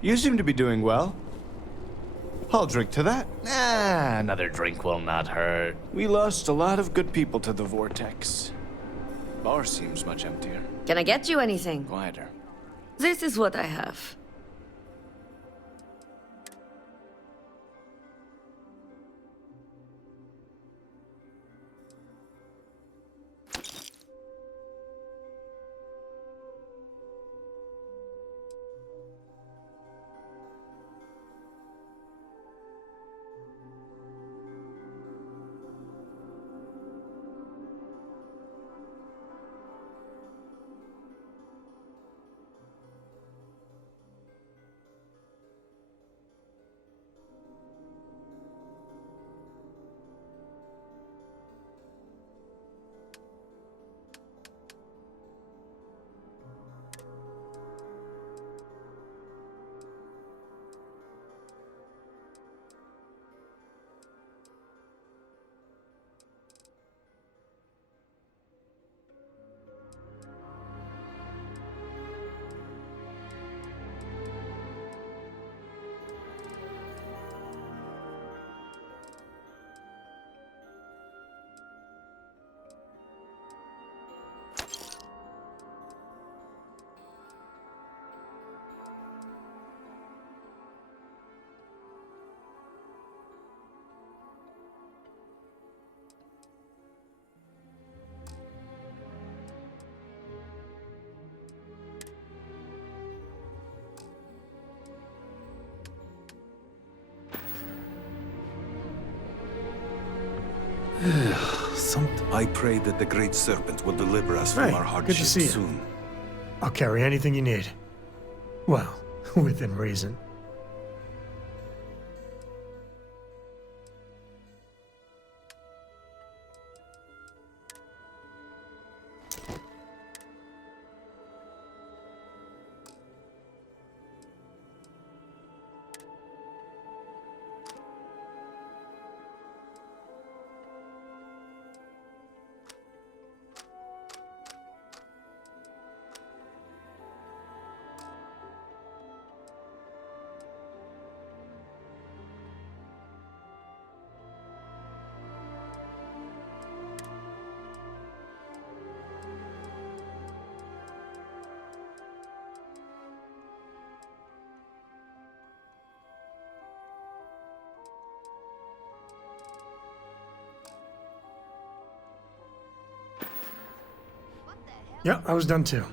You seem to be doing well. I'll drink to that. Another drink will not hurt. We lost a lot of good people to the vortex. Bar seems much emptier. Can I get you anything? Quieter. This is what I have. I pray that the great Serpent will deliver us from Hey, our good to hardships see you. soon. I'll carry anything you need. Well, within reason. Yeah, I was done too.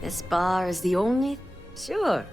This bar is the only... Sure.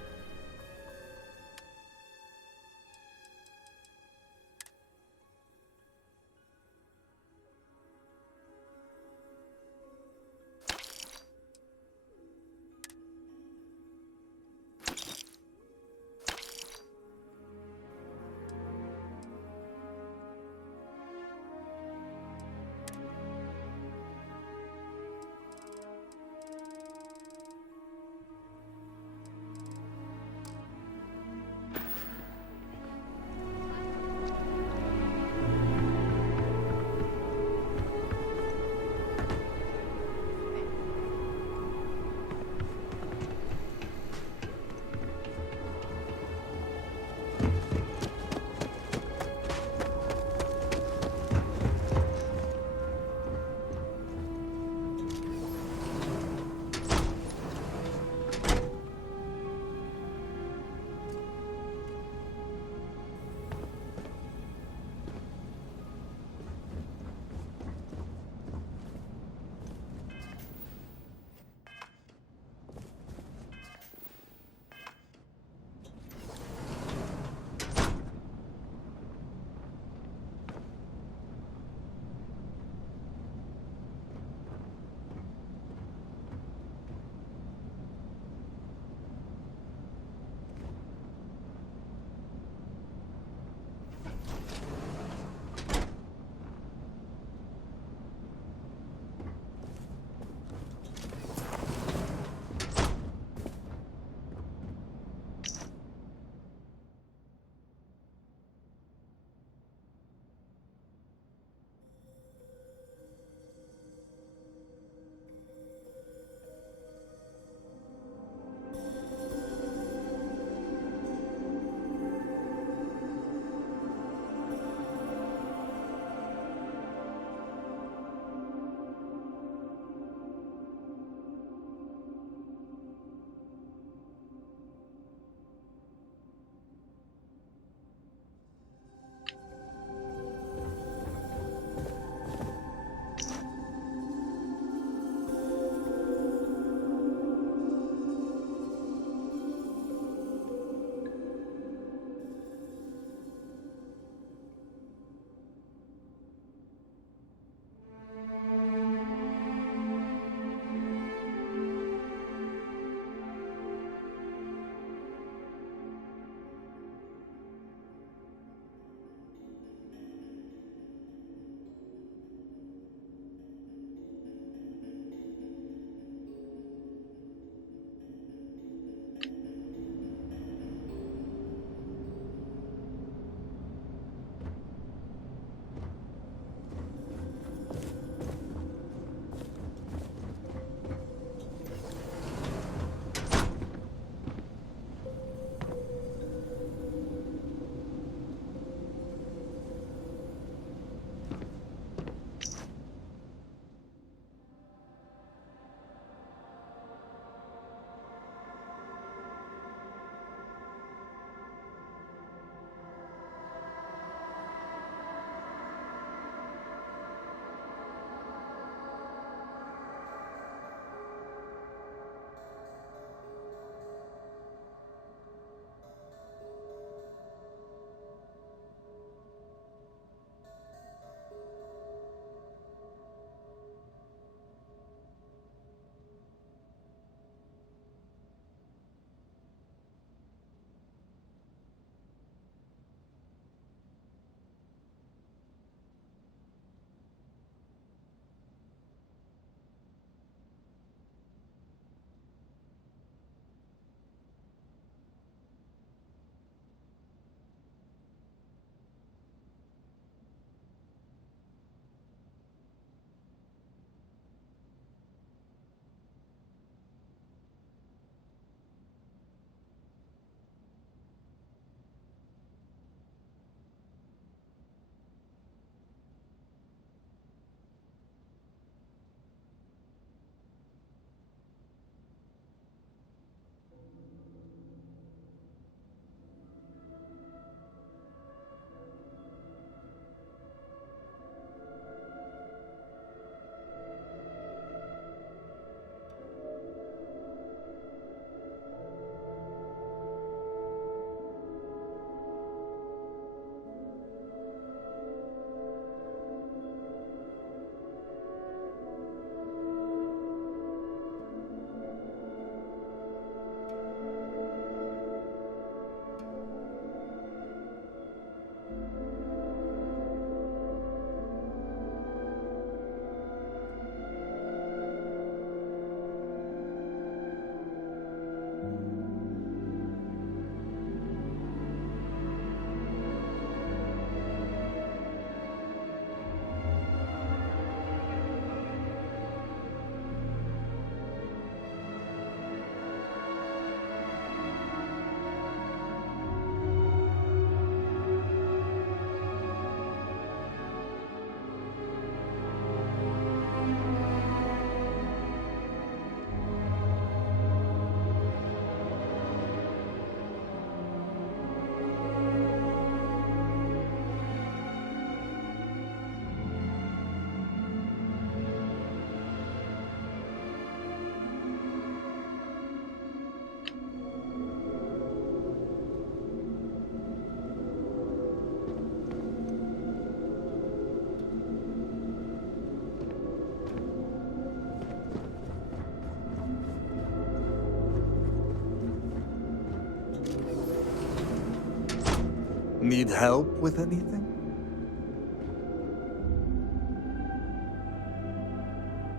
Need help with anything?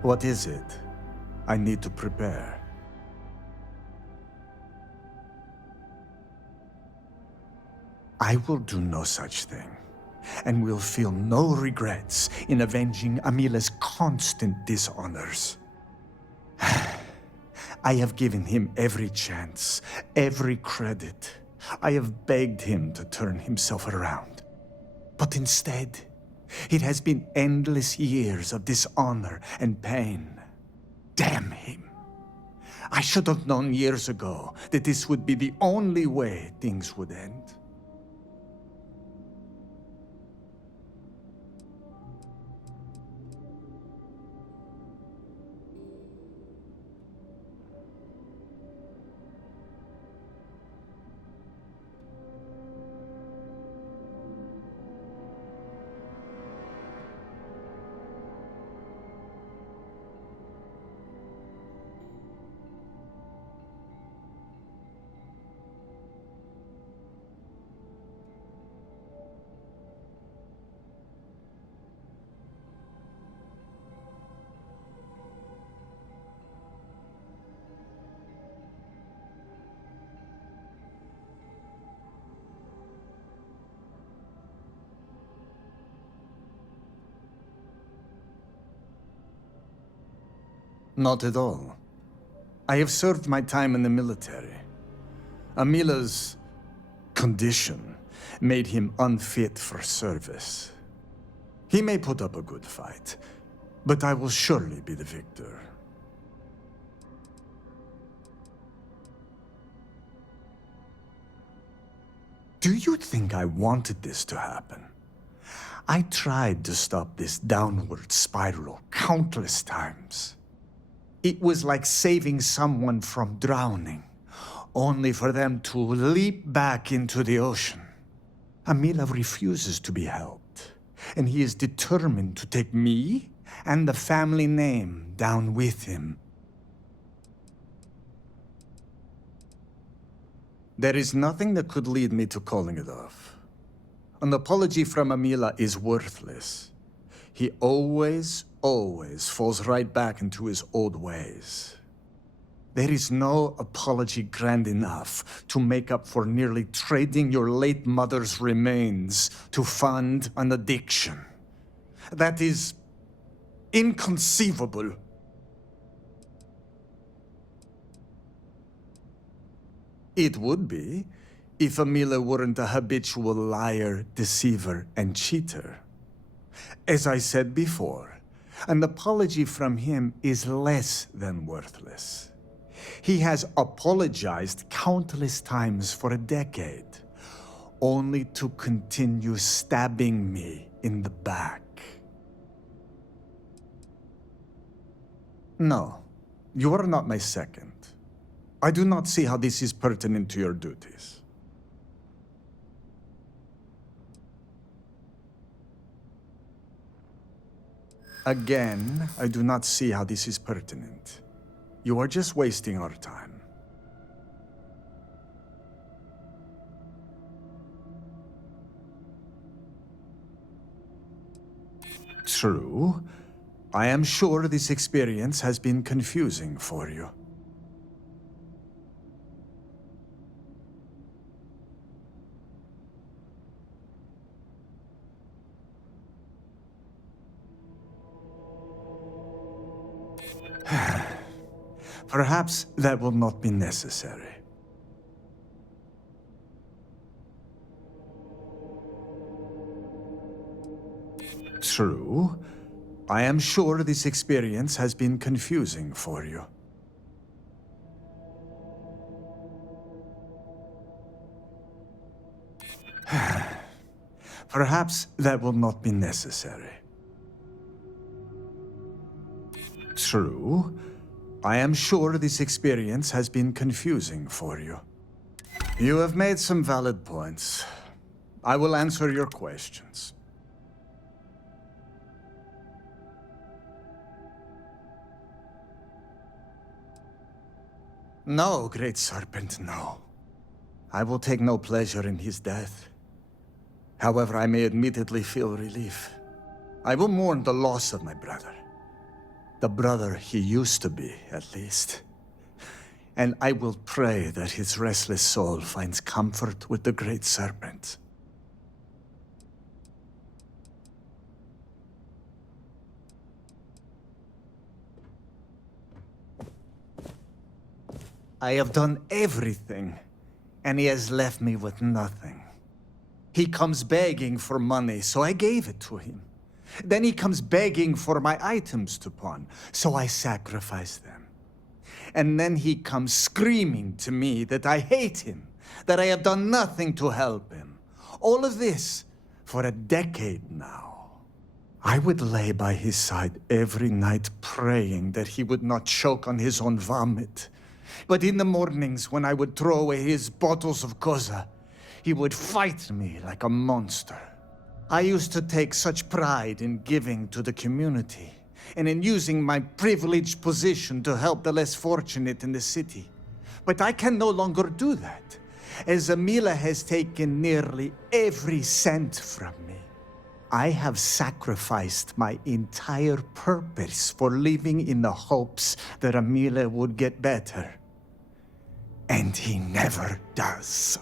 What is it? I need to prepare. I will do no such thing, and will feel no regrets in avenging Amila's constant dishonors. I have given him every chance, every credit. I have begged him to turn himself around. But instead, it has been endless years of dishonor and pain. Damn him. I should have known years ago that this would be the only way things would end. Not at all. I have served my time in the military. Amila's condition made him unfit for service. He may put up a good fight, but I will surely be the victor. Do you think I wanted this to happen? I tried to stop this downward spiral countless times. It was like saving someone from drowning, only for them to leap back into the ocean. Amila refuses to be helped, and he is determined to take me and the family name down with him. There is nothing that could lead me to calling it off. An apology from Amila is worthless. He always falls right back into his old ways. There is no apology grand enough to make up for nearly trading your late mother's remains to fund an addiction. That is inconceivable. It would be if Amila weren't a habitual liar, deceiver, and cheater. As I said before, an apology from him is less than worthless. He has apologized countless times for a decade, only to continue stabbing me in the back. No, you are not my second. I do not see how this is pertinent to your duties. Again, I do not see how this is pertinent. You are just wasting our time. True. I am sure this experience has been confusing for you. Perhaps that will not be necessary. True. I am sure this experience has been confusing for you. Perhaps that will not be necessary. True. I am sure this experience has been confusing for you. You have made some valid points. I will answer your questions. No, great Serpent, no. I will take no pleasure in his death. However, I may admittedly feel relief. I will mourn the loss of my brother. The brother he used to be, at least. And I will pray that his restless soul finds comfort with the great Serpent. I have done everything, and he has left me with nothing. He comes begging for money, so I gave it to him. Then he comes begging for my items to pawn, so I sacrifice them. And then he comes screaming to me that I hate him, that I have done nothing to help him. All of this for a decade now. I would lay by his side every night praying that he would not choke on his own vomit. But in the mornings when I would throw away his bottles of koza, he would fight me like a monster. I used to take such pride in giving to the community, and in using my privileged position to help the less fortunate in the city. But I can no longer do that, as Amila has taken nearly every cent from me. I have sacrificed my entire purpose for living in the hopes that Amila would get better. And he never does.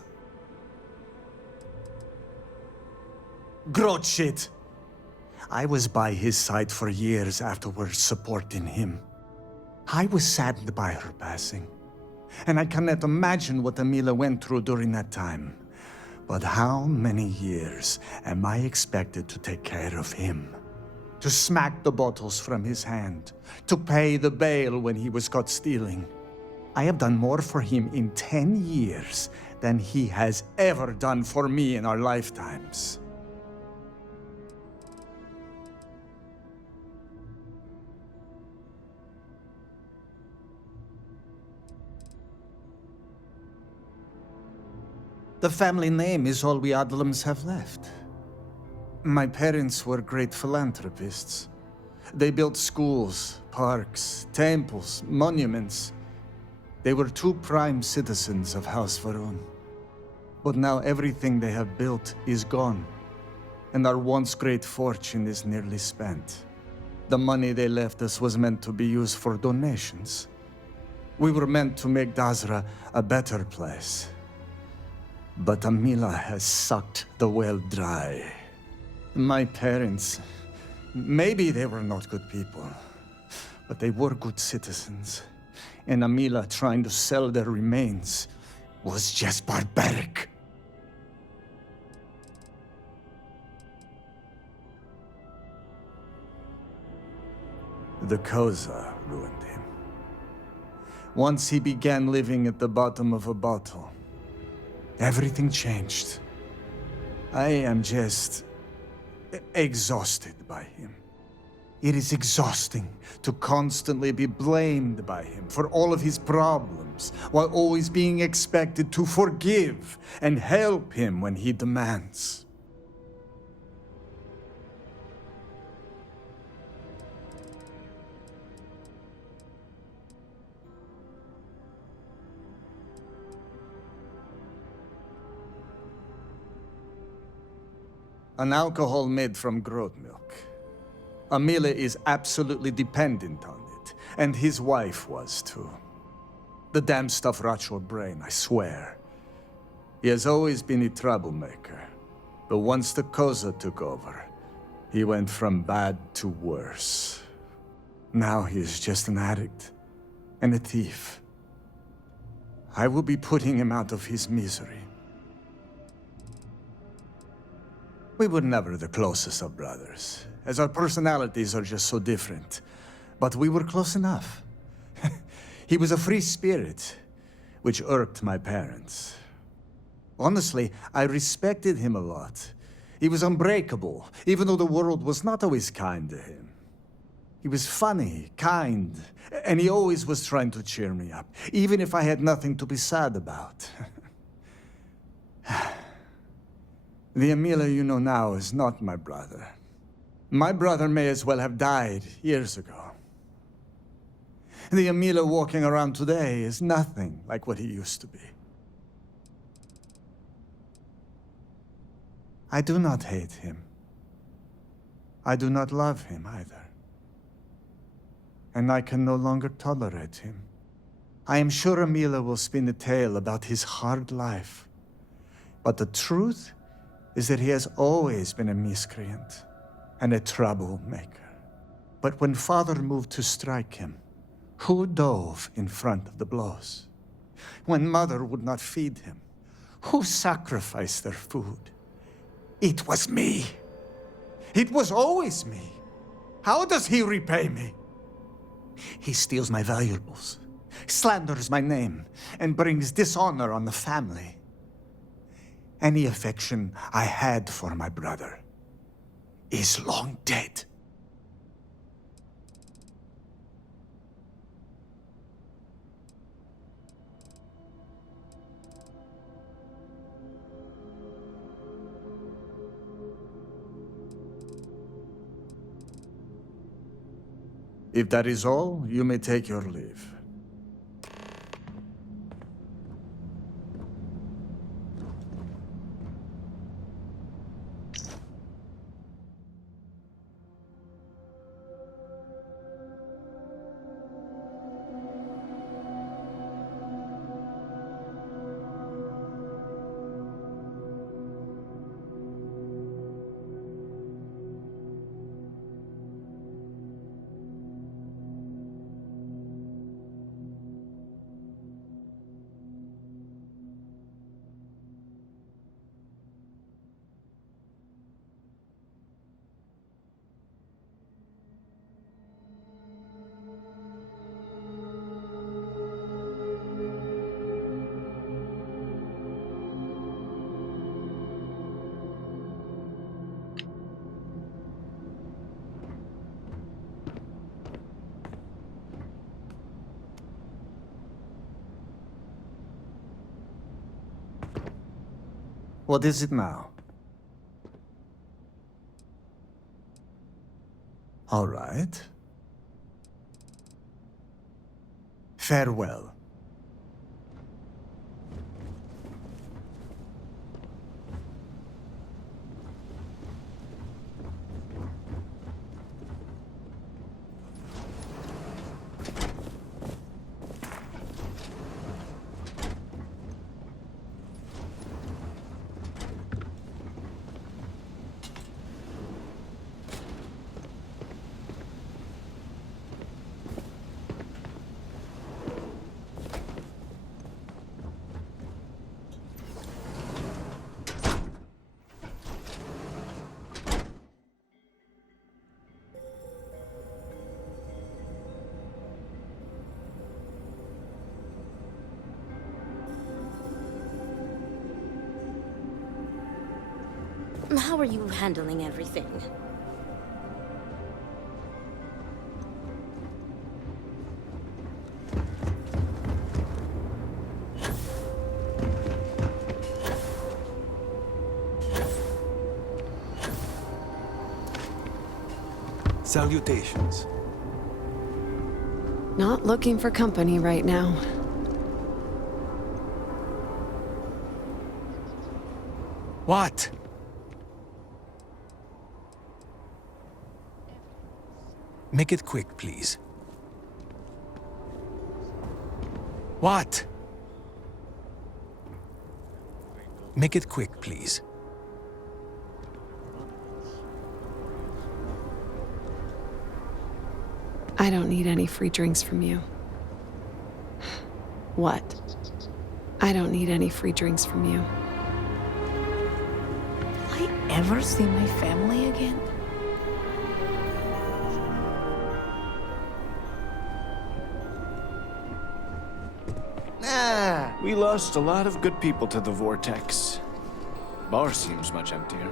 Grot shit! I was by his side for years afterwards, supporting him. I was saddened by her passing, and I cannot imagine what Amila went through during that time. But how many years am I expected to take care of him? To smack the bottles from his hand, to pay the bail when he was caught stealing. I have done more for him in 10 years than he has ever done for me in our lifetimes. The family name is all we Adlams have left. My parents were great philanthropists. They built schools, parks, temples, monuments. They were two prime citizens of House Varun. But now everything they have built is gone, and our once great fortune is nearly spent. The money they left us was meant to be used for donations. We were meant to make Dazra a better place. But Amila has sucked the well dry. My parents, maybe they were not good people, but they were good citizens. And Amila trying to sell their remains was just barbaric. The Koza ruined him. Once he began living at the bottom of a bottle, everything changed. I am just exhausted by him. It is exhausting to constantly be blamed by him for all of his problems, while always being expected to forgive and help him when he demands. An alcohol made from goat milk. Amila is absolutely dependent on it, and his wife was too. The damn stuff rots your brain, I swear. He has always been a troublemaker, but once the Koza took over, he went from bad to worse. Now he is just an addict and a thief. I will be putting him out of his misery. We were never the closest of brothers, as our personalities are just so different. But we were close enough. He was a free spirit, which irked my parents. Honestly, I respected him a lot. He was unbreakable, even though the world was not always kind to him. He was funny, kind, and he always was trying to cheer me up, even if I had nothing to be sad about. The Amila you know now is not my brother. My brother may as well have died years ago. The Amila walking around today is nothing like what he used to be. I do not hate him. I do not love him either. And I can no longer tolerate him. I am sure Amila will spin a tale about his hard life. But the truth is that he has always been a miscreant and a troublemaker. But when Father moved to strike him, who dove in front of the blows? When Mother would not feed him, who sacrificed their food? It was me. It was always me. How does he repay me? He steals my valuables, slanders my name, and brings dishonor on the family. Any affection I had for my brother is long dead. If that is all, you may take your leave. What is it now? All right. Farewell. How are you handling everything? Salutations. Not looking for company right now. What? Make it quick, please. What? Make it quick, please. I don't need any free drinks from you. What? I don't need any free drinks from you. Will I ever see my family again? We lost a lot of good people to the vortex. Bar seems much emptier.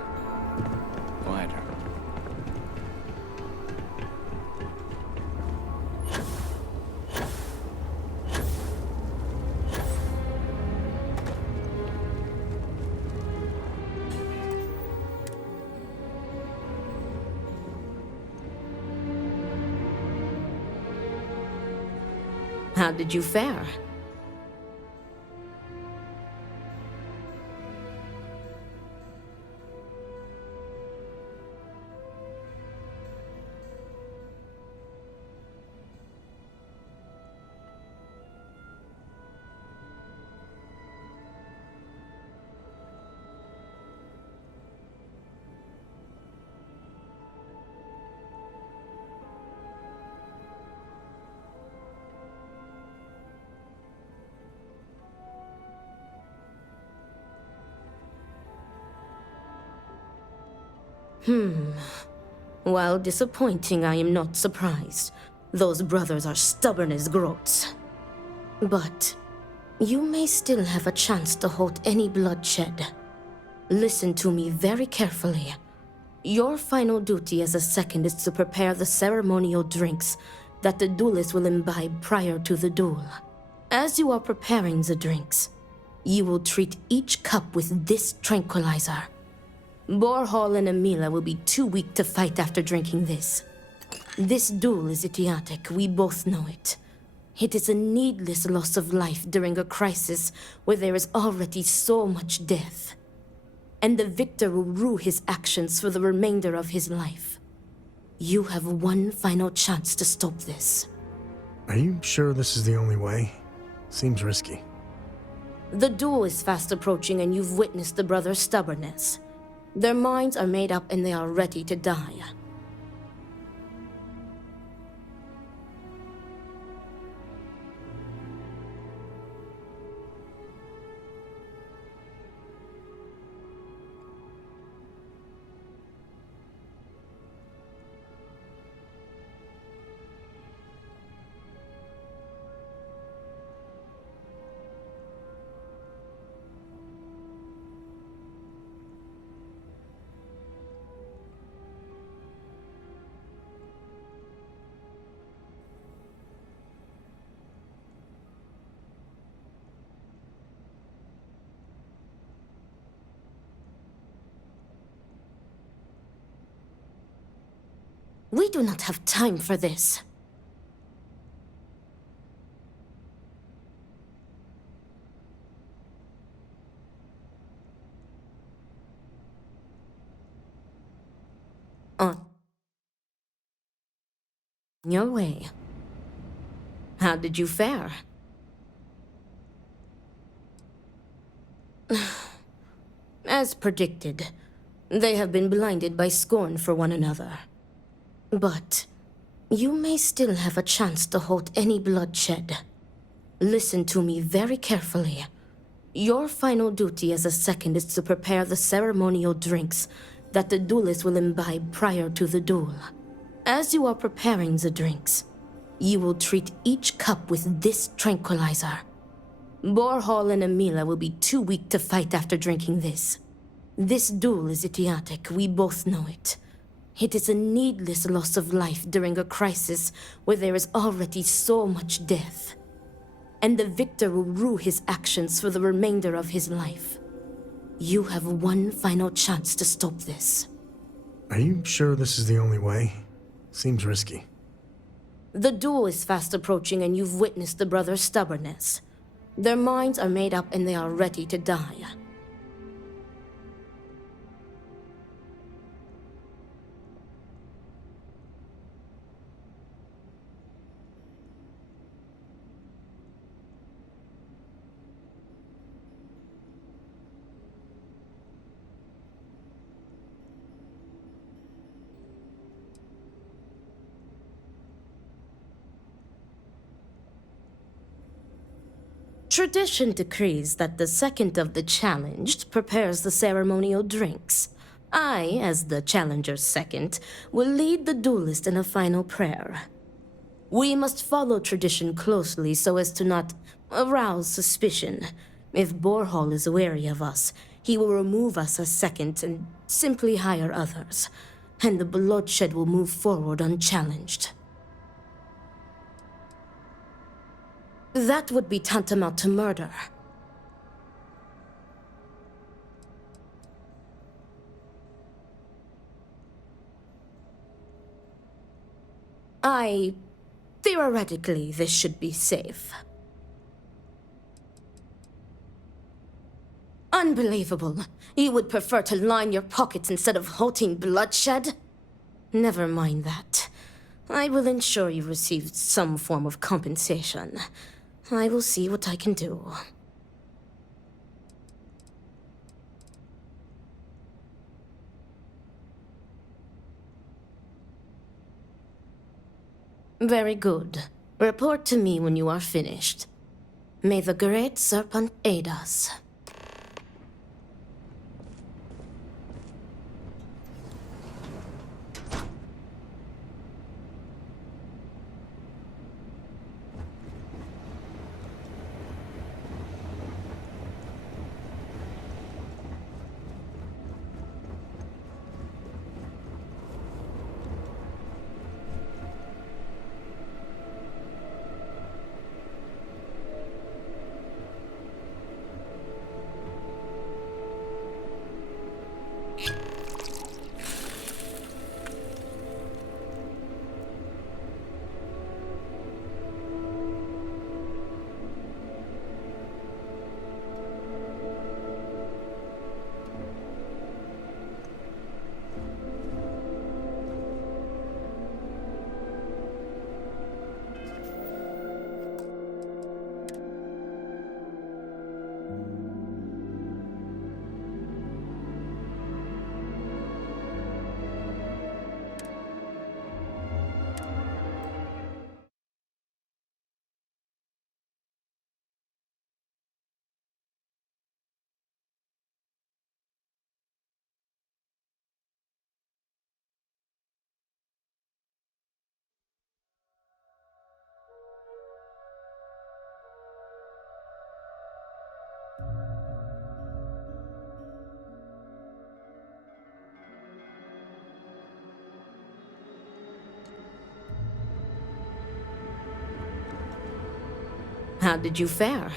Quieter. How did you fare? While disappointing, I am not surprised. Those brothers are stubborn as groats. But you may still have a chance to halt any bloodshed. Listen to me very carefully. Your final duty as a second is to prepare the ceremonial drinks that the duelist will imbibe prior to the duel. As you are preparing the drinks, you will treat each cup with this tranquilizer. Borhall and Emila will be too weak to fight after drinking this. This duel is idiotic, we both know it. It is a needless loss of life during a crisis where there is already so much death. And the victor will rue his actions for the remainder of his life. You have one final chance to stop this. Are you sure this is the only way? Seems risky. The duel is fast approaching and you've witnessed the brothers' stubbornness. Their minds are made up and they are ready to die. We do not have time for this. On your way. How did you fare? As predicted, they have been blinded by scorn for one another. But you may still have a chance to halt any bloodshed. Listen to me very carefully. Your final duty as a second is to prepare the ceremonial drinks that the duelist will imbibe prior to the duel. As you are preparing the drinks, you will treat each cup with this tranquilizer. Borhall and Emila will be too weak to fight after drinking this. This duel is idiotic, we both know it. It is a needless loss of life during a crisis where there is already so much death. And the victor will rue his actions for the remainder of his life. You have one final chance to stop this. Are you sure this is the only way? Seems risky. The duel is fast approaching and you've witnessed the brothers' stubbornness. Their minds are made up and they are ready to die. Tradition decrees that the second of the challenged prepares the ceremonial drinks. I, as the challenger's second, will lead the duelist in a final prayer. We must follow tradition closely so as to not arouse suspicion. If Borhall is wary of us, he will remove us as second and simply hire others, and the bloodshed will move forward unchallenged. That would be tantamount to murder. Theoretically, this should be safe. Unbelievable. You would prefer to line your pockets instead of halting bloodshed? Never mind that. I will ensure you receive some form of compensation. I will see what I can do. Very good. Report to me when you are finished. May the great Serpent aid us. How did you fare?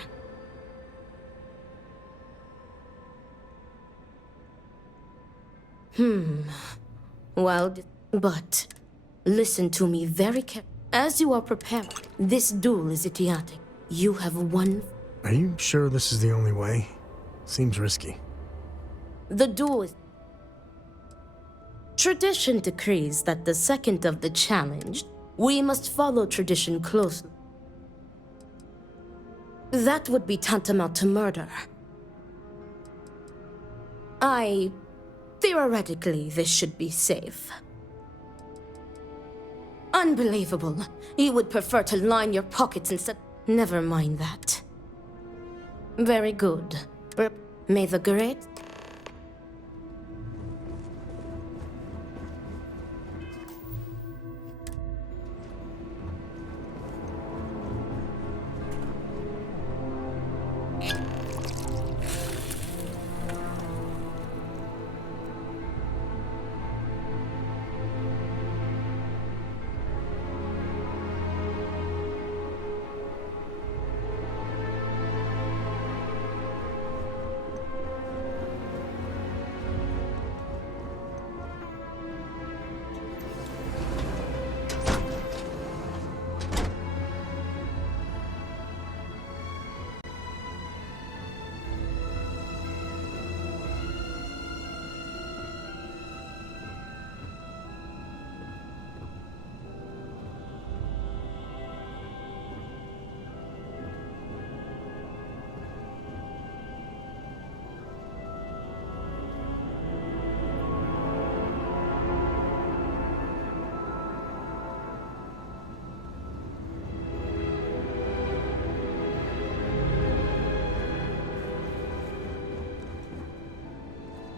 Well, but listen to me very carefully. As you are preparing, this duel is idiotic. You have one. Are you sure this is the only way? Seems risky. The duel is. Tradition decrees that the second of the challenged, we must follow tradition closely. That would be tantamount to murder. Theoretically, this should be safe. Unbelievable. You would prefer to line your pockets instead. Never mind that. Very good. May the great.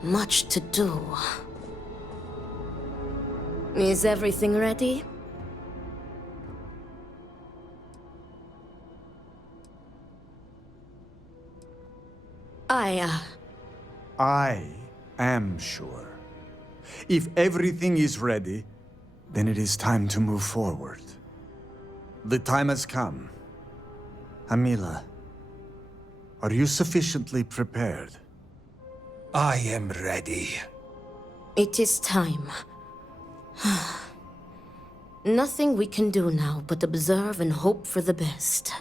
Much to do. Is everything ready? I am sure. If everything is ready, then it is time to move forward. The time has come. Amila, are you sufficiently prepared? I am ready. It is time. Nothing we can do now but observe and hope for the best.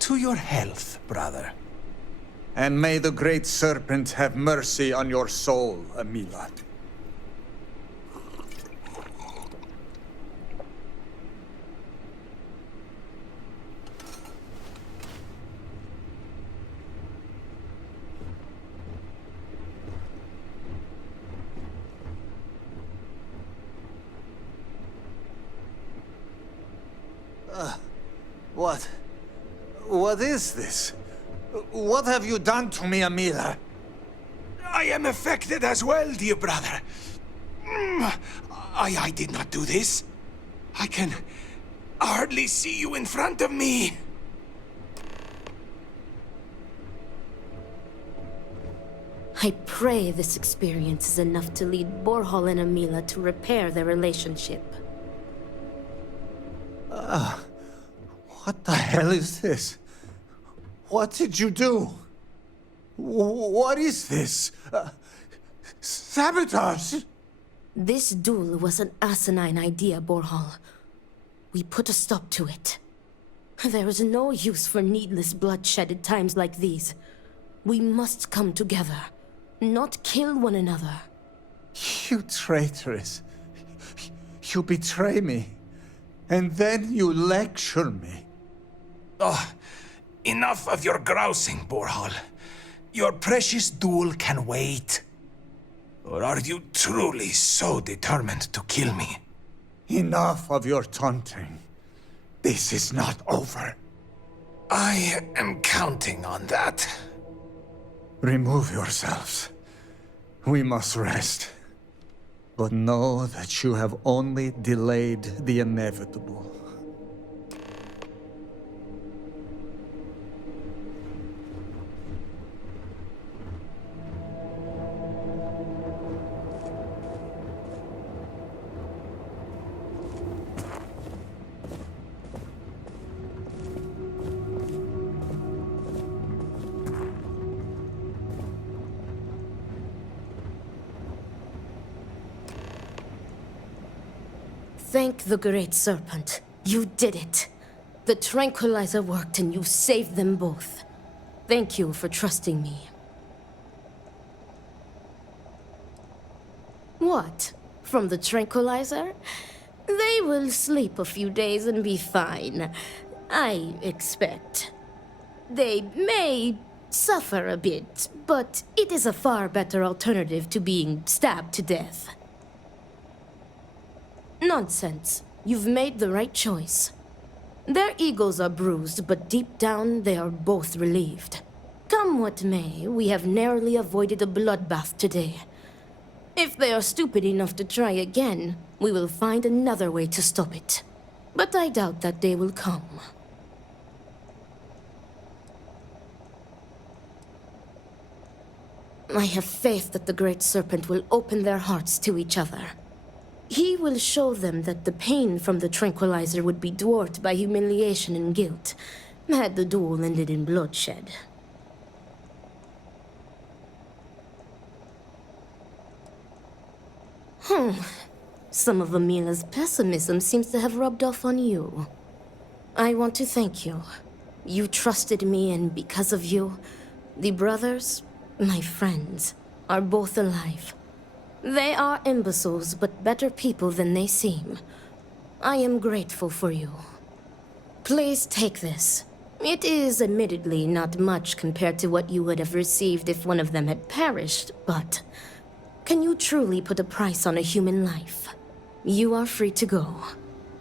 To your health, brother. And may the great Serpent have mercy on your soul, Amila. What is this? What have you done to me, Amila? I am affected as well, dear brother. I did not do this. I can hardly see you in front of me. I pray this experience is enough to lead Borhal and Amila to repair their relationship. What the hell is this? What did you do? What is this? Sabotage? This duel was an asinine idea, Borhal. We put a stop to it. There is no use for needless bloodshed at times like these. We must come together, not kill one another. You traitoress. You betray me, and then you lecture me. Oh, enough of your grousing, Borhal. Your precious duel can wait. Or are you truly so determined to kill me? Enough of your taunting. This is not over. I am counting on that. Remove yourselves. We must rest. But know that you have only delayed the inevitable. Thank the Great Serpent. You did it. The tranquilizer worked and you saved them both. Thank you for trusting me. What? From the tranquilizer? They will sleep a few days and be fine. I expect. They may suffer a bit, but it is a far better alternative to being stabbed to death. Nonsense. You've made the right choice. Their egos are bruised, but deep down they are both relieved. Come what may, we have narrowly avoided a bloodbath today. If they are stupid enough to try again, we will find another way to stop it. But I doubt that day will come. I have faith that the Great Serpent will open their hearts to each other. He will show them that the pain from the tranquilizer would be dwarfed by humiliation and guilt, had the duel ended in bloodshed. Some of Amila's pessimism seems to have rubbed off on you. I want to thank you. You trusted me, and because of you, the brothers, my friends, are both alive. They are imbeciles, but better people than they seem. I am grateful for you. Please take this. It is admittedly not much compared to what you would have received if one of them had perished, but can you truly put a price on a human life? You are free to go.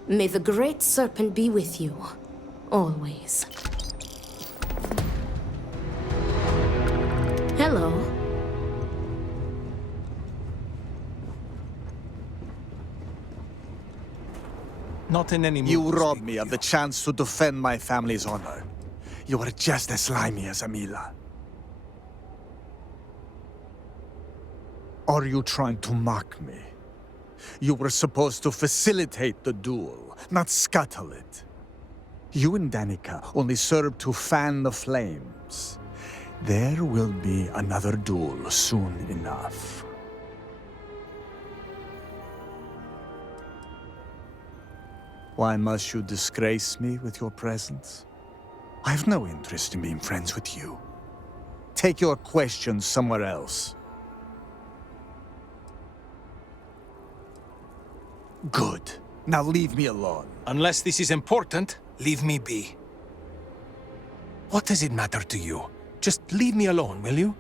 May the Great Serpent be with you. Always. Hello. Not in any mood. You robbed me of the chance to defend my family's honor. You are just as slimy as Amila. Are you trying to mock me? You were supposed to facilitate the duel, not scuttle it. You and Danica only served to fan the flames. There will be another duel soon enough. Why must you disgrace me with your presence? I have no interest in being friends with you. Take your questions somewhere else. Good. Now leave me alone. Unless this is important, leave me be. What does it matter to you? Just leave me alone, will you?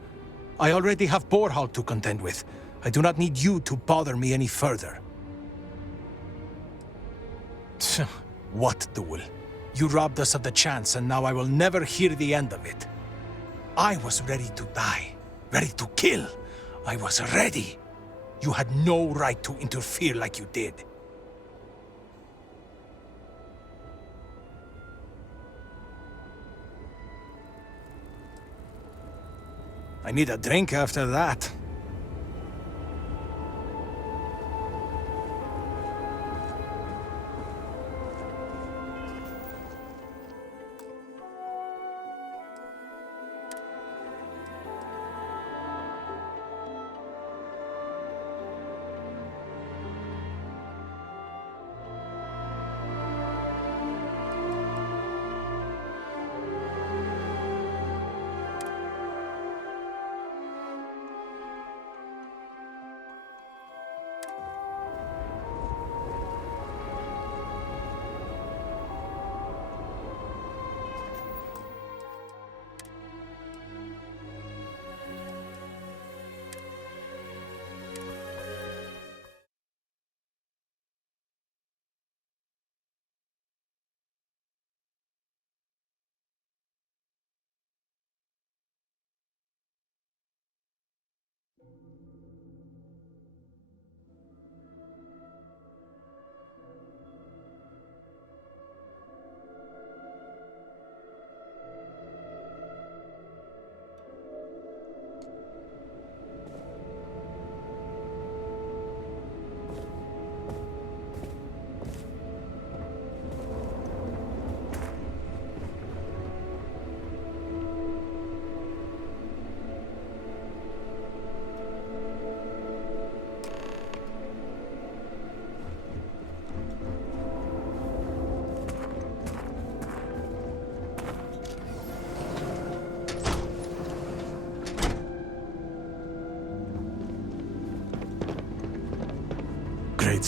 I already have Borhal to contend with. I do not need you to bother me any further. What duel? You robbed us of the chance, and now I will never hear the end of it. I was ready to die, ready to kill. I was ready. You had no right to interfere like you did. I need a drink after that.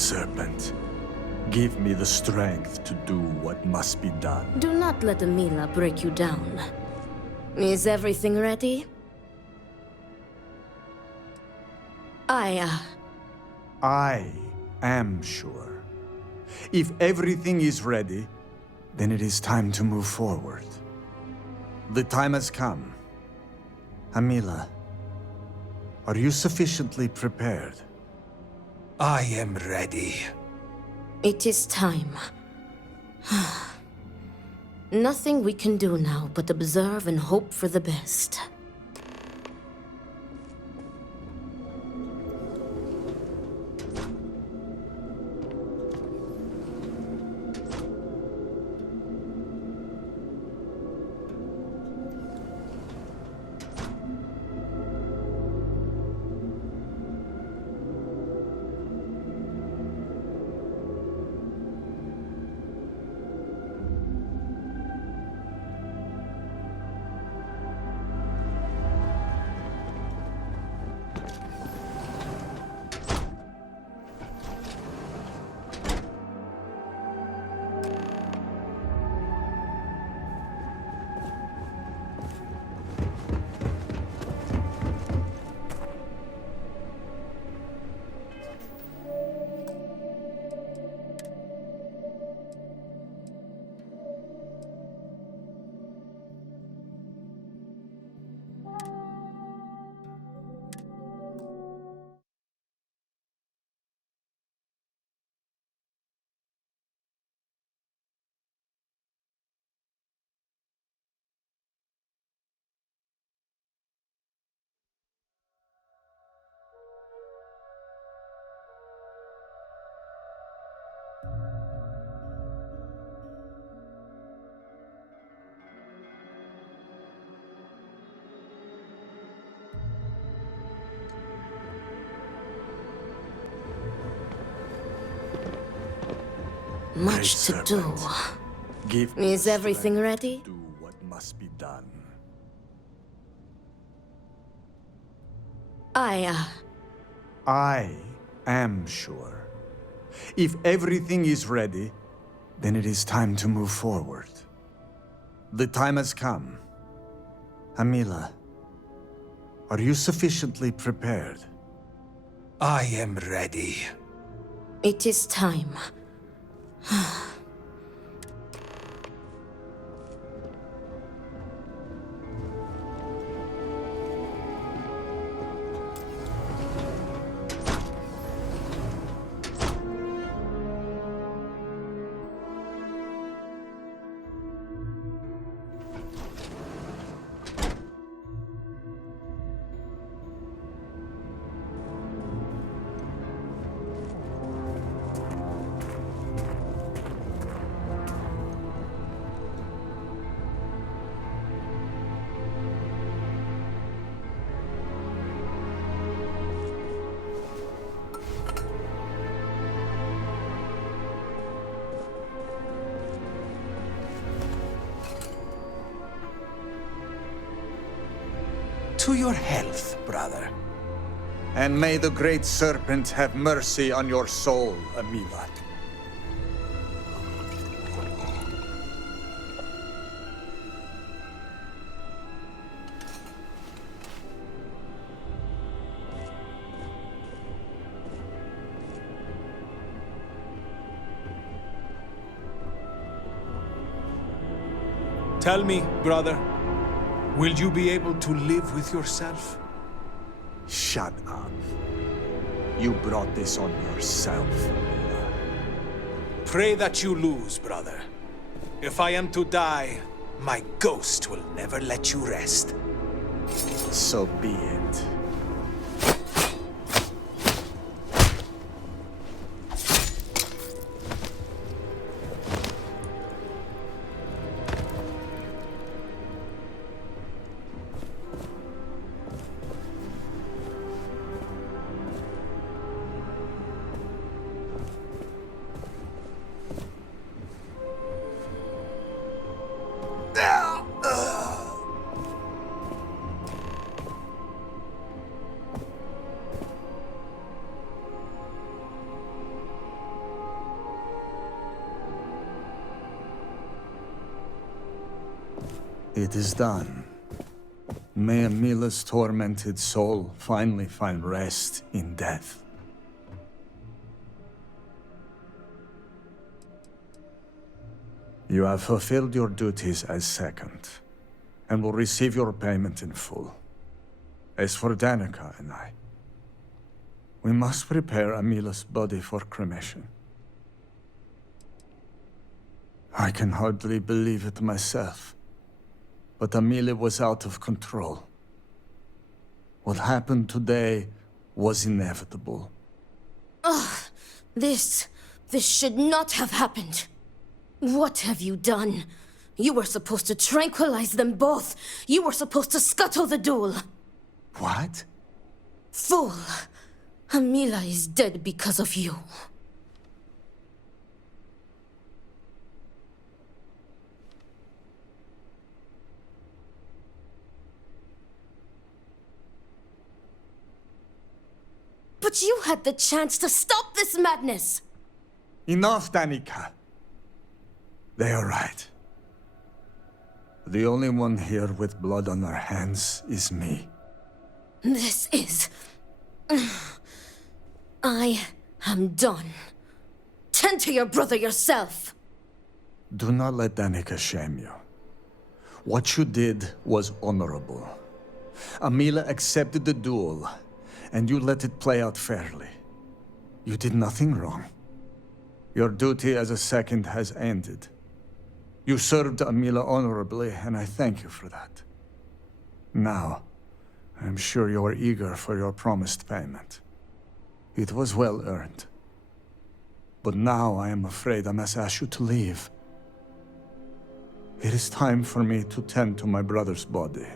Serpent. Give me the strength to do what must be done. Do not let Amila break you down. Is everything ready? I am sure. If everything is ready, then it is time to move forward. The time has come. Amila, are you sufficiently prepared? I am ready. It is time. Nothing we can do now but observe and hope for the best. Much to do. Give me Is the everything strength ready? to do what must be done. I am sure. If everything is ready, then it is time to move forward. The time has come. Amila, are you sufficiently prepared? I am ready. It is time. To your health, brother. And may the great Serpent have mercy on your soul, Amila. Tell me, brother, will you be able to live with yourself? Shut up. You brought this on yourself, Amila. Pray that you lose, brother. If I am to die, my ghost will never let you rest. So be it. It is done. May Amila's tormented soul finally find rest in death. You have fulfilled your duties as second, and will receive your payment in full. As for Danica and I, we must prepare Amila's body for cremation. I can hardly believe it myself, but Amila was out of control. What happened today was inevitable. This should not have happened. What have you done? You were supposed to tranquilize them both. You were supposed to scuttle the duel. What? Fool! Amila is dead because of you. But you had the chance to stop this madness! Enough, Danica. They are right. The only one here with blood on our hands is me. This is... I am done. Tend to your brother yourself! Do not let Danica shame you. What you did was honorable. Amila accepted the duel, and you let it play out fairly. You did nothing wrong. Your duty as a second has ended. You served Amila honorably, and I thank you for that. Now, I'm sure you are eager for your promised payment. It was well earned. But now I am afraid I must ask you to leave. It is time for me to tend to my brother's body.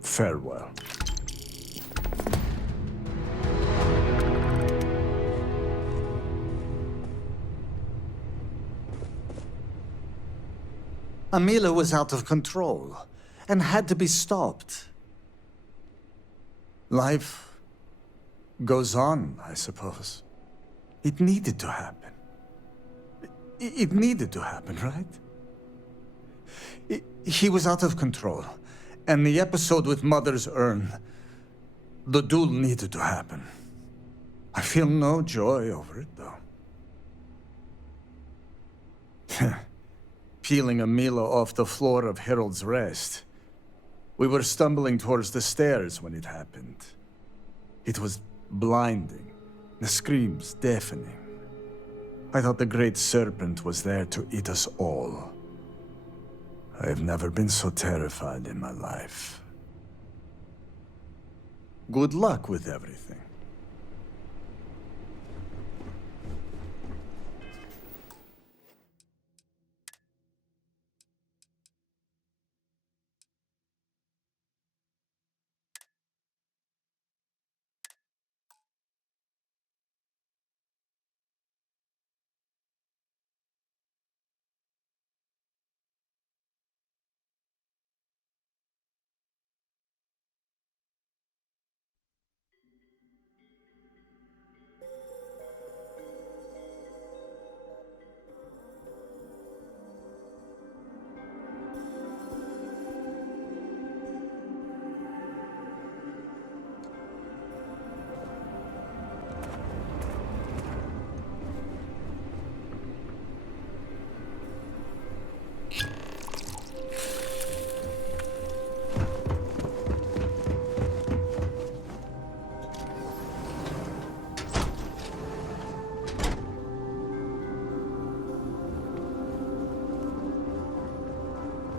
Farewell. Amila was out of control and had to be stopped. Life goes on, I suppose. It needed to happen. It needed to happen, right? He was out of control, and the episode with Mother's urn, the duel needed to happen. I feel no joy over it, though. Peeling Amila off the floor of Harold's Rest. We were stumbling towards the stairs when it happened. It was blinding, the screams deafening. I thought the great Serpent was there to eat us all. I've never been so terrified in my life. Good luck with everything.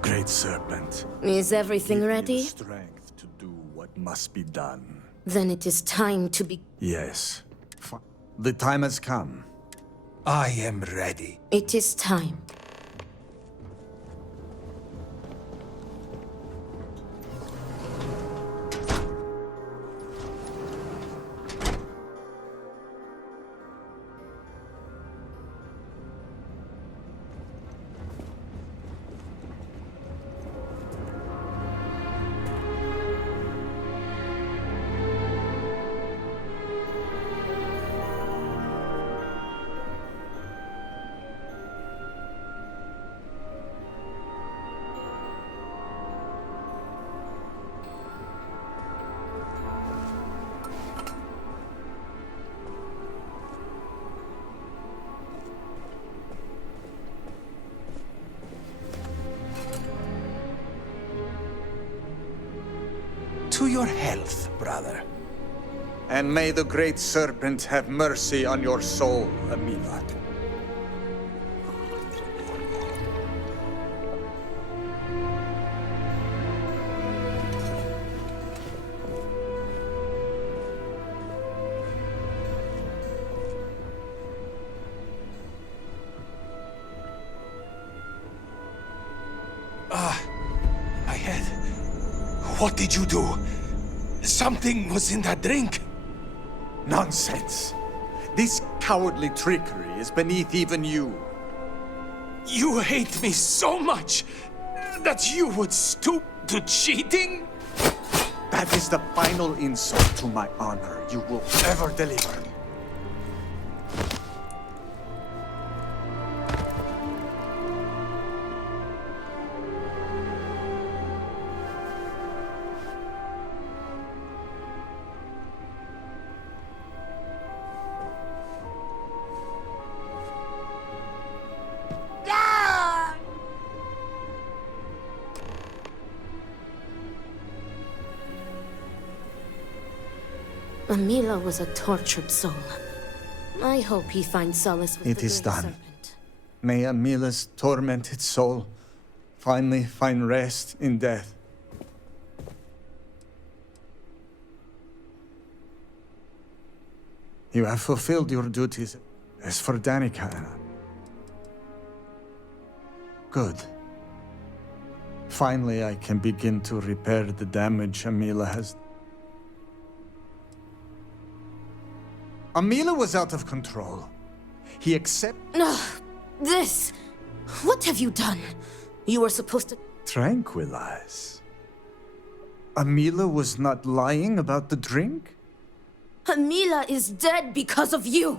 Great Serpent. Is everything Give me ready? the strength to do what must be done. Then it is time to be... Yes. The time has come. I am ready. It is time. To your health, brother. And may the great Serpent have mercy on your soul, Amila. My head. What did you do? Something was in that drink. Nonsense. This cowardly trickery is beneath even you. You hate me so much that you would stoop to cheating? That is the final insult to my honor you will ever deliver. Amila was a tortured soul. I hope he finds solace with It the is great done. Serpent. May Amila's tormented soul finally find rest in death. You have fulfilled your duties. As for Danica, good. Finally, I can begin to repair the damage Amila has. Amila was out of control. He accepted. This! What have you done? You were supposed to... Tranquilize. Amila was not lying about the drink? Amila is dead because of you!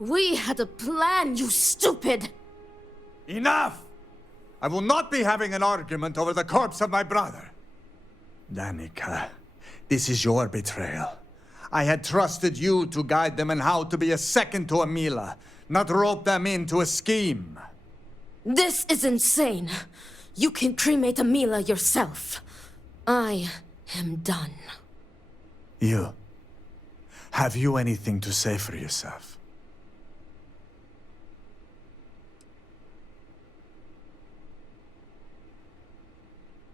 We had a plan, you stupid! Enough! I will not be having an argument over the corpse of my brother. Danica, this is your betrayal. I had trusted you to guide them in how to be a second to Amila, not rope them into a scheme. This is insane. You can cremate Amila yourself. I am done. You. Have you anything to say for yourself?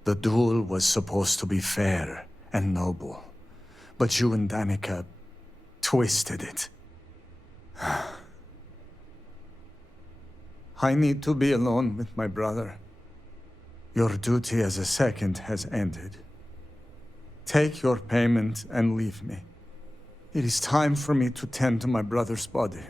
The duel was supposed to be fair and noble, but you and Danica twisted it. I need to be alone with my brother. Your duty as a second has ended. Take your payment and leave me. It is time for me to tend to my brother's body.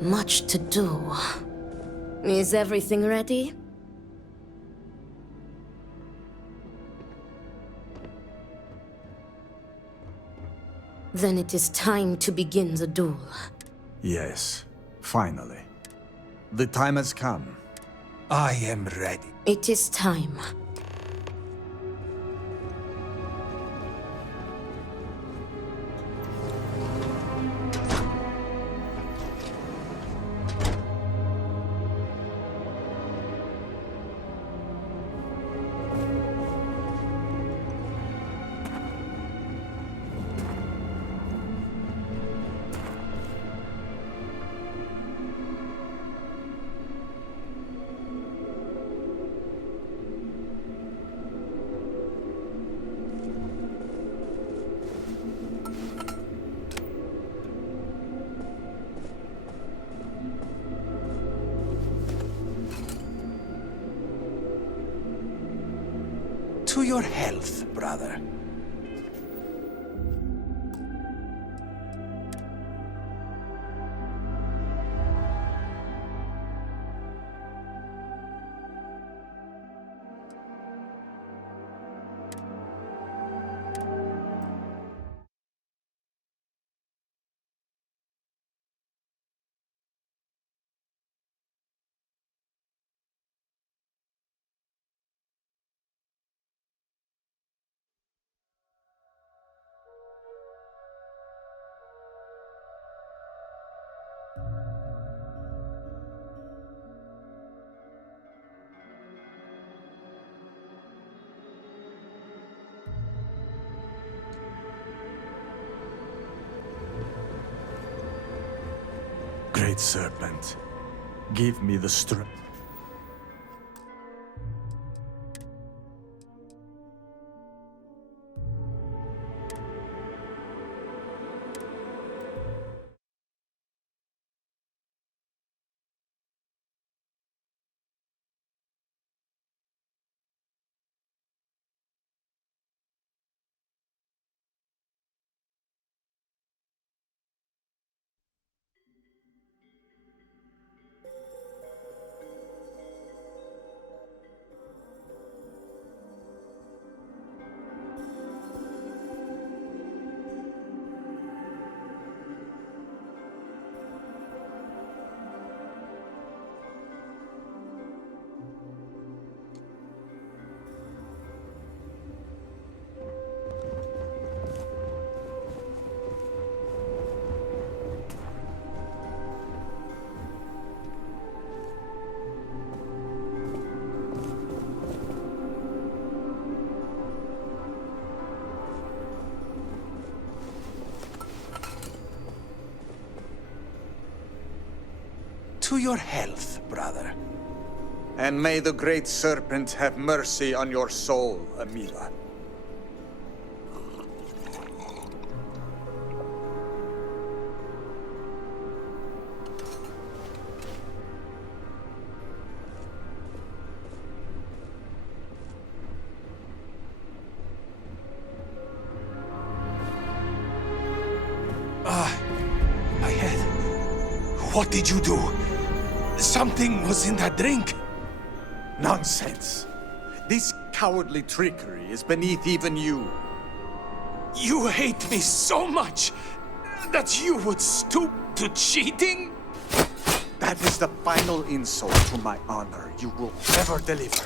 Much to do. Is everything ready? Then it is time to begin the duel. Yes, finally. The time has come. I am ready. It is time. your health, brother. Great Serpent, give me the strength. To your health, brother. And may the Great Serpent have mercy on your soul, Amila. My head. What did you do? Something was in that drink. Nonsense. This cowardly trickery is beneath even you. You hate me so much that you would stoop to cheating? That is the final insult to my honor you will ever deliver.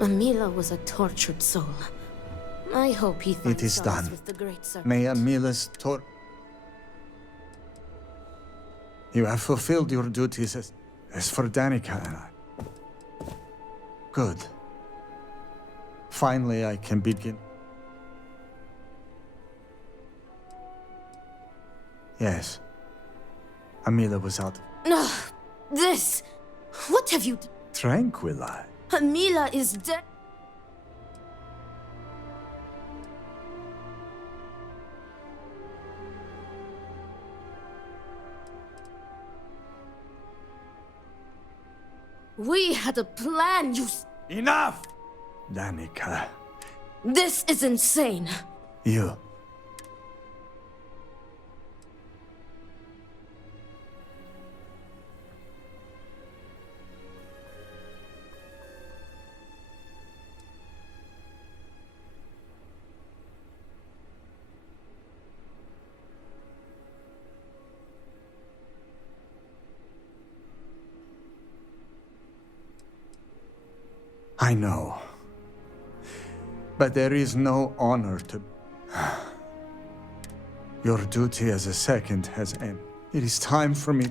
Amila was a tortured soul. I hope he finds It is solace done. with the Great Serpent. May Amila's You have fulfilled your duties as for Danica and I. Good. Finally, I can begin. Yes. Amila was out. No, this! What have you done? Tranquilize. Amila is dead. We had a plan, Enough! Danica, This is insane. you. I know. But there is no honor to... Your duty as a second has ended. It is time for me...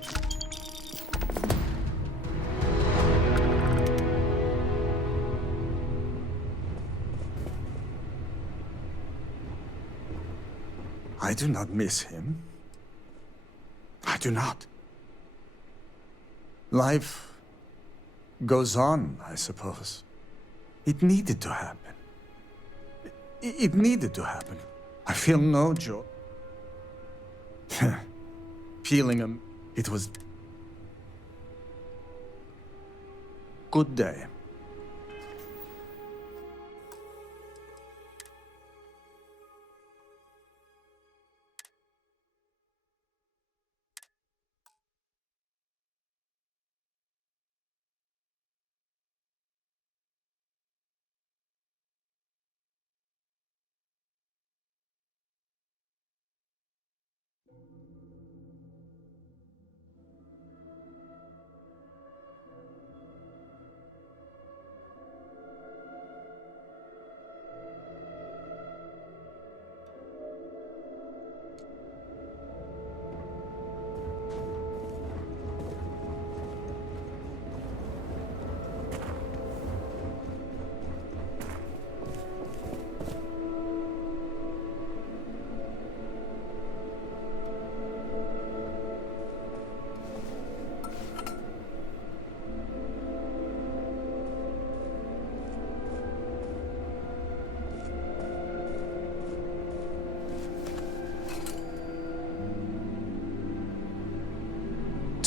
do not miss him. I do not. Life goes on, I suppose. It needed to happen. It needed to happen. I feel no joy. Feeling him, it was... Good day.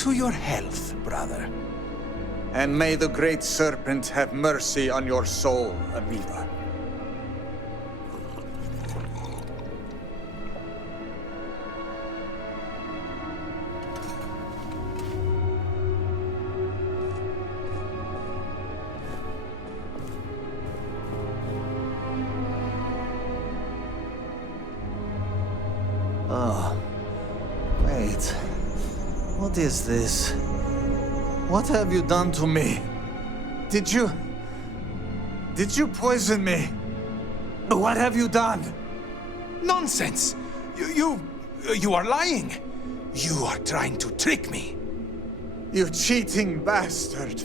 To your health, brother. And may the great Serpent have mercy on your soul, Amiva. Oh. Wait. What is this? What have you done to me? Did you poison me? What have you done? Nonsense! You are lying! You are trying to trick me! You cheating bastard!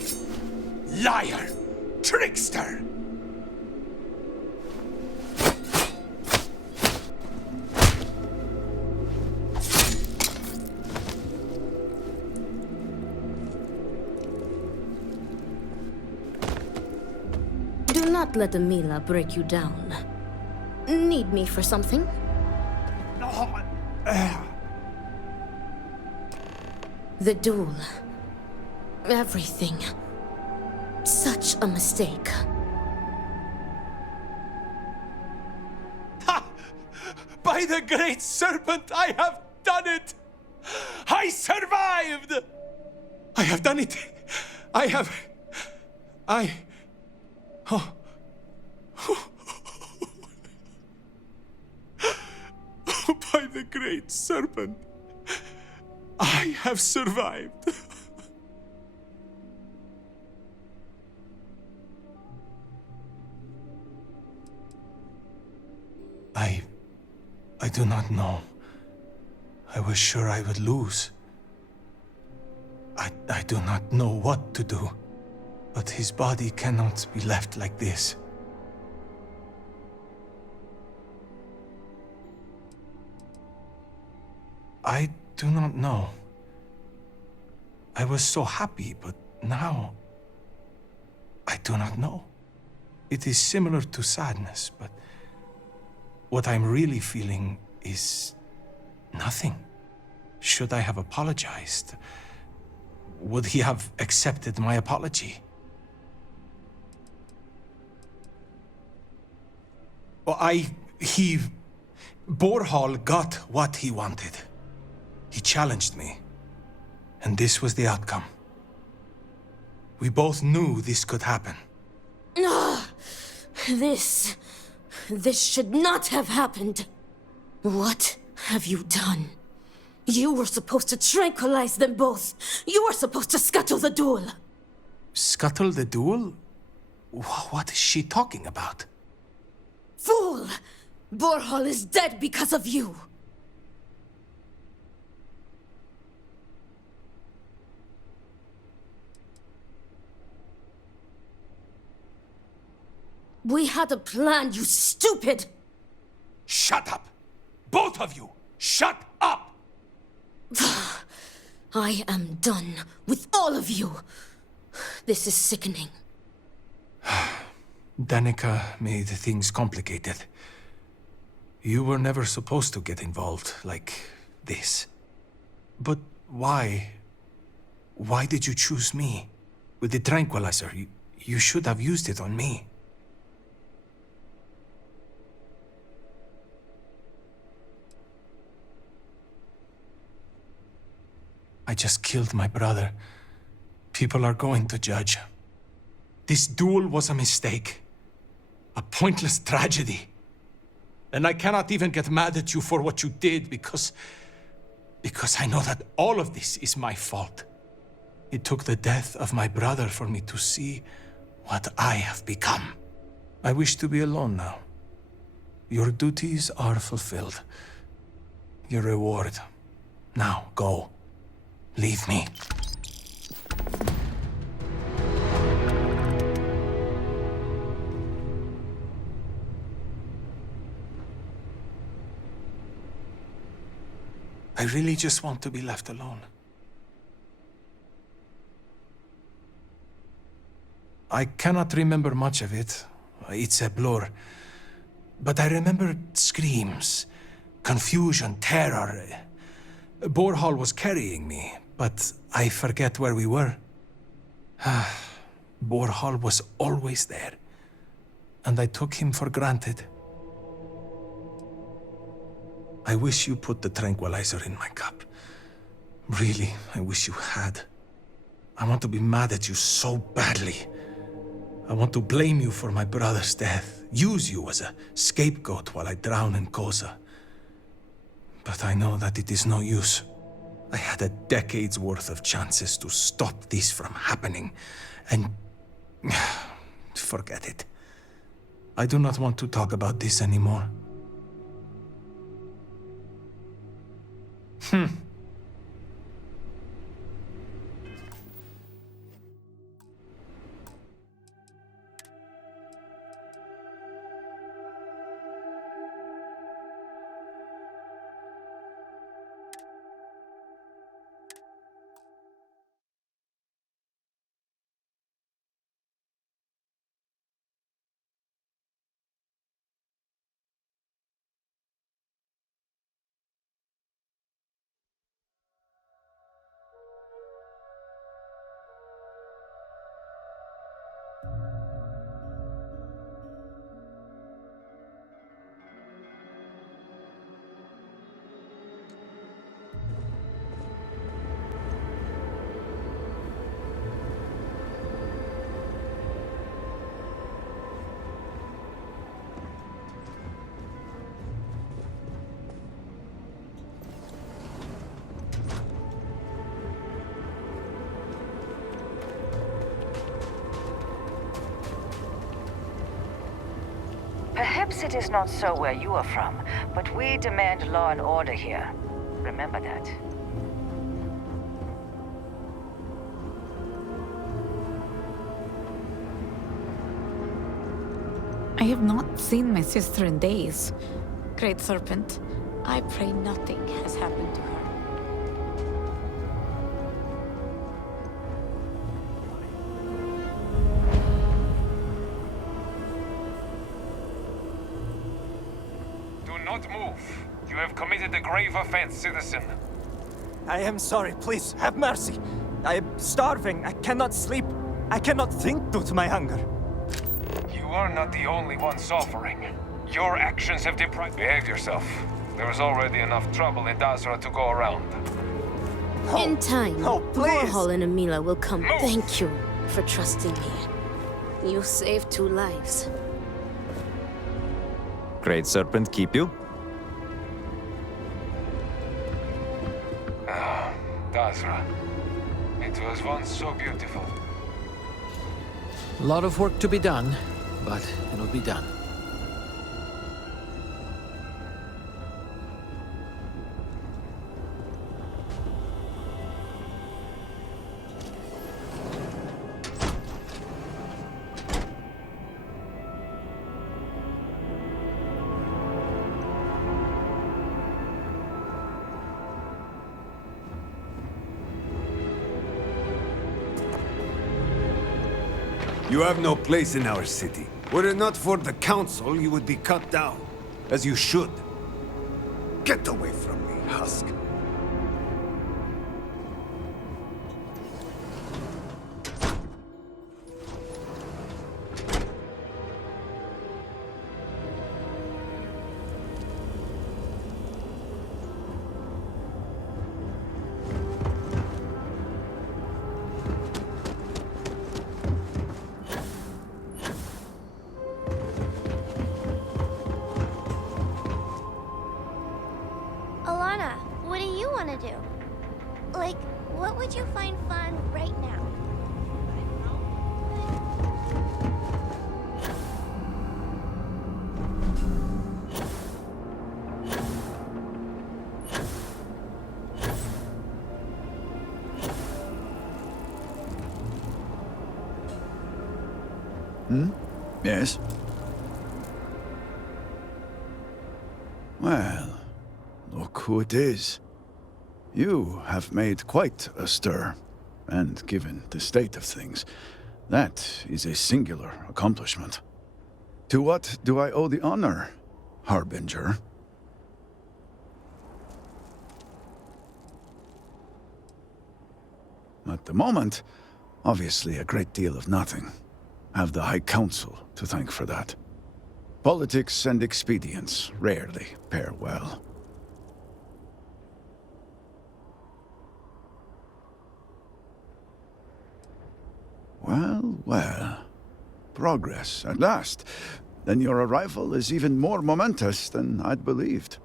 Liar! Trickster! Do not let Amila break you down. Need me for something? The duel. Everything. Such a mistake. Ha! By the great Serpent, I have done it! I survived! I have done it! Oh. By the great Serpent, I have survived. I do not know. I was sure I would lose. I do not know what to do. But his body cannot be left like this. I do not know. I was so happy, but now... I do not know. It is similar to sadness, but... what I'm really feeling is... nothing. Should I have apologized? Would he have accepted my apology? Borhall got what he wanted. He challenged me. And this was the outcome. We both knew this could happen. This should not have happened. What have you done? You were supposed to tranquilize them both. You were supposed to scuttle the duel. Scuttle the duel? What is she talking about? Fool! Borhall is dead because of you. We had a plan, you stupid! Shut up! Both of you! Shut up! I am done with all of you. This is sickening. Danica made things complicated. You were never supposed to get involved like this. But why? Why did you choose me? With the tranquilizer, you should have used it on me. I just killed my brother. People are going to judge. This duel was a mistake. A pointless tragedy. And I cannot even get mad at you for what you did because I know that all of this is my fault. It took the death of my brother for me to see what I have become. I wish to be alone now. Your duties are fulfilled. Your reward. Now, go. Leave me. I really just want to be left alone. I cannot remember much of it. It's a blur. But I remember screams, confusion, terror. Borhall was carrying me, but I forget where we were. Borhall was always there, and I took him for granted. I wish you put the tranquilizer in my cup. Really, I wish you had. I want to be mad at you so badly. I want to blame you for my brother's death, use you as a scapegoat while I drown in Kosa. But I know that it is no use. I had a decade's worth of chances to stop this from happening, and forget it. I do not want to talk about this anymore. Perhaps it is not so where you are from, but we demand law and order here. Remember that. I have not seen my sister in days. Great Serpent, I pray nothing has happened to her. Do not move. You have committed a grave offense, citizen. I am sorry. Please, have mercy. I am starving. I cannot sleep. I cannot think due to my hunger. You are not the only one suffering. Your actions have deprived... Behave yourself. There is already enough trouble in Dazra to go around. In time, Oh, please. Borhall and Amila will come. Move. Thank you for trusting me. You saved 2 lives. Great Serpent keep you? Dazra. It was once so beautiful. A lot of work to be done, but it'll be done. You have no place in our city. Were it not for the council, you would be cut down. As you should. Get away from me, husk. Alana, what do you want to do? Like, what would you find fun right now? Yes? Well, look who it is. You have made quite a stir, and given the state of things, that is a singular accomplishment. To what do I owe the honor, Harbinger? At the moment, obviously a great deal of nothing. Have the High Council to thank for that. Politics and expedience rarely pair well. Well, well. Progress, at last. Then your arrival is even more momentous than I'd believed.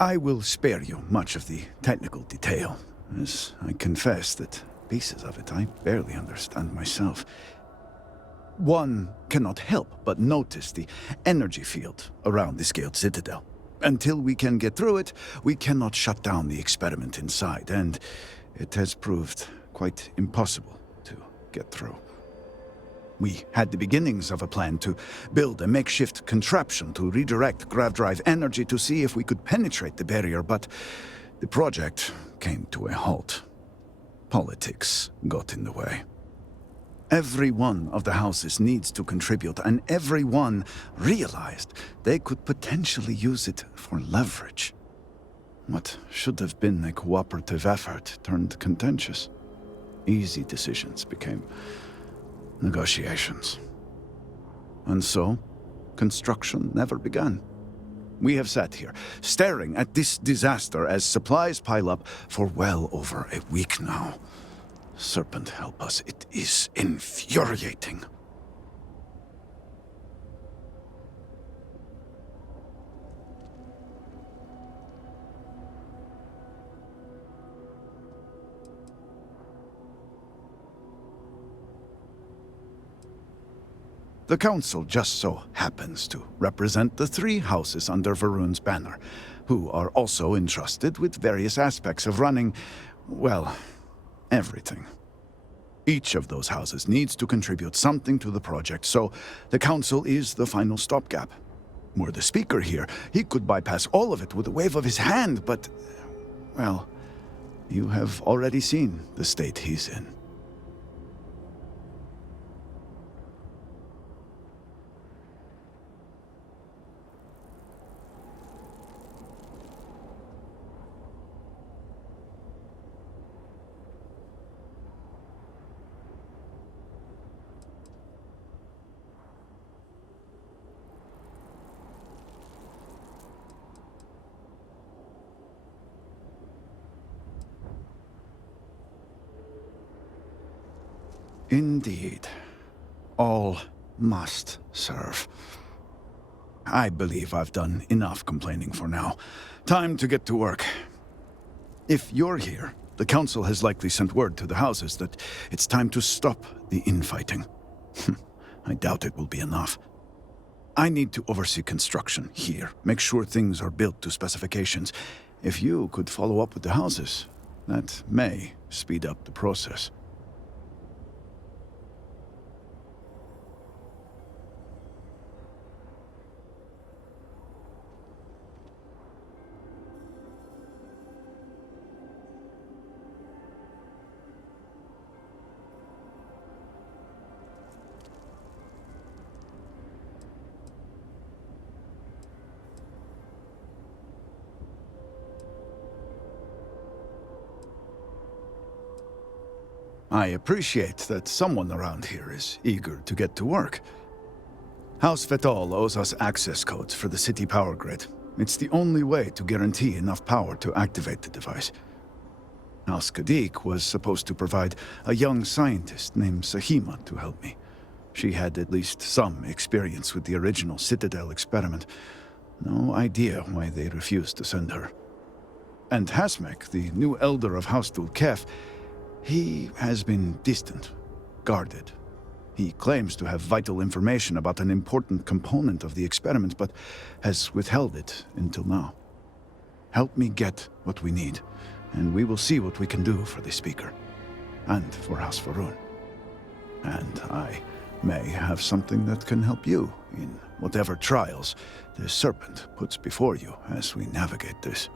I will spare you much of the technical detail, as I confess that pieces of it I barely understand myself. One cannot help but notice the energy field around the Scaled Citadel. Until we can get through it, we cannot shut down the experiment inside, and it has proved quite impossible to get through. We had the beginnings of a plan to build a makeshift contraption to redirect grav drive energy to see if we could penetrate the barrier, but the project came to a halt. Politics got in the way. Every one of the houses needs to contribute, and every one realized they could potentially use it for leverage. What should have been a cooperative effort turned contentious. Easy decisions became negotiations. And so, construction never began. We have sat here, staring at this disaster as supplies pile up for well over a week now. Serpent help us, it is infuriating. The Council just so happens to represent the 3 houses under Varun's banner, who are also entrusted with various aspects of running, well, everything. Each of those houses needs to contribute something to the project, so the Council is the final stopgap. Were the Speaker here, he could bypass all of it with a wave of his hand, but, well, you have already seen the state he's in. Indeed. All must serve. I believe I've done enough complaining for now. Time to get to work. If you're here, the Council has likely sent word to the houses that it's time to stop the infighting. I doubt it will be enough. I need to oversee construction here, make sure things are built to specifications. If you could follow up with the houses, that may speed up the process. I appreciate that someone around here is eager to get to work. House Vetol owes us access codes for the city power grid. It's the only way to guarantee enough power to activate the device. House Kadik was supposed to provide a young scientist named Sahima to help me. She had at least some experience with the original Citadel experiment. No idea why they refused to send her. And Hasmek, the new elder of House Dulkef, he has been distant, guarded. He claims to have vital information about an important component of the experiment, but has withheld it until now. Help me get what we need, and we will see what we can do for the Speaker, and for House Varun. And I may have something that can help you in whatever trials the Serpent puts before you as we navigate this.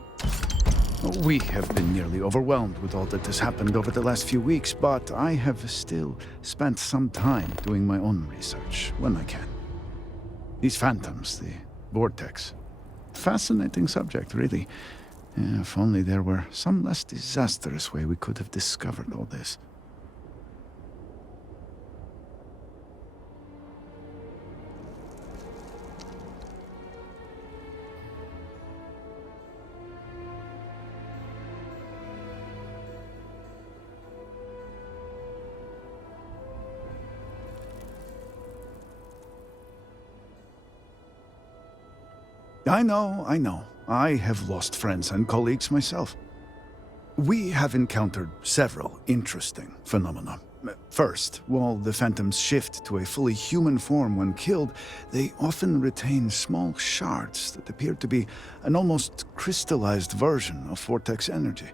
We have been nearly overwhelmed with all that has happened over the last few weeks, but I have still spent some time doing my own research when I can. These phantoms, the vortex. Fascinating subject, really. If only there were some less disastrous way we could have discovered all this. I know. I have lost friends and colleagues myself. We have encountered several interesting phenomena. First, while the phantoms shift to a fully human form when killed, they often retain small shards that appear to be an almost crystallized version of vortex energy.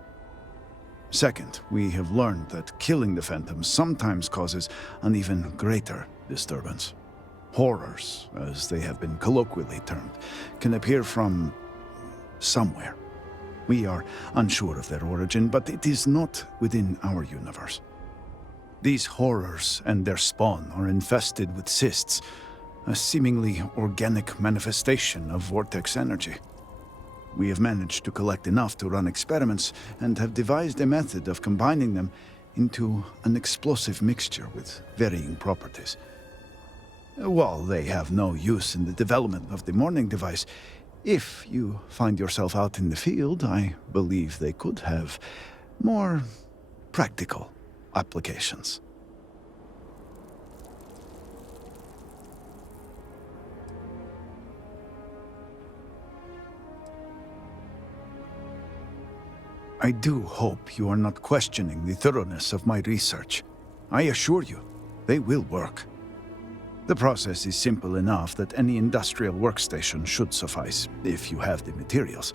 Second, we have learned that killing the phantoms sometimes causes an even greater disturbance. Horrors, as they have been colloquially termed, can appear from somewhere. We are unsure of their origin, but it is not within our universe. These horrors and their spawn are infested with cysts, a seemingly organic manifestation of vortex energy. We have managed to collect enough to run experiments and have devised a method of combining them into an explosive mixture with varying properties. While they have no use in the development of the morning device, if you find yourself out in the field, I believe they could have more practical applications. I do hope you are not questioning the thoroughness of my research. I assure you, they will work. The process is simple enough that any industrial workstation should suffice, if you have the materials.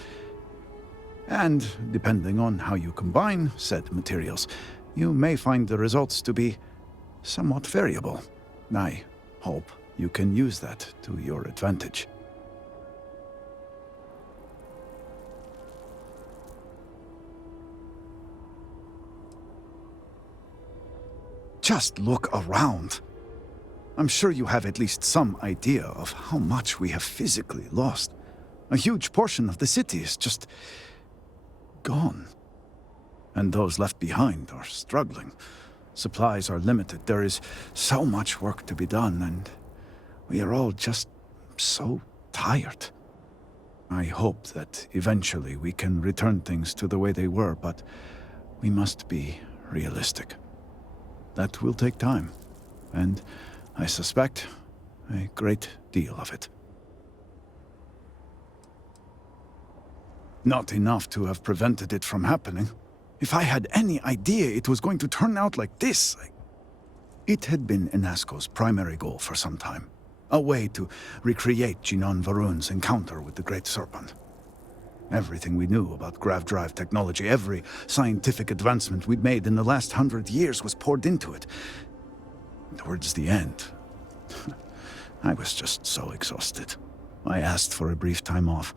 And, depending on how you combine said materials, you may find the results to be somewhat variable. I hope you can use that to your advantage. Just look around. I'm sure you have at least some idea of how much we have physically lost. A huge portion of the city is just gone. And those left behind are struggling. Supplies are limited. There is so much work to be done, and we are all just so tired. I hope that eventually we can return things to the way they were, but we must be realistic. That will take time, and I suspect a great deal of it. Not enough to have prevented it from happening. If I had any idea it was going to turn out like this... It had been Inasco's primary goal for some time. A way to recreate Jinan Varun's encounter with the Great Serpent. Everything we knew about grav drive technology, every scientific advancement we'd made in the last 100 years was poured into it. Towards the end, I was just so exhausted. I asked for a brief time off.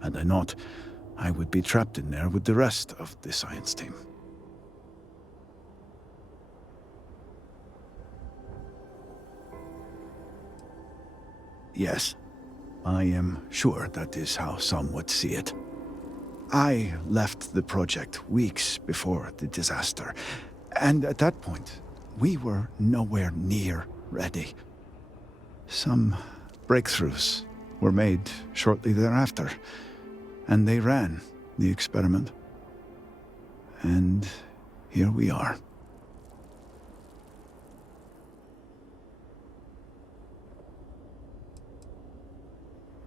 Had I not, I would be trapped in there with the rest of the science team. Yes, I am sure that is how some would see it. I left the project weeks before the disaster, And at that point, we were nowhere near ready. Some breakthroughs were made shortly thereafter, and they ran the experiment. And here we are.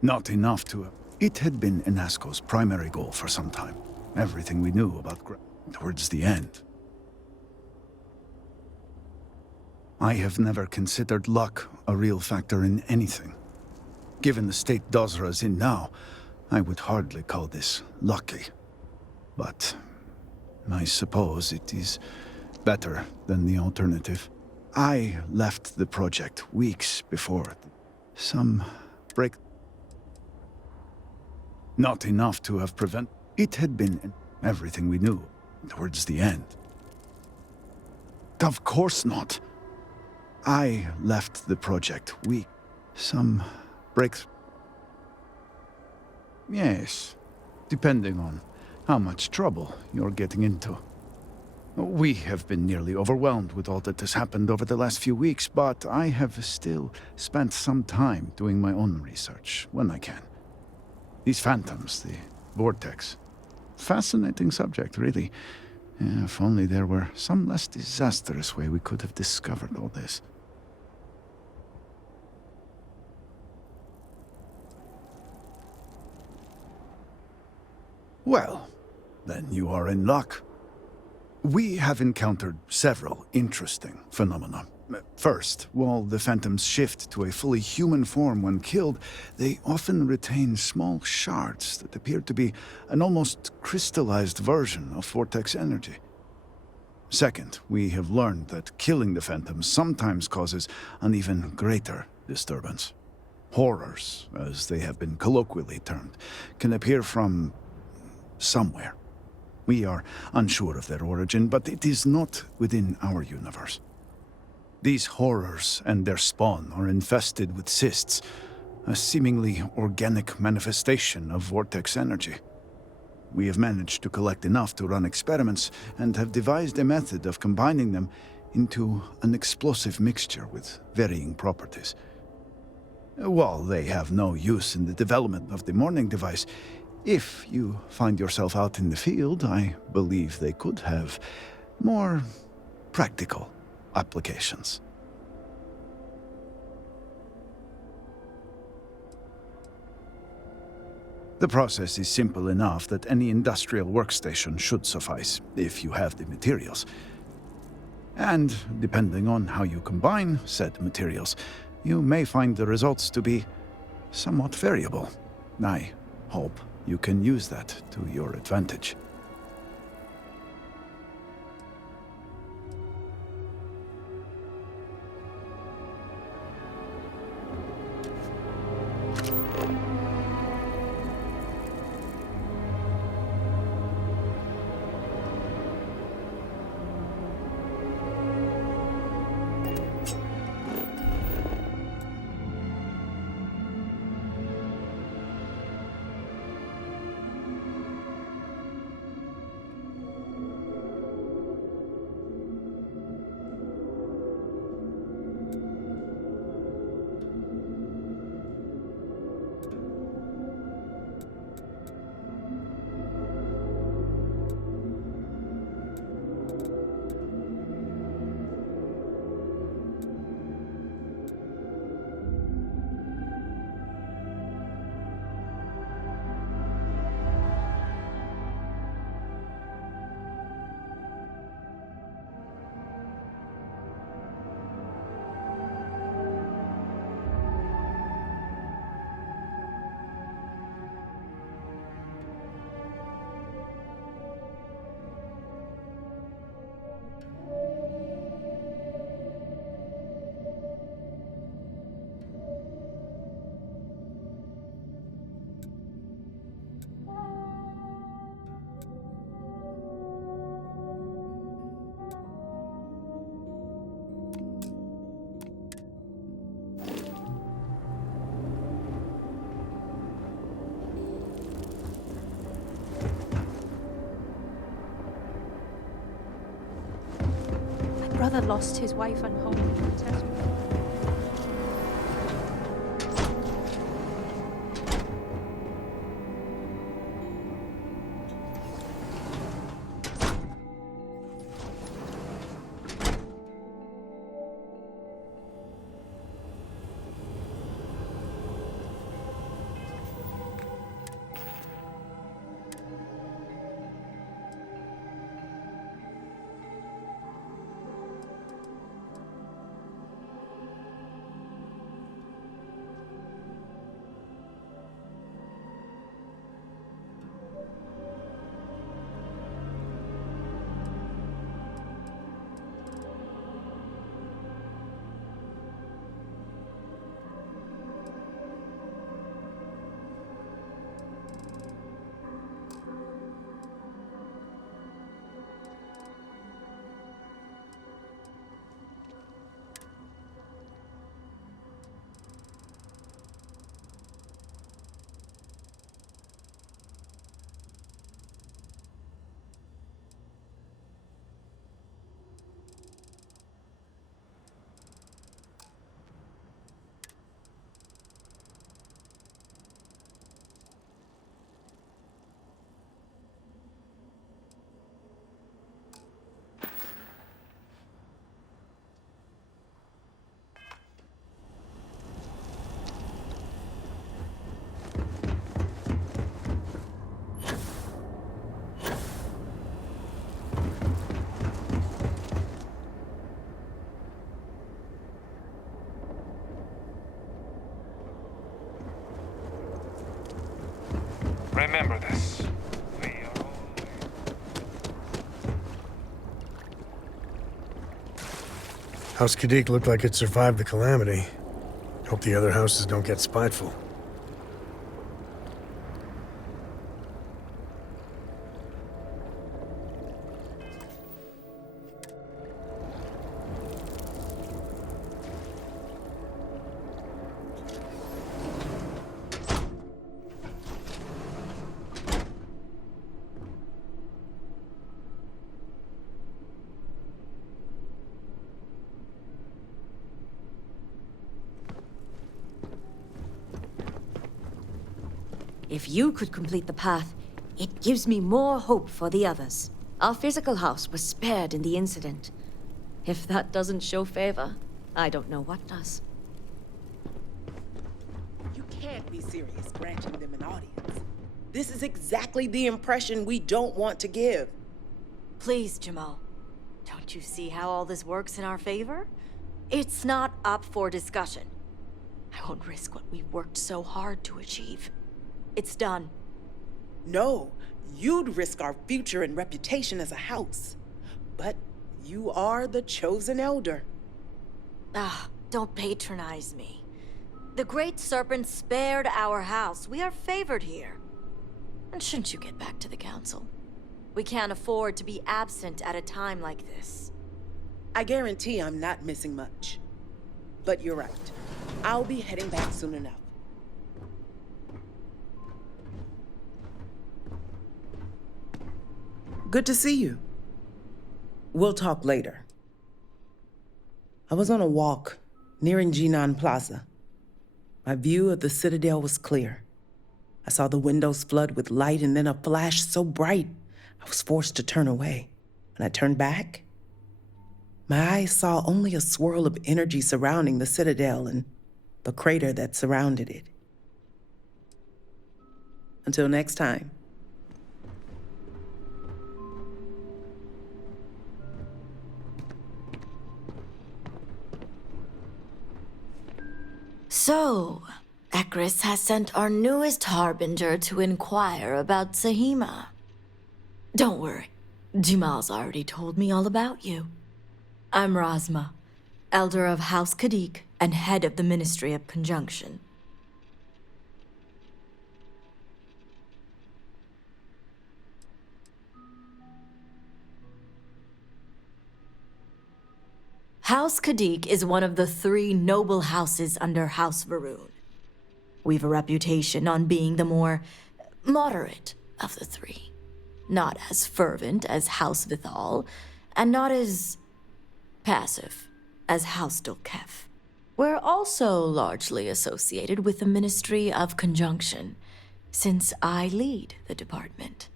Not enough to... It had been Inasco's primary goal for some time. Everything we knew about towards the end. I have never considered luck a real factor in anything. Given the state Dozra's in now, I would hardly call this lucky. But I suppose it is better than the alternative. I left the project weeks before some break... Not enough to have prevented... It had been everything we knew towards the end. Of course not. I left the project some breakthrough... Yes, depending on how much trouble you're getting into. We have been nearly overwhelmed with all that has happened over the last few weeks, but I have still spent some time doing my own research when I can. These phantoms, the vortex. Fascinating subject, really. If only there were some less disastrous way we could have discovered all this. Well, then you are in luck. We have encountered several interesting phenomena. First, while the phantoms shift to a fully human form when killed, they often retain small shards that appear to be an almost crystallized version of vortex energy. Second, we have learned that killing the phantoms sometimes causes an even greater disturbance. Horrors, as they have been colloquially termed, can appear from somewhere. We are unsure of their origin, but it is not within our universe. These horrors and their spawn are infested with cysts, a seemingly organic manifestation of vortex energy. We have managed to collect enough to run experiments and have devised a method of combining them into an explosive mixture with varying properties. While they have no use in the development of the morning device, if you find yourself out in the field, I believe they could have more practical applications. The process is simple enough that any industrial workstation should suffice, if you have the materials. And, depending on how you combine said materials, you may find the results to be somewhat variable. I hope you can use that to your advantage. brother lost his wife and home in the test. Remember this. House Kadik looked like it survived the calamity. Hope the other houses don't get spiteful. If you could complete the path, it gives me more hope for the others. Our physical house was spared in the incident. If that doesn't show favor, I don't know what does. You can't be serious granting them an audience. This is exactly the impression we don't want to give. Please, Jamal. Don't you see how all this works in our favor? It's not up for discussion. I won't risk what we've worked so hard to achieve. It's done. No, you'd risk our future and reputation as a house. But you are the chosen elder. Don't patronize me. The Great Serpent spared our house. We are favored here. And shouldn't you get back to the council? We can't afford to be absent at a time like this. I guarantee I'm not missing much. But you're right. I'll be heading back soon enough. Good to see you. We'll talk later. I was on a walk, nearing Jinan Plaza. My view of the Citadel was clear. I saw the windows flood with light and then a flash so bright, I was forced to turn away. When I turned back, my eyes saw only a swirl of energy surrounding the Citadel and the crater that surrounded it. Until next time. So, Ekris has sent our newest harbinger to inquire about Sahima. Don't worry, Jamal's already told me all about you. I'm Razma, Elder of House Kadik and head of the Ministry of Conjunction. House Kadik is one of the 3 noble houses under House Varun. We've a reputation on being the more moderate of the 3. Not as fervent as House Vithal, and not as passive as House Dolkef. We're also largely associated with the Ministry of Conjunction, since I lead the department.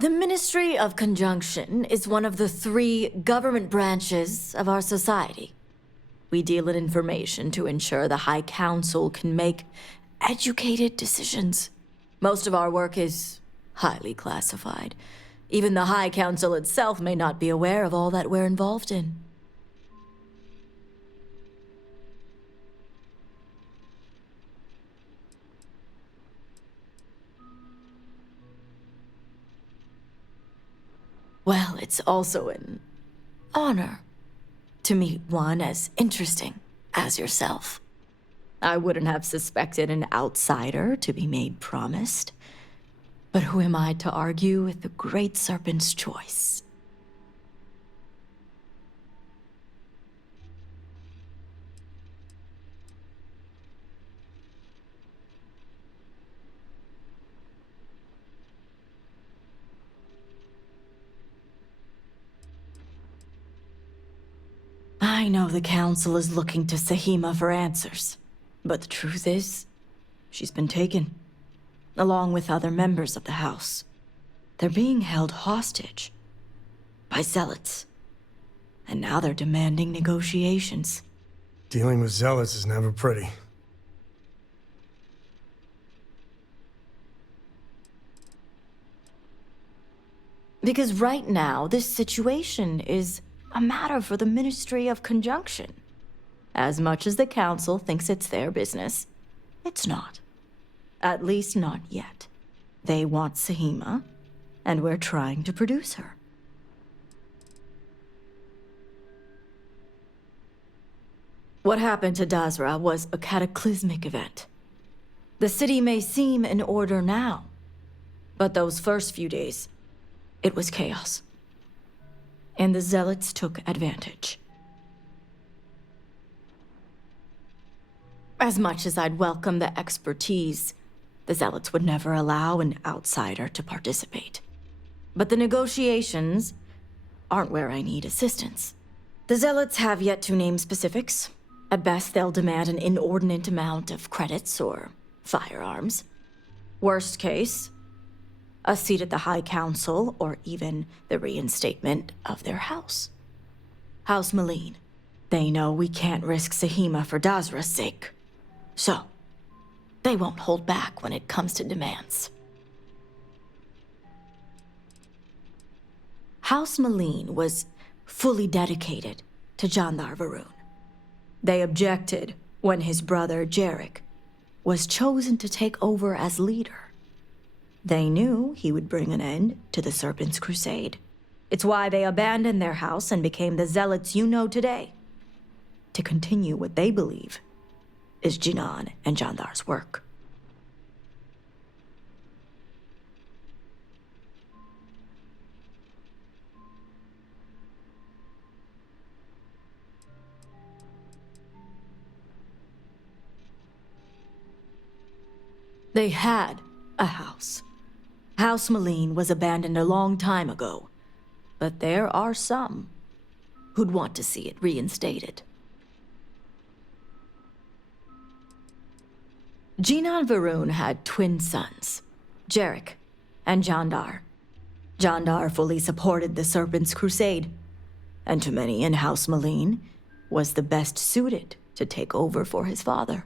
The Ministry of Conjunction is one of the 3 government branches of our society. We deal in information to ensure the High Council can make educated decisions. Most of our work is highly classified. Even the High Council itself may not be aware of all that we're involved in. Well, it's also an honor to meet one as interesting as yourself. I wouldn't have suspected an outsider to be made promised. But who am I to argue with the Great Serpent's choice? I know the Council is looking to Sahima for answers, but the truth is, she's been taken, along with other members of the House. They're being held hostage by zealots, and now they're demanding negotiations. Dealing with zealots is never pretty. Because right now, this situation is a matter for the Ministry of Conjunction. As much as the Council thinks it's their business, it's not. At least not yet. They want Sahima, and we're trying to produce her. What happened to Dazra was a cataclysmic event. The city may seem in order now, but those first few days, it was chaos. And the Zealots took advantage. As much as I'd welcome the expertise, the Zealots would never allow an outsider to participate. But the negotiations aren't where I need assistance. The Zealots have yet to name specifics. At best, they'll demand an inordinate amount of credits or firearms. Worst case, a seat at the High Council, or even the reinstatement of their house. House Malene. They know we can't risk Sahima for Dazra's sake. So, they won't hold back when it comes to demands. House Malene was fully dedicated to Jandar Varun. They objected when his brother, Jarek, was chosen to take over as leader. They knew he would bring an end to the Serpent's crusade. It's why they abandoned their house and became the zealots you know today, to continue what they believe is Jinan and Jandar's work. They had a house. House Malene was abandoned a long time ago, but there are some who'd want to see it reinstated. Jinan Varun had twin sons, Jarek and Jandar. Jandar fully supported the Serpent's crusade, and to many in House Malene, was the best suited to take over for his father.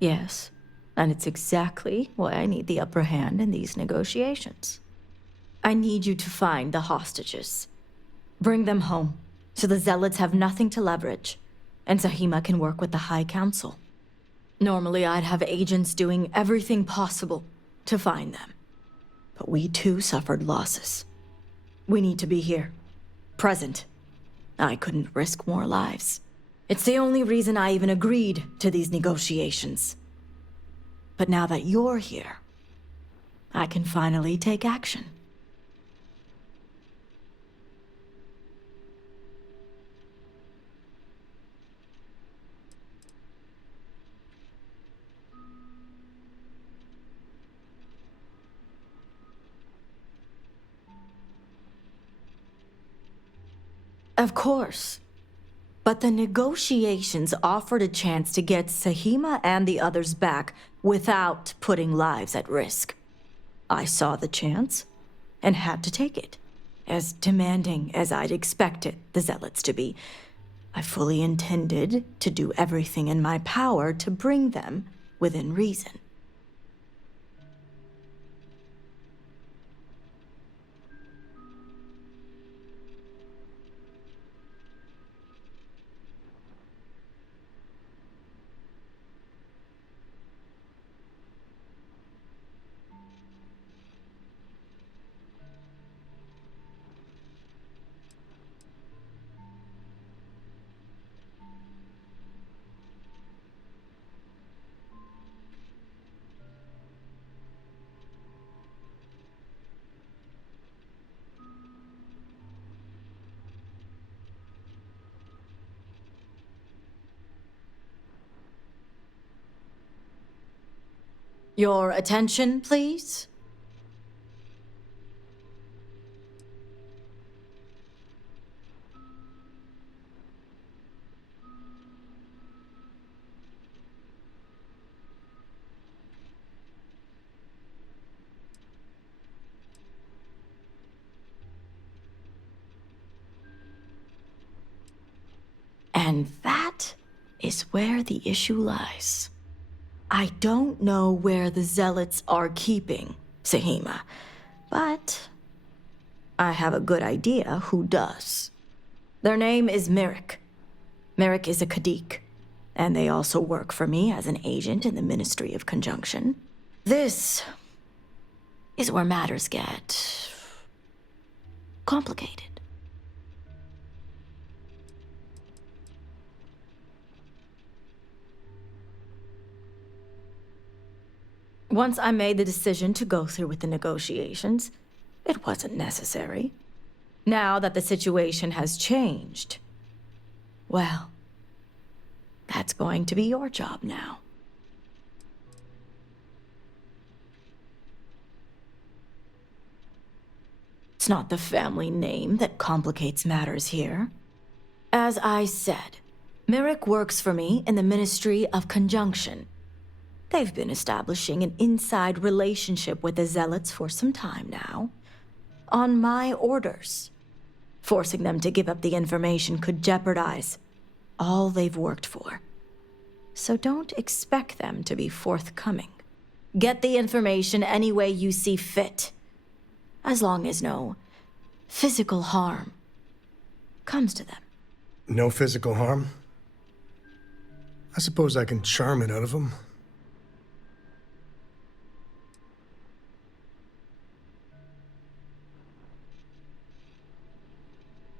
Yes, and it's exactly why I need the upper hand in these negotiations. I need you to find the hostages. Bring them home, so the Zealots have nothing to leverage, and Zahima can work with the High Council. Normally, I'd have agents doing everything possible to find them. But we too suffered losses. We need to be here, present. I couldn't risk more lives. It's the only reason I even agreed to these negotiations. But now that you're here, I can finally take action. Of course. But the negotiations offered a chance to get Zahima and the others back without putting lives at risk. I saw the chance and had to take it. As demanding as I'd expected the Zealots to be, I fully intended to do everything in my power to bring them within reason. Your attention, please? And that is where the issue lies. I don't know where the Zealots are keeping Zahima, but I have a good idea who does. Their name is Merrick. Merrick is a Kadik, and they also work for me as an agent in the Ministry of Conjunction. This is where matters get complicated. Once I made the decision to go through with the negotiations, it wasn't necessary. Now that the situation has changed, well, that's going to be your job now. It's not the family name that complicates matters here. As I said, Merrick works for me in the Ministry of Conjunction. They've been establishing an inside relationship with the Zealots for some time now. On my orders. Forcing them to give up the information could jeopardize all they've worked for. So don't expect them to be forthcoming. Get the information any way you see fit. As long as no physical harm comes to them. No physical harm? I suppose I can charm it out of them.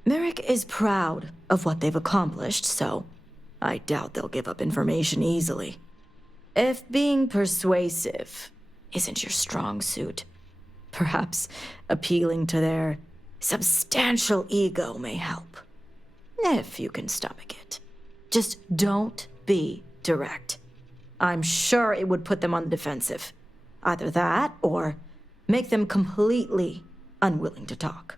Merrick is proud of what they've accomplished, so I doubt they'll give up information easily. If being persuasive isn't your strong suit, perhaps appealing to their substantial ego may help. If you can stomach it. Just don't be direct. I'm sure it would put them on the defensive. Either that, or make them completely unwilling to talk.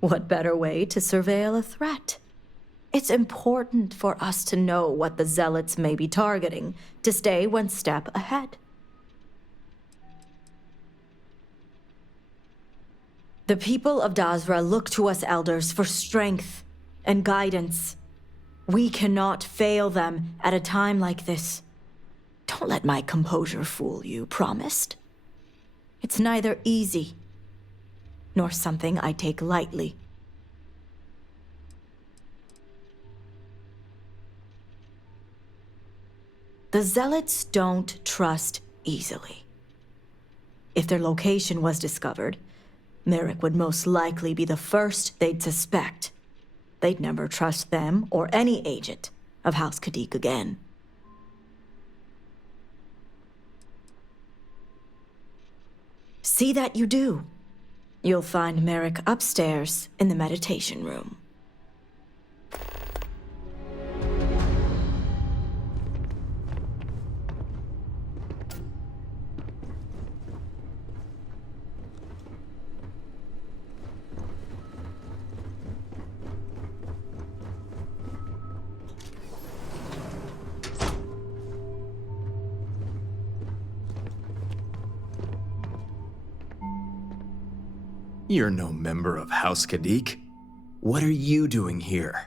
What better way to surveil a threat? It's important for us to know what the Zealots may be targeting, to stay one step ahead. The people of Dazra look to us elders for strength and guidance. We cannot fail them at a time like this. Don't let my composure fool you, promised? It's neither easy nor something I take lightly. The Zealots don't trust easily. If their location was discovered, Merrick would most likely be the first they'd suspect. They'd never trust them or any agent of House Kadik again. See that you do. You'll find Merrick upstairs in the meditation room. You're no member of House Kadik. What are you doing here?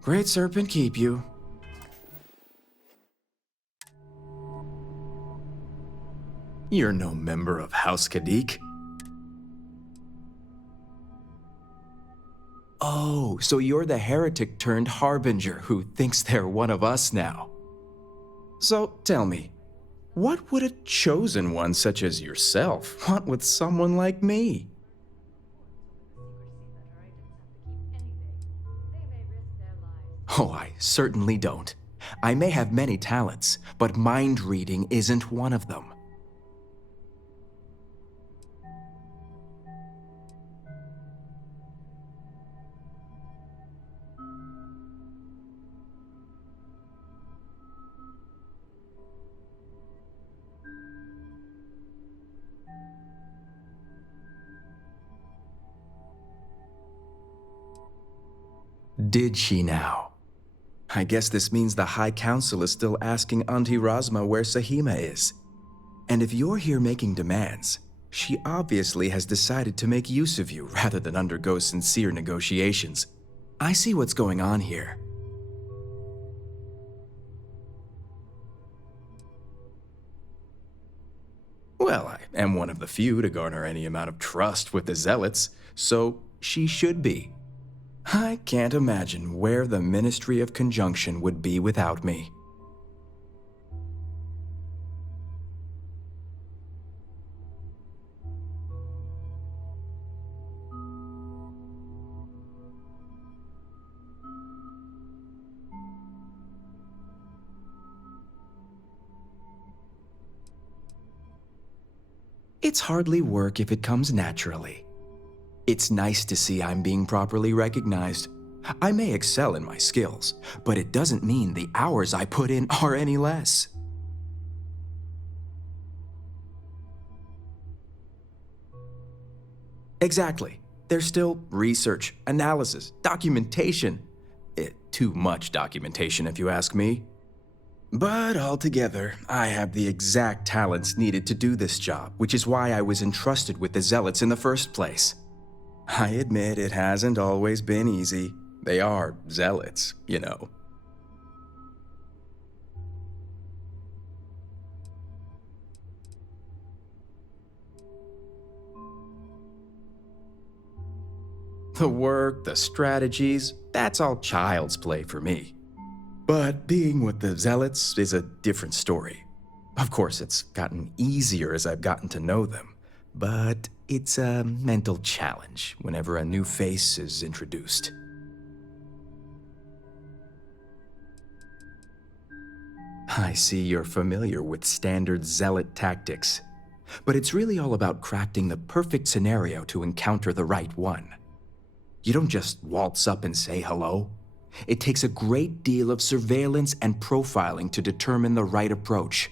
Great Serpent keep you. You're no member of House Kadik. Oh, so you're the heretic turned harbinger who thinks they're one of us now. So tell me, what would a chosen one such as yourself want with someone like me? Oh, I certainly don't. I may have many talents, but mind reading isn't one of them. Did she now? I guess this means the High Council is still asking Auntie Razma where Sahima is. And if you're here making demands, she obviously has decided to make use of you rather than undergo sincere negotiations. I see what's going on here. Well, I am one of the few to garner any amount of trust with the Zealots, so she should be. I can't imagine where the Ministry of Conjunction would be without me. It's hardly work if it comes naturally. It's nice to see I'm being properly recognized. I may excel in my skills, but it doesn't mean the hours I put in are any less. Exactly. There's still research, analysis, documentation. Too much documentation, if you ask me. But altogether, I have the exact talents needed to do this job, which is why I was entrusted with the Zealots in the first place. I admit it hasn't always been easy. They are Zealots, you know. The work, the strategies, that's all child's play for me. But being with the Zealots is a different story. Of course, it's gotten easier as I've gotten to know them, but it's a mental challenge whenever a new face is introduced. I see you're familiar with standard Zealot tactics, but it's really all about crafting the perfect scenario to encounter the right one. You don't just waltz up and say hello. It takes a great deal of surveillance and profiling to determine the right approach.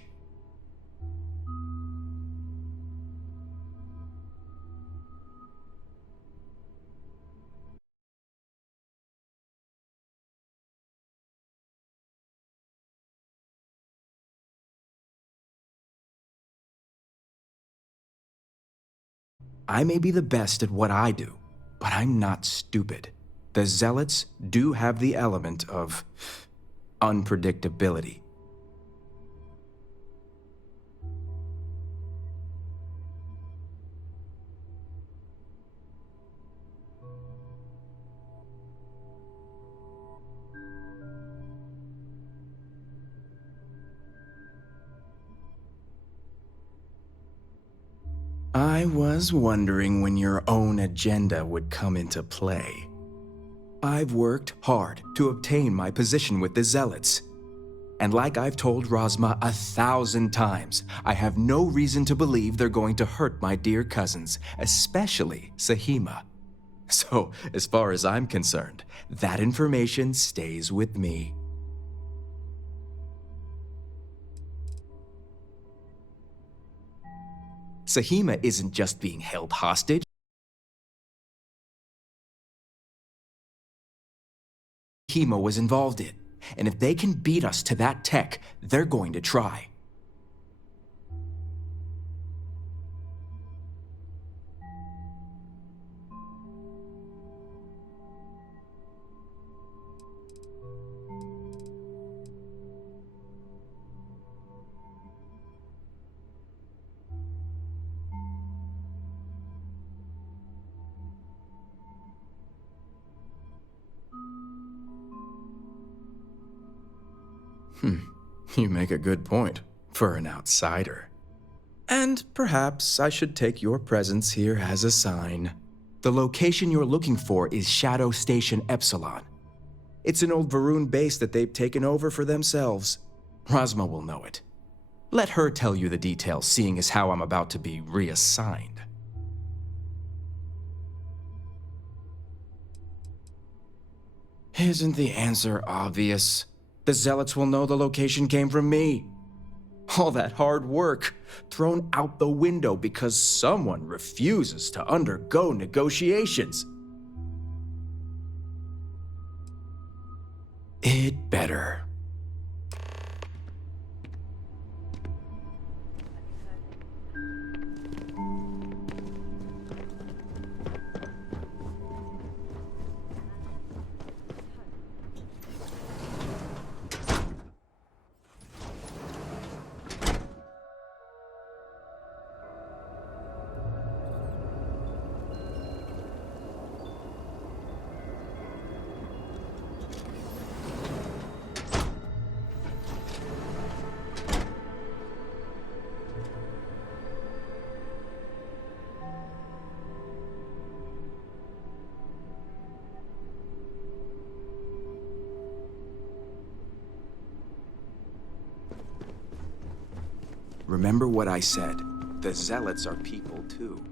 I may be the best at what I do, But I'm not stupid. The Zealots do have the element of unpredictability. I was wondering when your own agenda would come into play. I've worked hard to obtain my position with the Zealots. And like I've told Rosma 1,000 times, I have no reason to believe they're going to hurt my dear cousins, especially Sahima. So, as far as I'm concerned, that information stays with me. Sahima isn't just being held hostage. Sahima was involved in. And if they can beat us to that tech, they're going to try. You make a good point for an outsider. And perhaps I should take your presence here as a sign. The location you're looking for is Shadow Station Epsilon. It's an old Varun base that they've taken over for themselves. Rosma will know it. Let her tell you the details, seeing as how I'm about to be reassigned. Isn't the answer obvious? The Zealots will know the location came from me. All that hard work thrown out the window because someone refuses to undergo negotiations. It better. Remember what I said. The Zealots are people, too.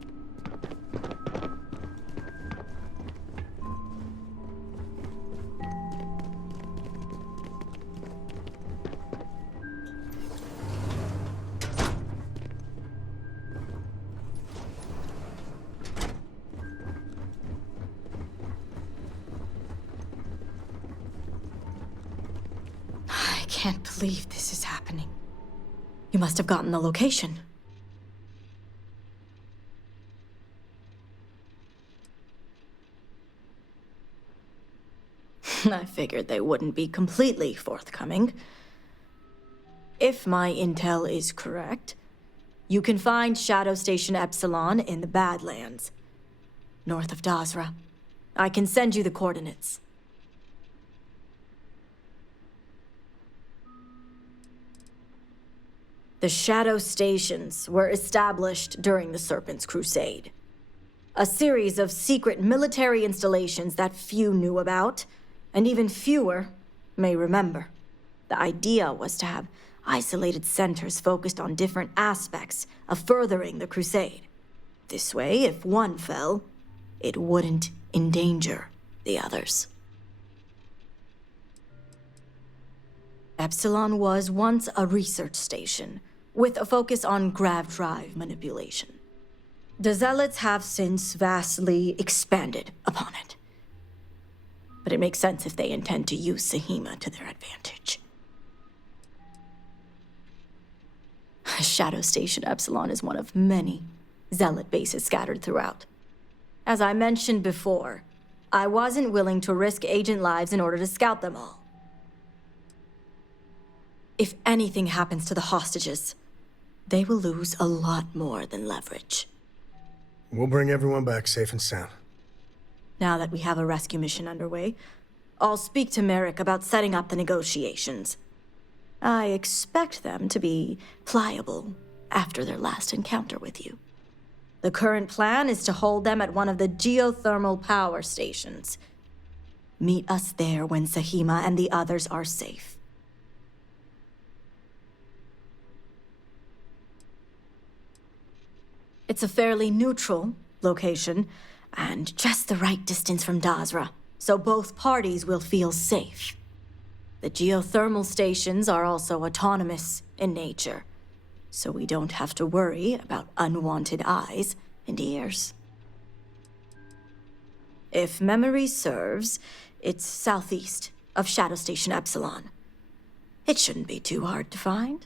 I can't believe this is happening. You must have gotten the location. I figured they wouldn't be completely forthcoming. If my intel is correct, you can find Shadow Station Epsilon in the Badlands, north of Dazra. I can send you the coordinates. The Shadow Stations were established during the Serpent's Crusade. A series of secret military installations that few knew about, and even fewer may remember. The idea was to have isolated centers focused on different aspects of furthering the Crusade. This way, if one fell, it wouldn't endanger the others. Epsilon was once a research station, with a focus on grav drive manipulation. The Zealots have since vastly expanded upon it. But it makes sense if they intend to use Sahima to their advantage. Shadow Station Epsilon is one of many Zealot bases scattered throughout. As I mentioned before, I wasn't willing to risk agent lives in order to scout them all. If anything happens to the hostages, they will lose a lot more than leverage. We'll bring everyone back safe and sound. Now that we have a rescue mission underway, I'll speak to Merrick about setting up the negotiations. I expect them to be pliable after their last encounter with you. The current plan is to hold them at one of the geothermal power stations. Meet us there when Sahima and the others are safe. It's a fairly neutral location, and just the right distance from Dazra, so both parties will feel safe. The geothermal stations are also autonomous in nature, so we don't have to worry about unwanted eyes and ears. If memory serves, it's southeast of Shadow Station Epsilon. It shouldn't be too hard to find.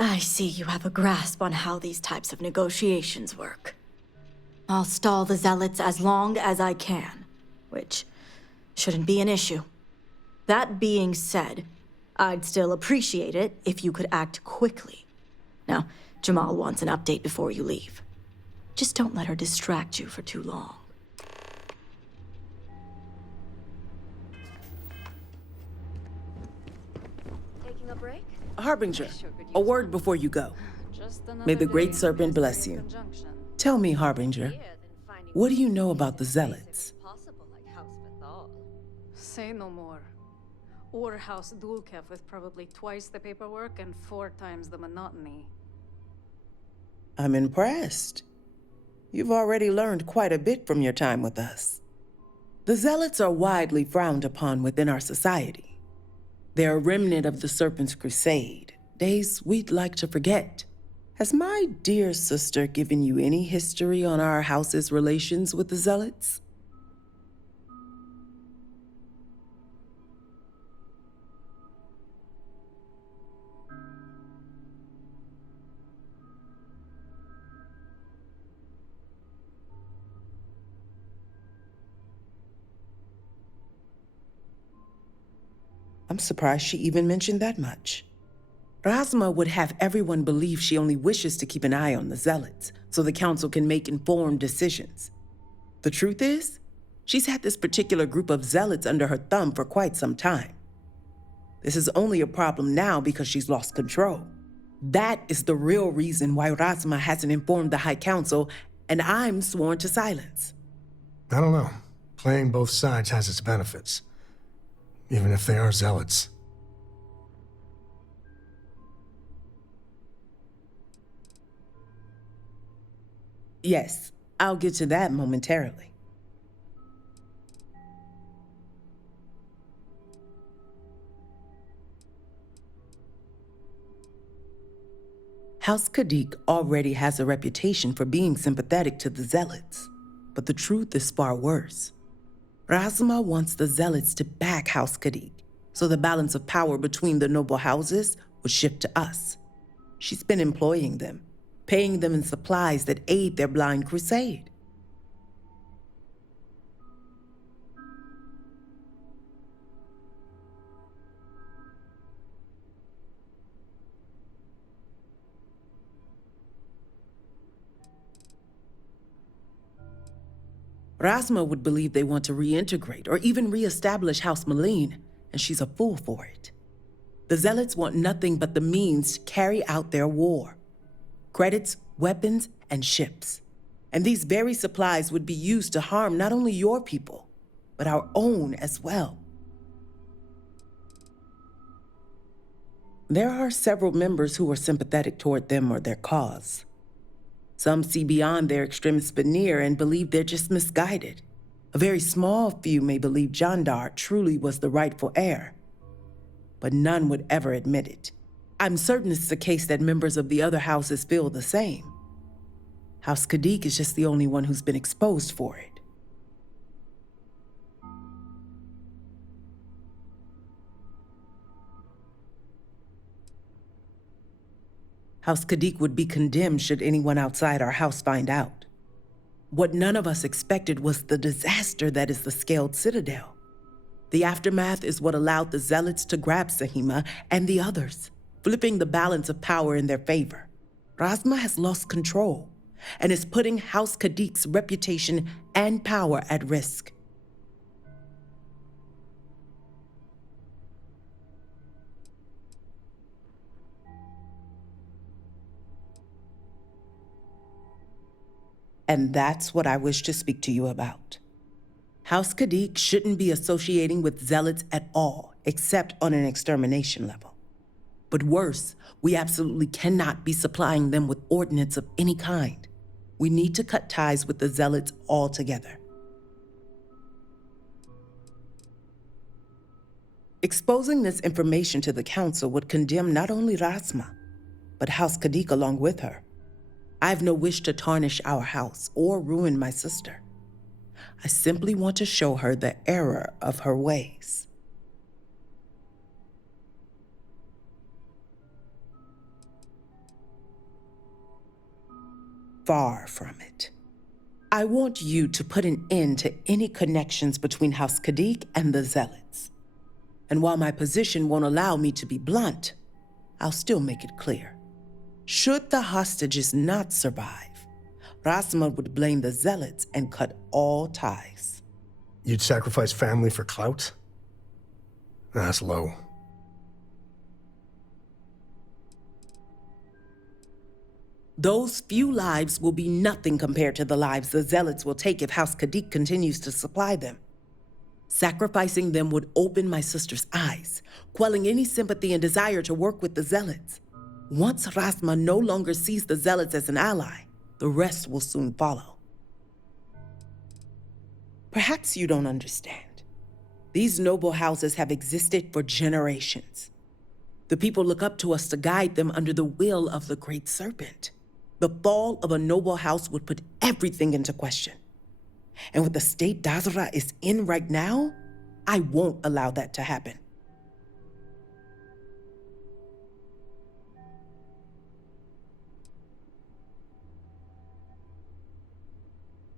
I see you have a grasp on how these types of negotiations work. I'll stall the Zealots as long as I can, which shouldn't be an issue. That being said, I'd still appreciate it if you could act quickly. Now, Jamal wants an update before you leave. Just don't let her distract you for too long. Taking a break? Harbinger, a word before you go. May the Great Serpent bless you. Tell me, Harbinger, what do you know about the Zealots? Say no more. House Dulkev with probably twice the paperwork and 4 times the monotony. I'm impressed. You've already learned quite a bit from your time with us. The Zealots are widely frowned upon within our society. They're a remnant of the Serpent's crusade, days we'd like to forget. Has my dear sister given you any history on our house's relations with the Zealots? I'm surprised she even mentioned that much. Razma would have everyone believe she only wishes to keep an eye on the Zealots, so the Council can make informed decisions. The truth is, she's had this particular group of Zealots under her thumb for quite some time. This is only a problem now because she's lost control. That is the real reason why Razma hasn't informed the High Council, and I'm sworn to silence. I don't know. Playing both sides has its benefits, even if they are Zealots. Yes, I'll get to that momentarily. House Kadik already has a reputation for being sympathetic to the Zealots, but the truth is far worse. Razma wants the Zealots to back House Kadik, so the balance of power between the noble houses would shift to us. She's been employing them, paying them in supplies that aid their blind crusade. Razma would believe they want to reintegrate or even reestablish House Malene, and she's a fool for it. The Zealots want nothing but the means to carry out their war. Credits, weapons, and ships. And these very supplies would be used to harm not only your people, but our own as well. There are several members who are sympathetic toward them or their cause. Some see beyond their extremist veneer and believe they're just misguided. A very small few may believe Jandar truly was the rightful heir, but none would ever admit it. I'm certain it's the case that members of the other houses feel the same. House Kadik is just the only one who's been exposed for it. House Kadik would be condemned should anyone outside our house find out. What none of us expected was the disaster that is the Scaled Citadel. The aftermath is what allowed the Zealots to grab Sahima and the others, flipping the balance of power in their favor. Razma has lost control and is putting House Kadik's reputation and power at risk. And that's what I wish to speak to you about. House Kadik shouldn't be associating with Zealots at all, except on an extermination level. But worse, we absolutely cannot be supplying them with ordnance of any kind. We need to cut ties with the Zealots altogether. Exposing this information to the Council would condemn not only Razma, but House Kadik along with her. I have no wish to tarnish our house or ruin my sister. I simply want to show her the error of her ways. Far from it. I want you to put an end to any connections between House Kadik and the Zealots. And while my position won't allow me to be blunt, I'll still make it clear. Should the hostages not survive, Razma would blame the Zealots and cut all ties. You'd sacrifice family for clout? That's low. Those few lives will be nothing compared to the lives the Zealots will take if House Kadik continues to supply them. Sacrificing them would open my sister's eyes, quelling any sympathy and desire to work with the Zealots. Once Razma no longer sees the Zealots as an ally, the rest will soon follow. Perhaps you don't understand. These noble houses have existed for generations. The people look up to us to guide them under the will of the Great Serpent. The fall of a noble house would put everything into question. And with the state Dazra is in right now, I won't allow that to happen.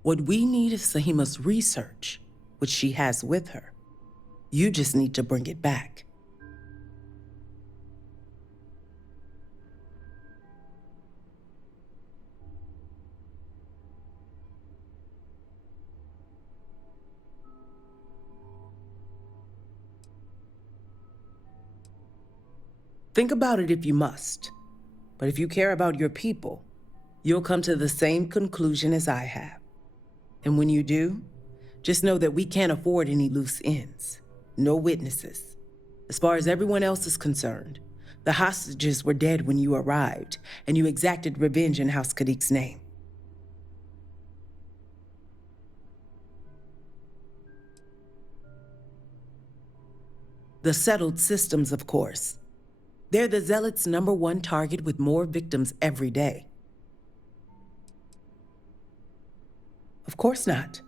What we need is Sahima's research, which she has with her. You just need to bring it back. Think about it if you must, but if you care about your people, you'll come to the same conclusion as I have. And when you do, just know that we can't afford any loose ends. No witnesses. As far as everyone else is concerned, the hostages were dead when you arrived, and you exacted revenge in House Kadik's name. The settled systems, of course. They're the Zealots' #1 target with more victims every day. Of course not.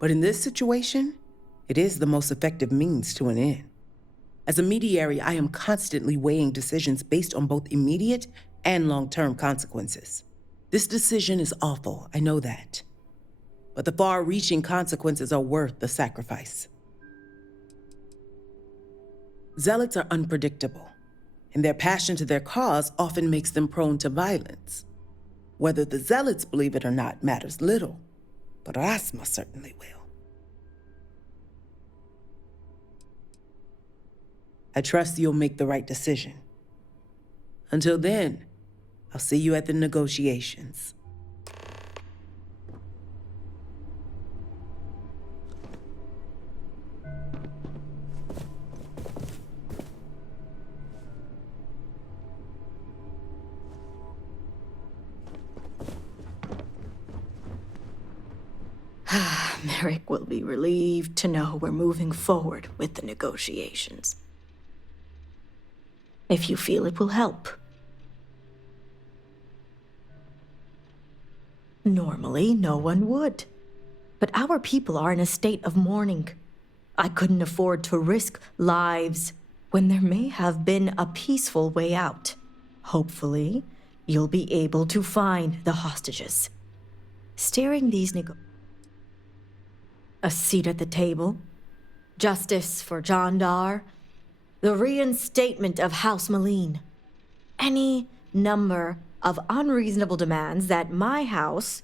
But in this situation, it is the most effective means to an end. As a mediary, I am constantly weighing decisions based on both immediate and long-term consequences. This decision is awful, I know that. But the far-reaching consequences are worth the sacrifice. Zealots are unpredictable, and their passion to their cause often makes them prone to violence. Whether the Zealots believe it or not matters little, but Razma certainly will. I trust you'll make the right decision. Until then, I'll see you at the negotiations. Merrick will be relieved to know we're moving forward with the negotiations. If you feel it will help. Normally, no one would. But our people are in a state of mourning. I couldn't afford to risk lives when there may have been a peaceful way out. Hopefully, you'll be able to find the hostages. Steering these a seat at the table, justice for John Dar, the reinstatement of House Malene, any number of unreasonable demands that my house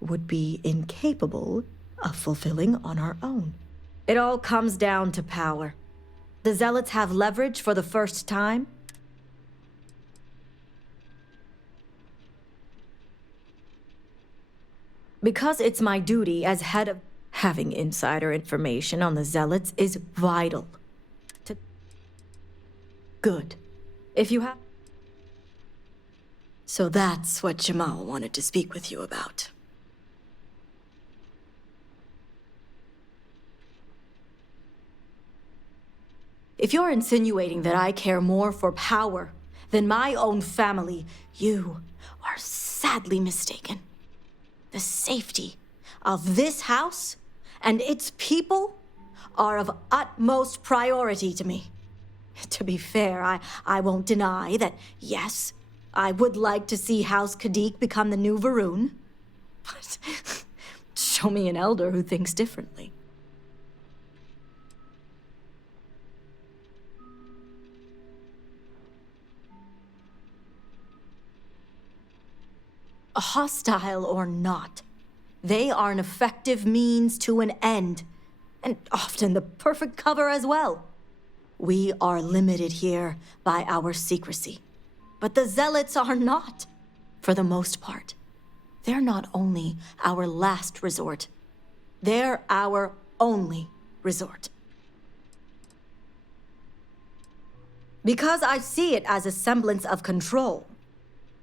would be incapable of fulfilling on our own. It all comes down to power. The Zealots have leverage for the first time. Because it's my duty as head of having insider information on the Zealots is vital. Good. If you have... So that's what Jamal wanted to speak with you about. If you're insinuating that I care more for power than my own family, you are sadly mistaken. The safety of this house and its people are of utmost priority to me. To be fair, I won't deny that, yes, I would like to see House Kadik become the new Varun. But show me an elder who thinks differently. Hostile or not, they are an effective means to an end, and often the perfect cover as well. We are limited here by our secrecy, but the Zealots are not, for the most part. They're not only our last resort, they're our only resort. Because I see it as a semblance of control.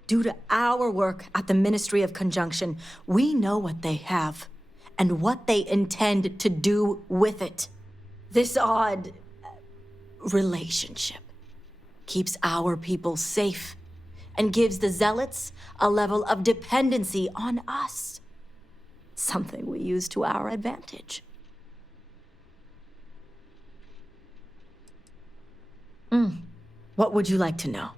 Due to our work at the Ministry of Conjunction, we know what they have and what they intend to do with it. This odd relationship keeps our people safe and gives the Zealots a level of dependency on us. Something we use to our advantage. What would you like to know?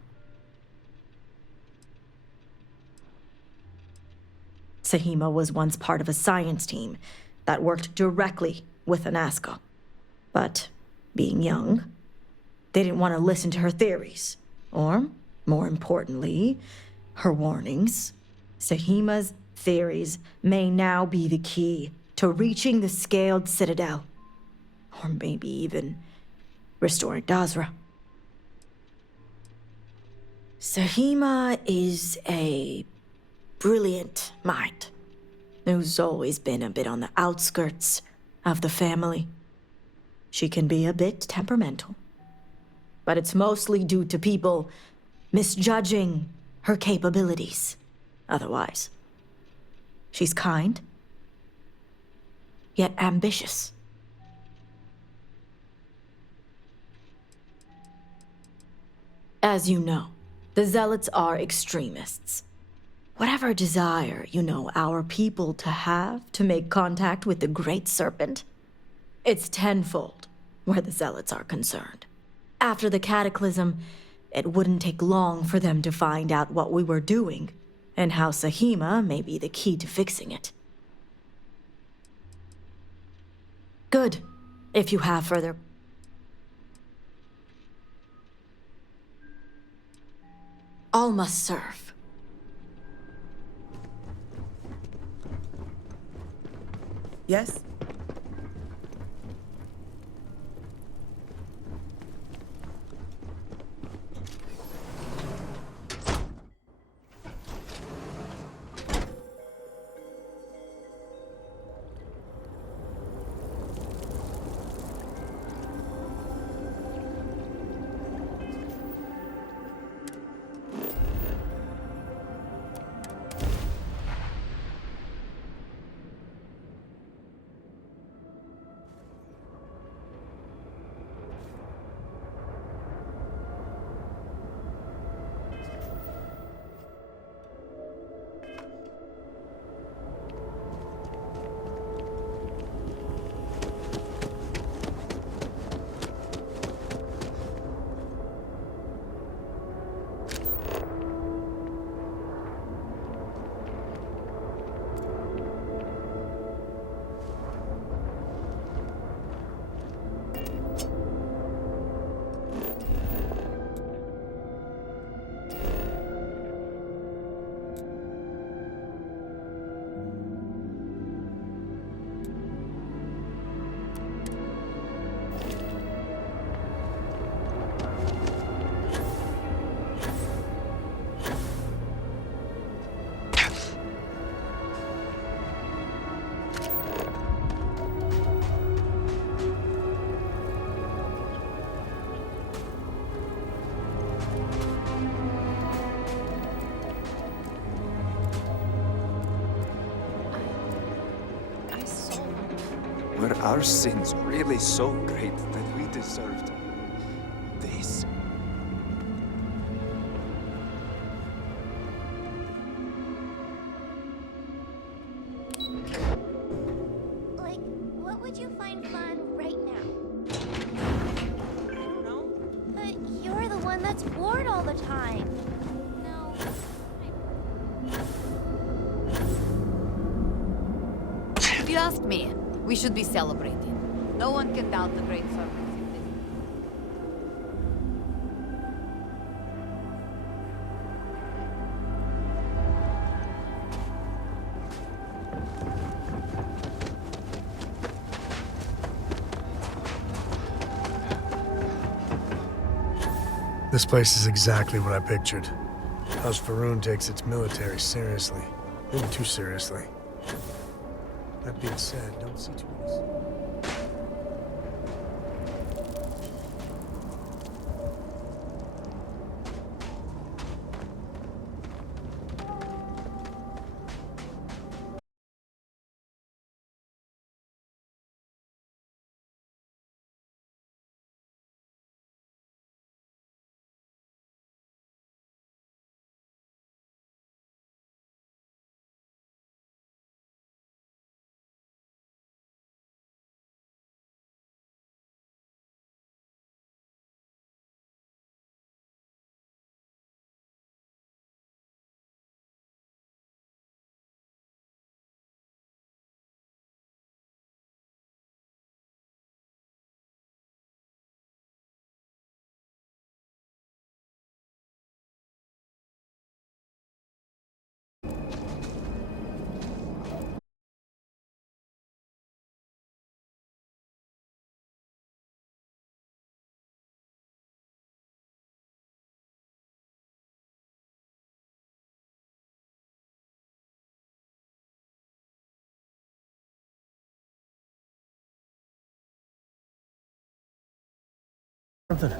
Sahima was once part of a science team that worked directly with Anaska. But, being young, they didn't want to listen to her theories. Or, more importantly, her warnings. Sahima's theories may now be the key to reaching the Scaled Citadel. Or maybe even restoring Dazra. Sahima is a brilliant mind, who's always been a bit on the outskirts of the family. She can be a bit temperamental, but it's mostly due to people misjudging her capabilities. Otherwise, she's kind, yet ambitious. As you know, the Zealots are extremists. Whatever desire, our people to have to make contact with the Great Serpent, it's tenfold where the Zealots are concerned. After the Cataclysm, it wouldn't take long for them to find out what we were doing, and how Sahima may be the key to fixing it. Good, if you have further... All must serve. Yes? Were our sins really so great that we deserved this? Like, what would you find fun right now? I don't know. But you're the one that's bored all the time. No. If you ask me, we should be celebrating. No one can doubt the Great Serpent's existence. This place is exactly what I pictured. House Faroon takes its military seriously. Maybe too seriously. That being said, don't see too many... Something.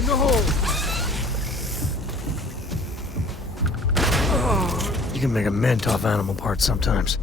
In the hole! You can make a mint off animal parts sometimes.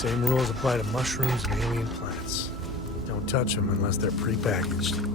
Same rules apply to mushrooms and alien plants. Don't touch them unless they're prepackaged.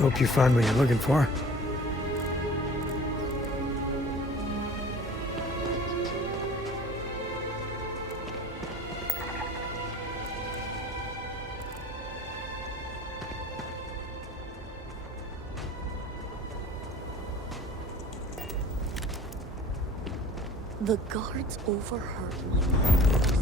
Hope you find what you're looking for. The guards overheard my conversation.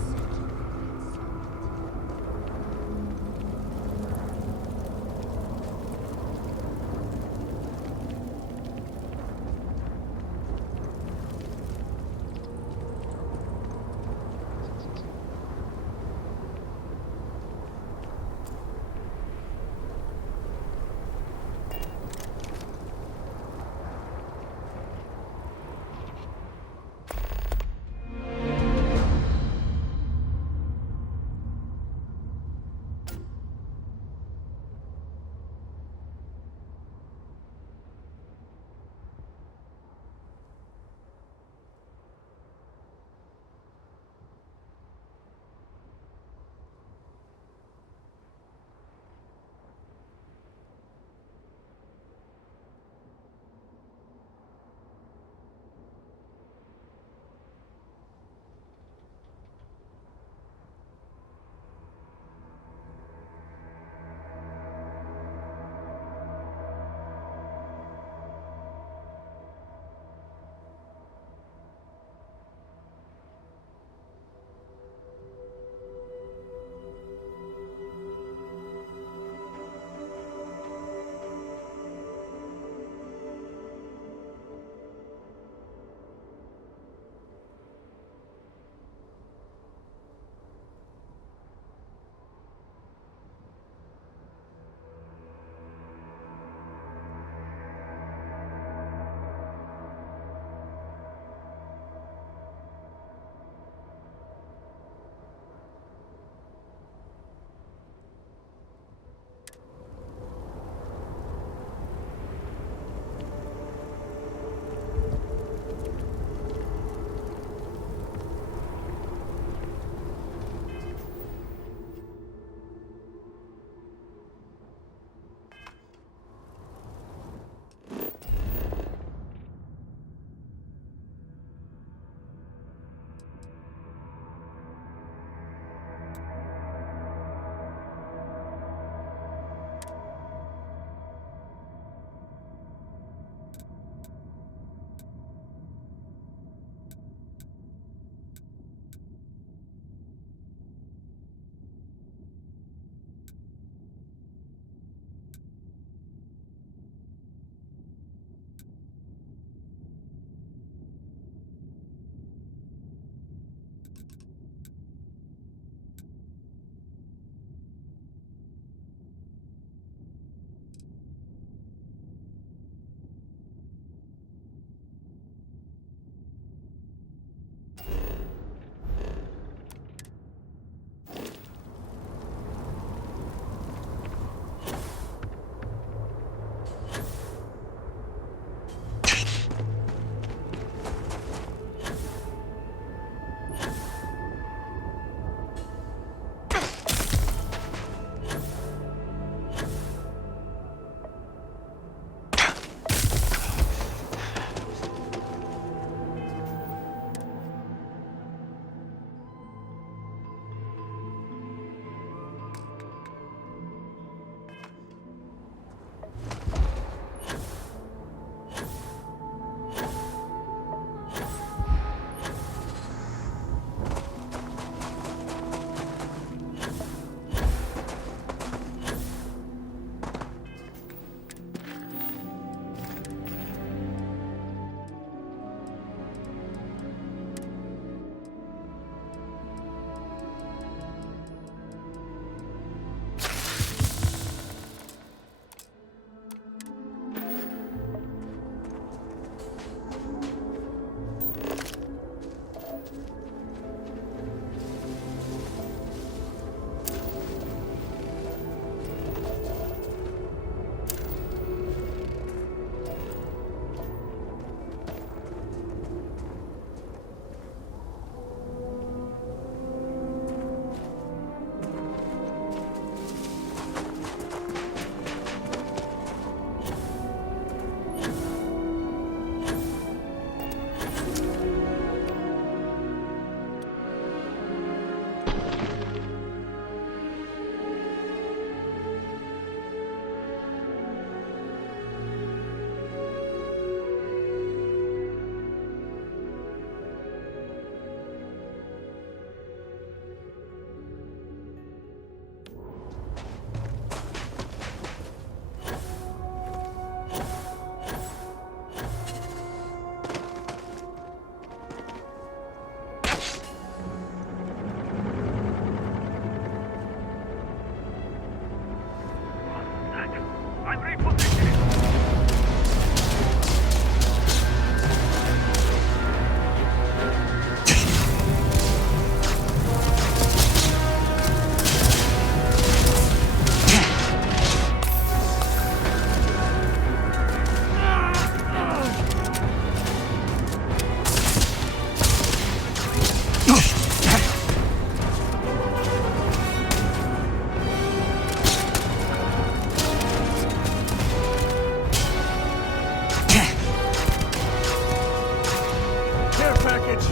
Care package!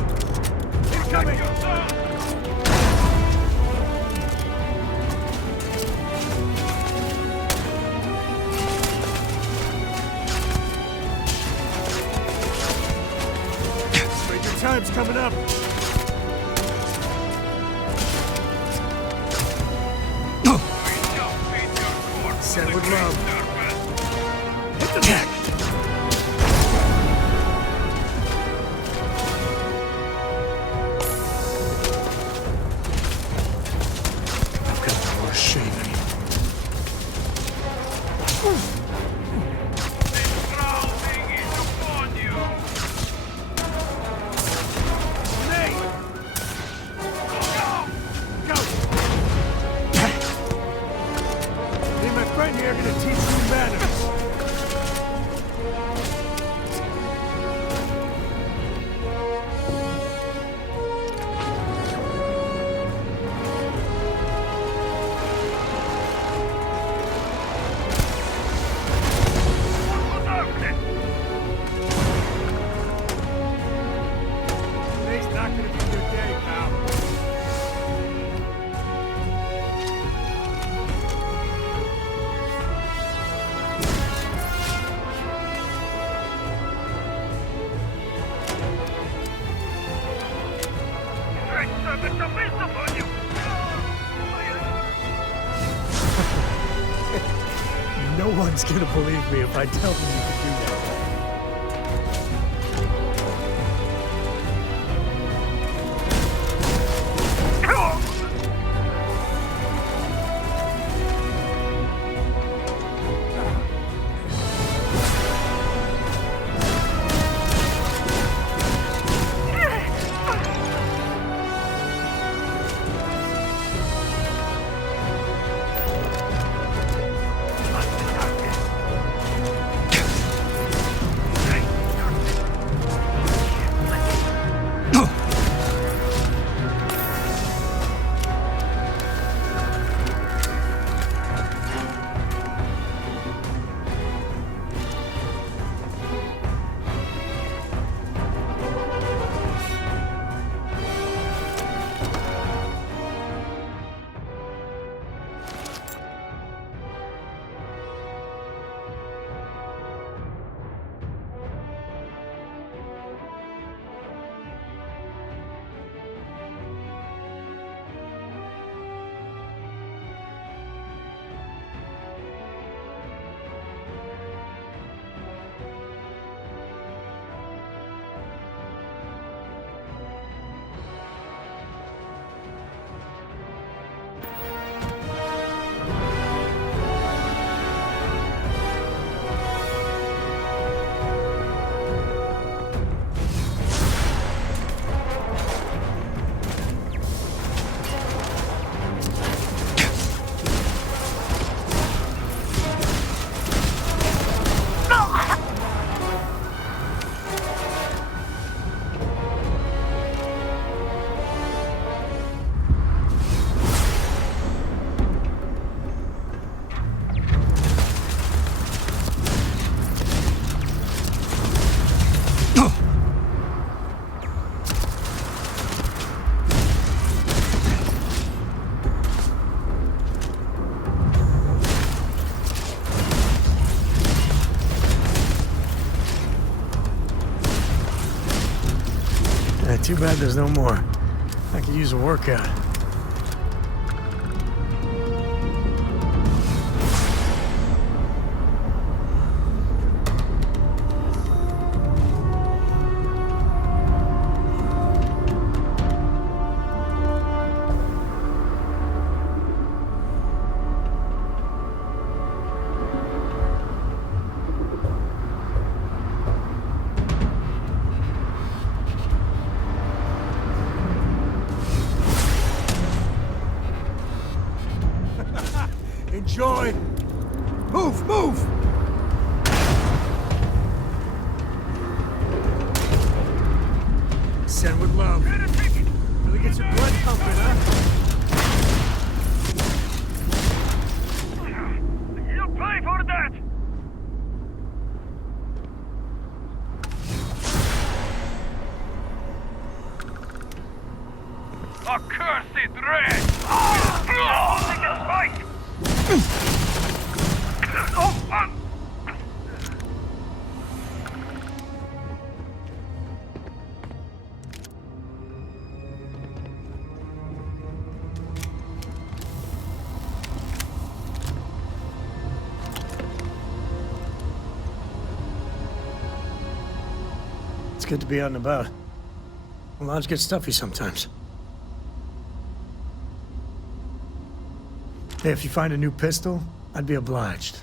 Incoming! Your time's coming up. Send with love. Hit the deck. I've got more shaving. Here gonna teach you manners. Today's not gonna be your day, pal. No one's gonna believe me if I tell them you can do that. Too bad there's no more. I could use a workout. Enjoy! Move, move! Send with love. Accursed red! Fight! It's good to be out and about. The lodge gets stuffy sometimes. Hey, if you find a new pistol, I'd be obliged.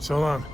So long.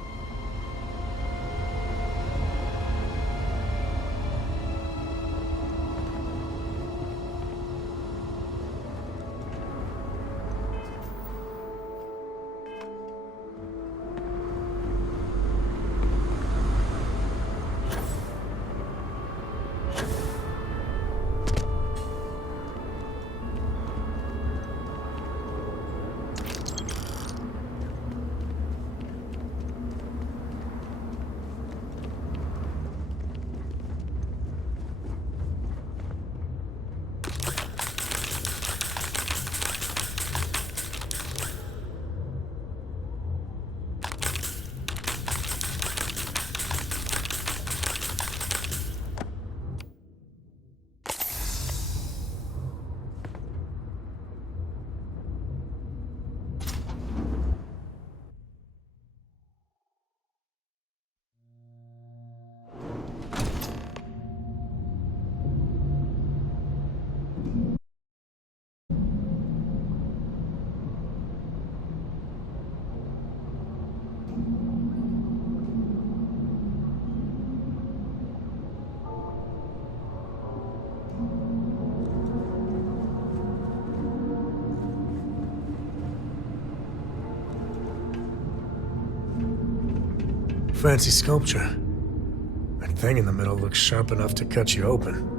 Fancy sculpture. That thing in the middle looks sharp enough to cut you open.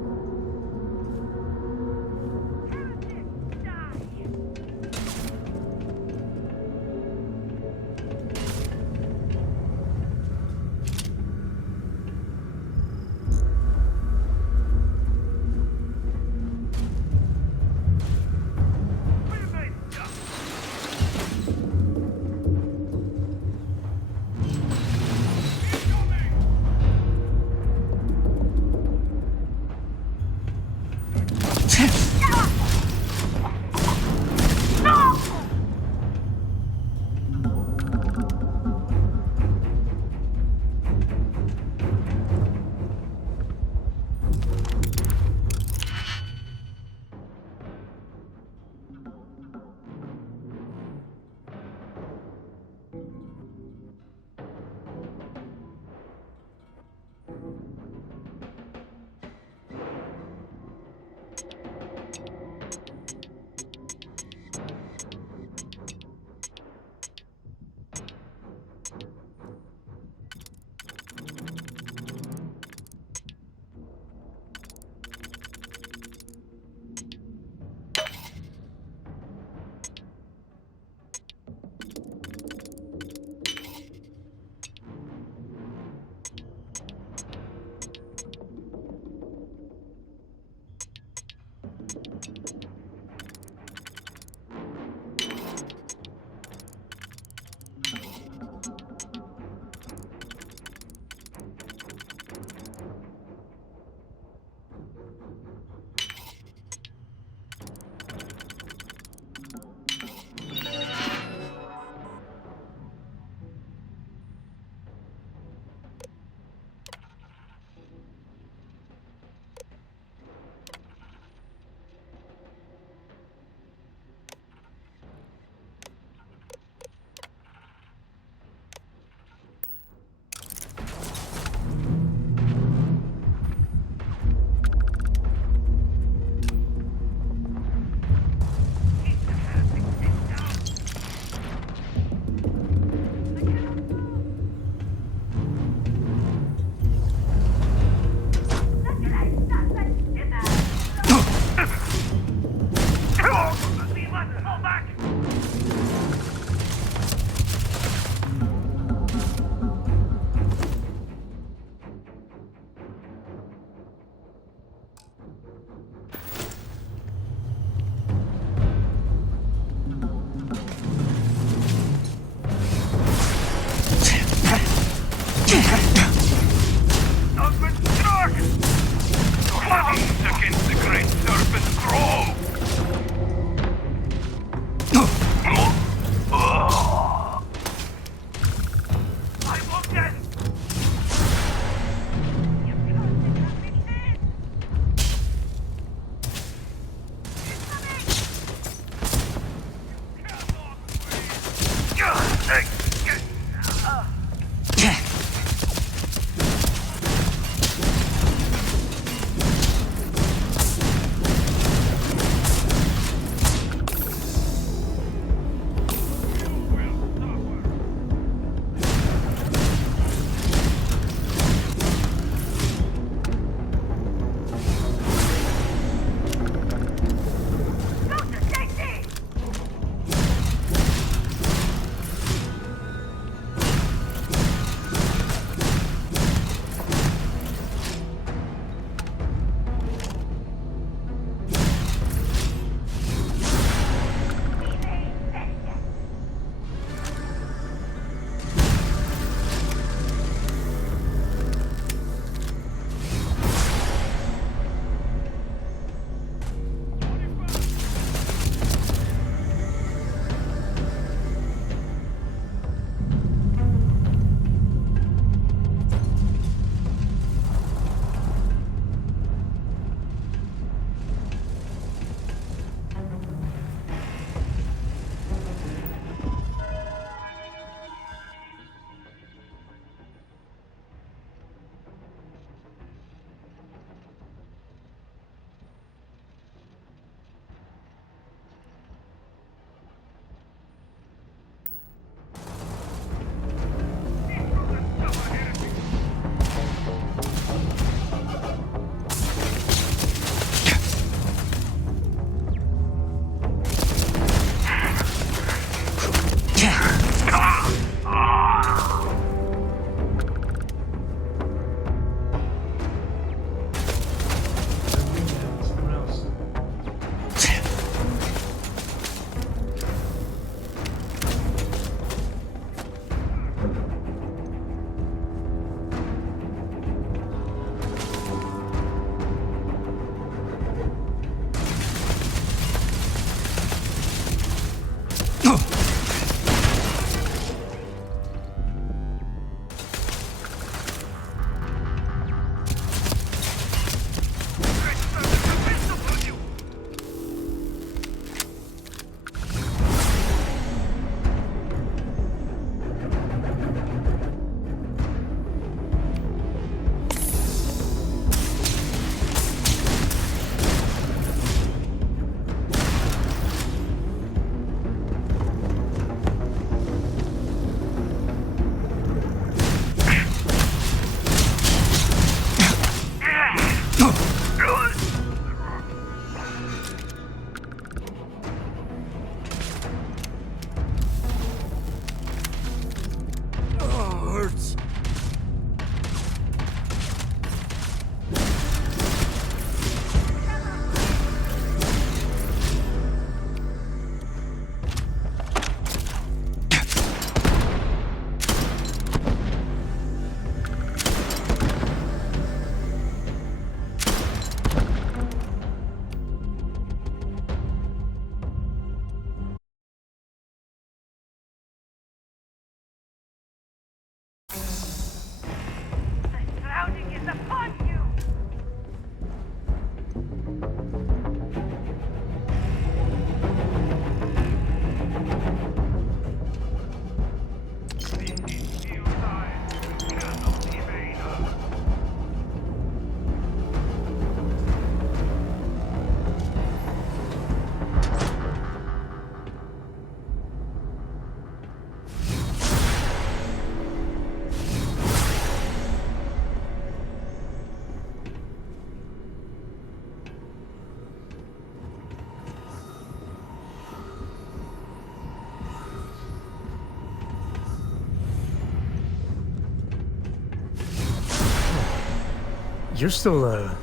You're still a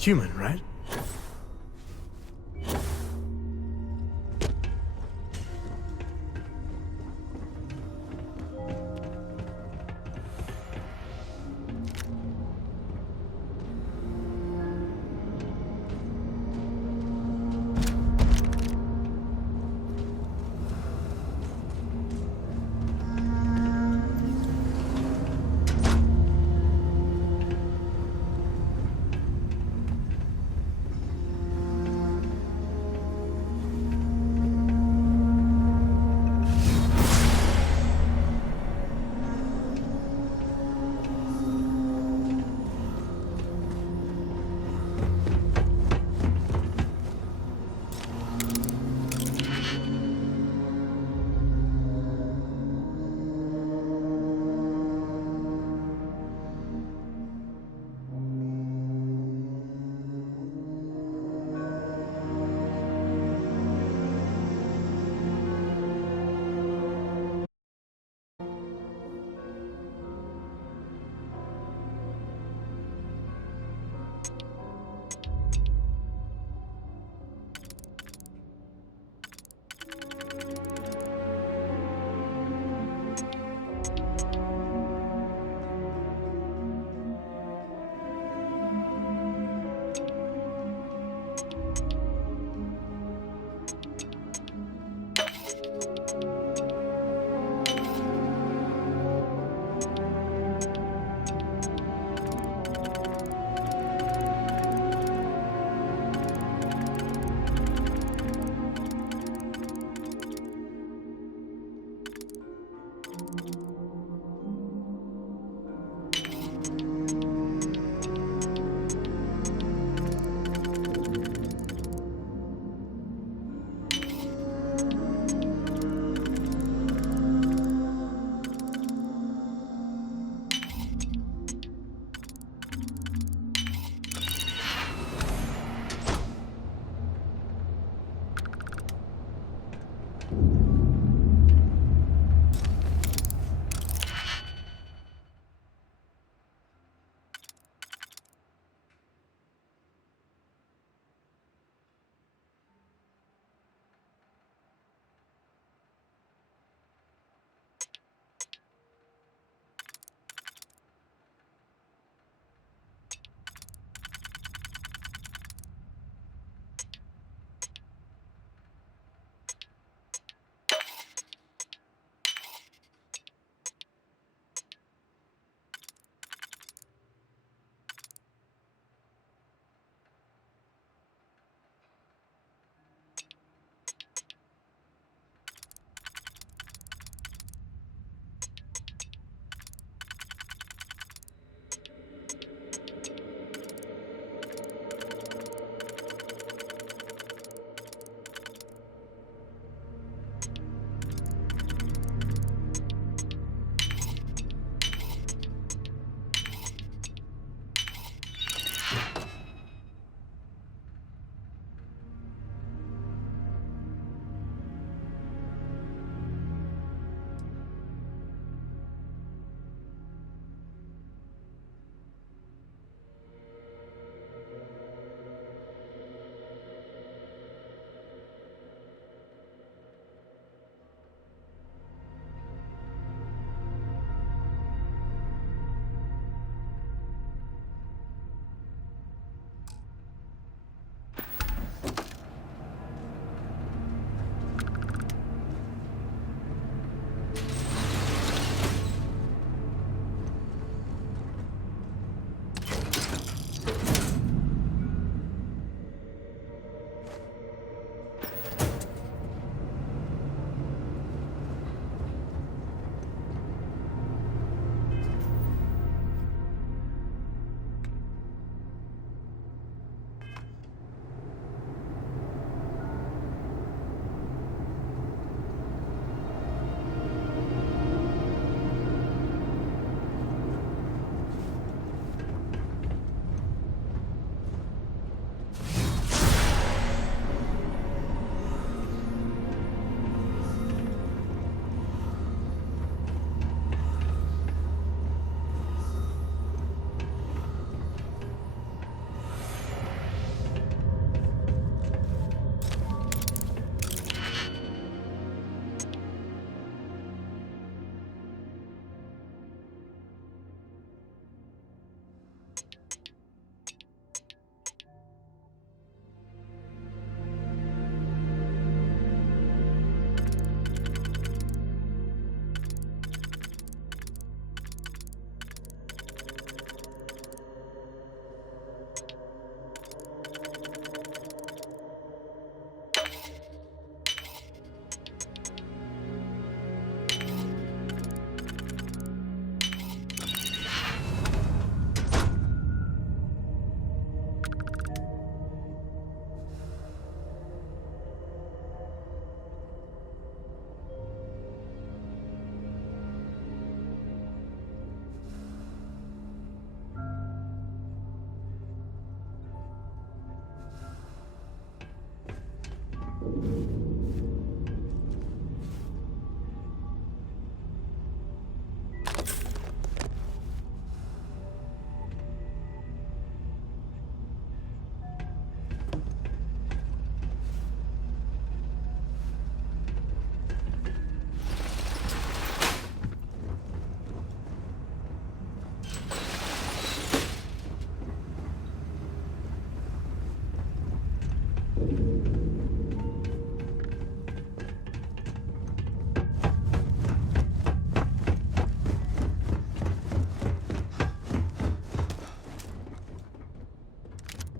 human, right?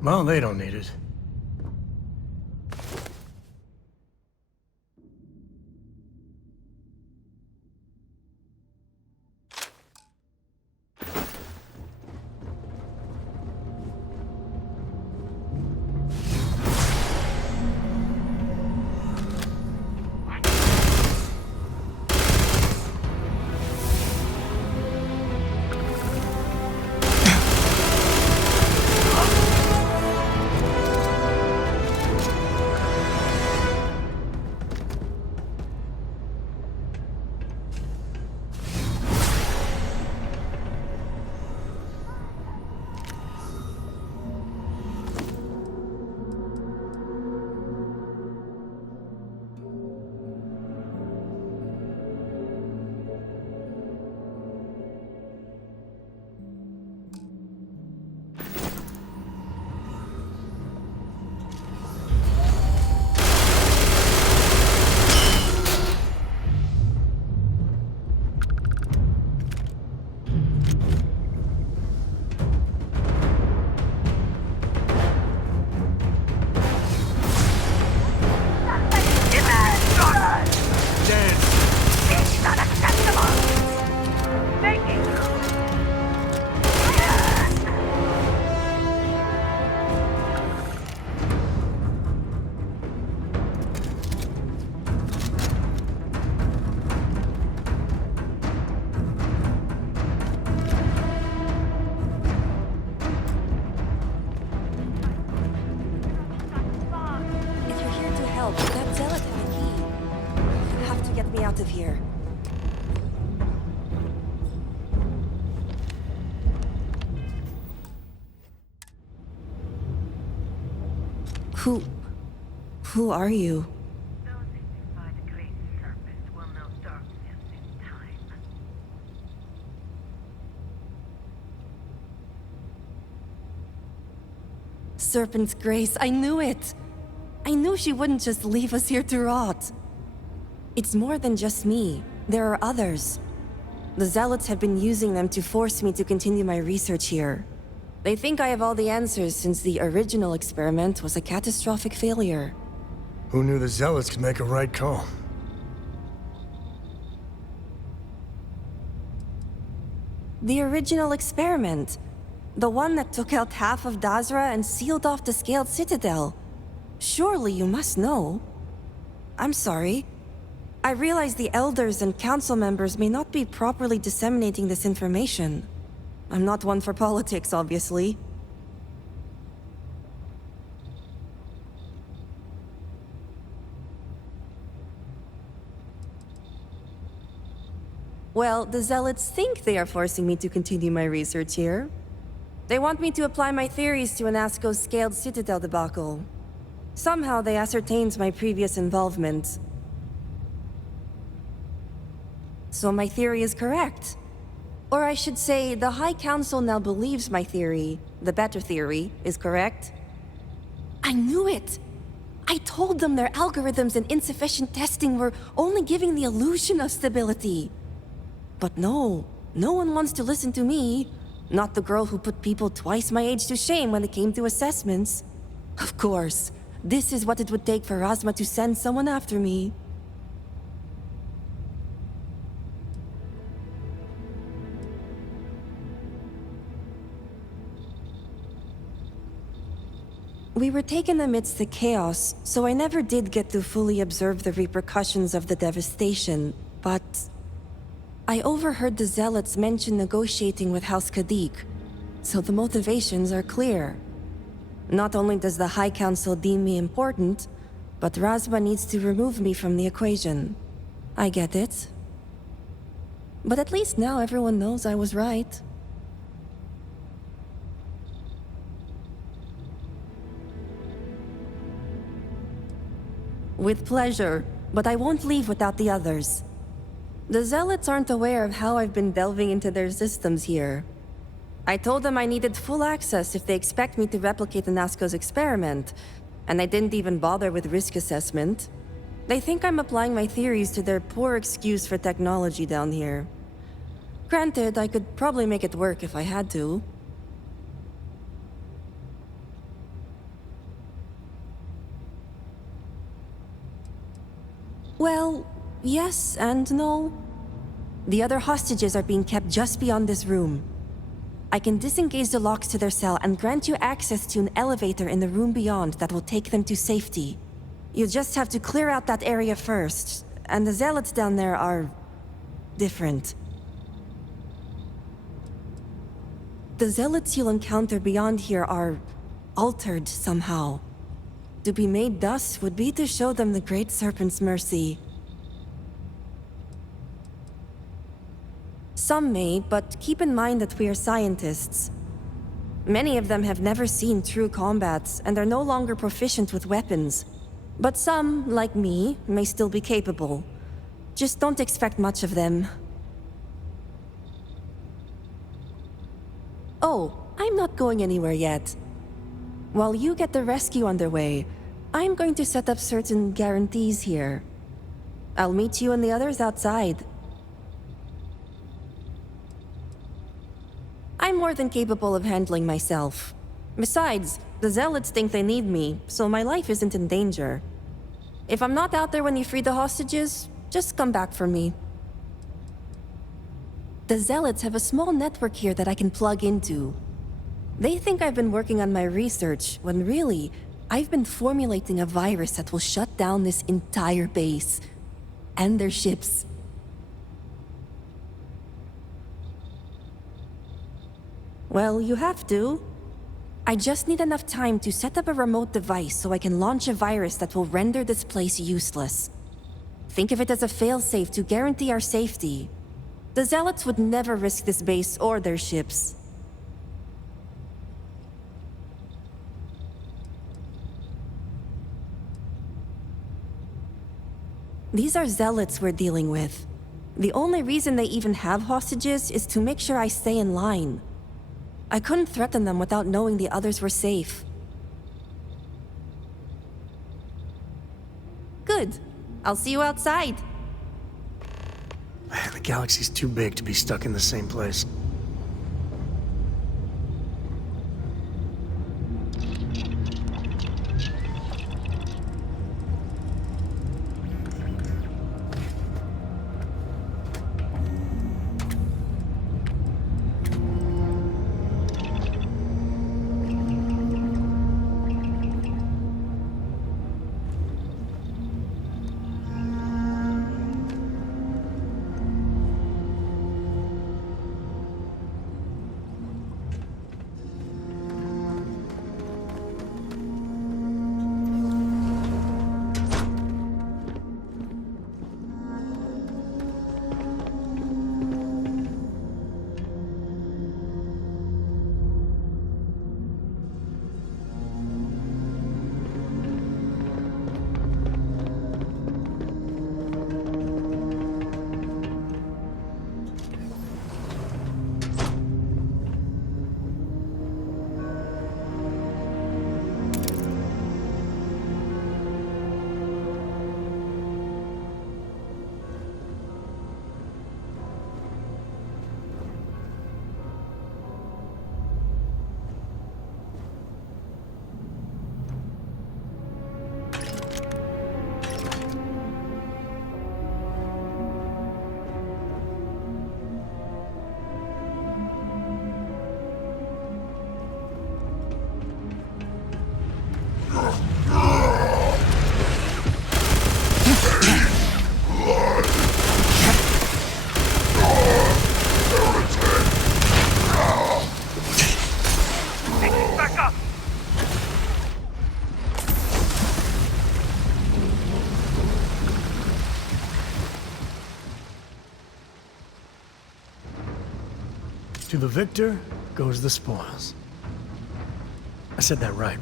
Well, they don't need it. Out of here. Who are you? Those who defy the great Serpent will know darkness in time. Serpent's grace, I knew it! I knew she wouldn't just leave us here to rot. It's more than just me. There are others. The Zealots have been using them to force me to continue my research here. They think I have all the answers since the original experiment was a catastrophic failure. Who knew the Zealots could make a right call? The original experiment. The one that took out half of Dazra and sealed off the Scaled Citadel. Surely you must know. I'm sorry. I realize the elders and council members may not be properly disseminating this information. I'm not one for politics, obviously. Well, the Zealots think they are forcing me to continue my research here. They want me to apply my theories to Anasco's Scaled Citadel debacle. Somehow they ascertained my previous involvement. So my theory is correct. Or I should say, the High Council now believes my theory, the better theory, is correct. I knew it! I told them their algorithms and insufficient testing were only giving the illusion of stability. But no one wants to listen to me. Not the girl who put people twice my age to shame when it came to assessments. Of course, this is what it would take for Razma to send someone after me. We were taken amidst the chaos, so I never did get to fully observe the repercussions of the devastation, but I overheard the Zealots mention negotiating with House Kadik, so the motivations are clear. Not only does the High Council deem me important, but Razma needs to remove me from the equation. I get it. But at least now everyone knows I was right. With pleasure, but I won't leave without the others. The Zealots aren't aware of how I've been delving into their systems here. I told them I needed full access if they expect me to replicate Anasco's experiment, and I didn't even bother with risk assessment. They think I'm applying my theories to their poor excuse for technology down here. Granted, I could probably make it work if I had to. Well, yes and no. The other hostages are being kept just beyond this room. I can disengage the locks to their cell and grant you access to an elevator in the room beyond that will take them to safety. You just have to clear out that area first, and the zealots down there are different. The zealots you'll encounter beyond here are altered somehow. To be made thus would be to show them the Great Serpent's mercy. Some may, but keep in mind that we are scientists. Many of them have never seen true combats and are no longer proficient with weapons. But some, like me, may still be capable. Just don't expect much of them. Oh, I'm not going anywhere yet. While you get the rescue underway, I'm going to set up certain guarantees here. I'll meet you and the others outside. I'm more than capable of handling myself. Besides, the zealots think they need me, so my life isn't in danger. If I'm not out there when you free the hostages, just come back for me. The zealots have a small network here that I can plug into. They think I've been working on my research, when really, I've been formulating a virus that will shut down this entire base. And their ships. Well, you have to. I just need enough time to set up a remote device so I can launch a virus that will render this place useless. Think of it as a failsafe to guarantee our safety. The zealots would never risk this base or their ships. These are zealots we're dealing with. The only reason they even have hostages is to make sure I stay in line. I couldn't threaten them without knowing the others were safe. Good. I'll see you outside. The galaxy's too big to be stuck in the same place. To the victor goes the spoils. I said that right?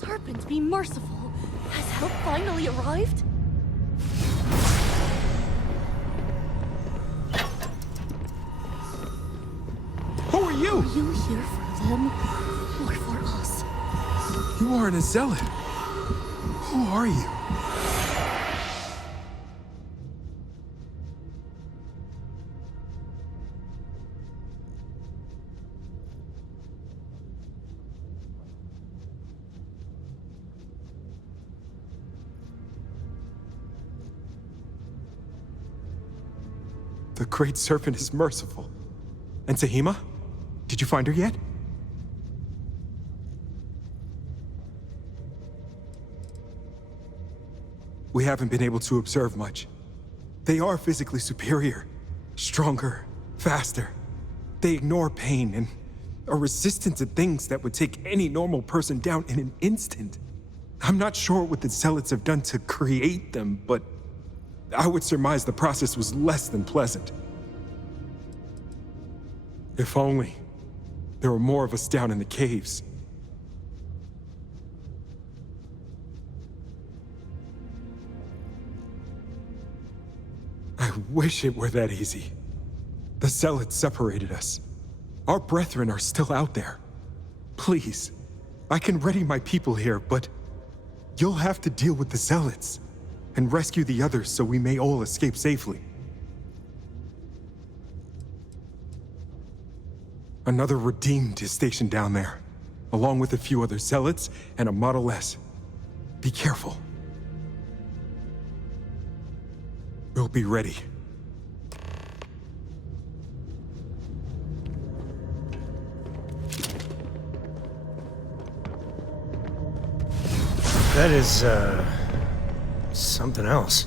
Serpent, be merciful. Has help finally arrived? Who are you? Are you here for them or for us? You aren't a zealot. Who are you? The Great Serpent is merciful. And Tahima? Did you find her yet? We haven't been able to observe much. They are physically superior, stronger, faster. They ignore pain and are resistant to things that would take any normal person down in an instant. I'm not sure what the Zealots have done to create them, but I would surmise the process was less than pleasant. If only there were more of us down in the caves. I wish it were that easy. The Zealots separated us. Our brethren are still out there. Please, I can ready my people here, but you'll have to deal with the Zealots and rescue the others so we may all escape safely. Another Redeemed is stationed down there, along with a few other Zealots and a Model S. Be careful. We'll be ready. That is, something else.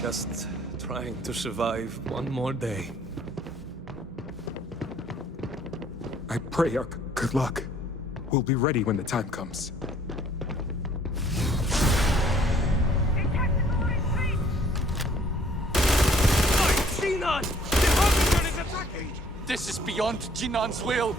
Just trying to survive one more day. I pray our good luck. We'll be ready when the time comes. Jinan! The Harbinger is attacking! This is beyond Jinan's will!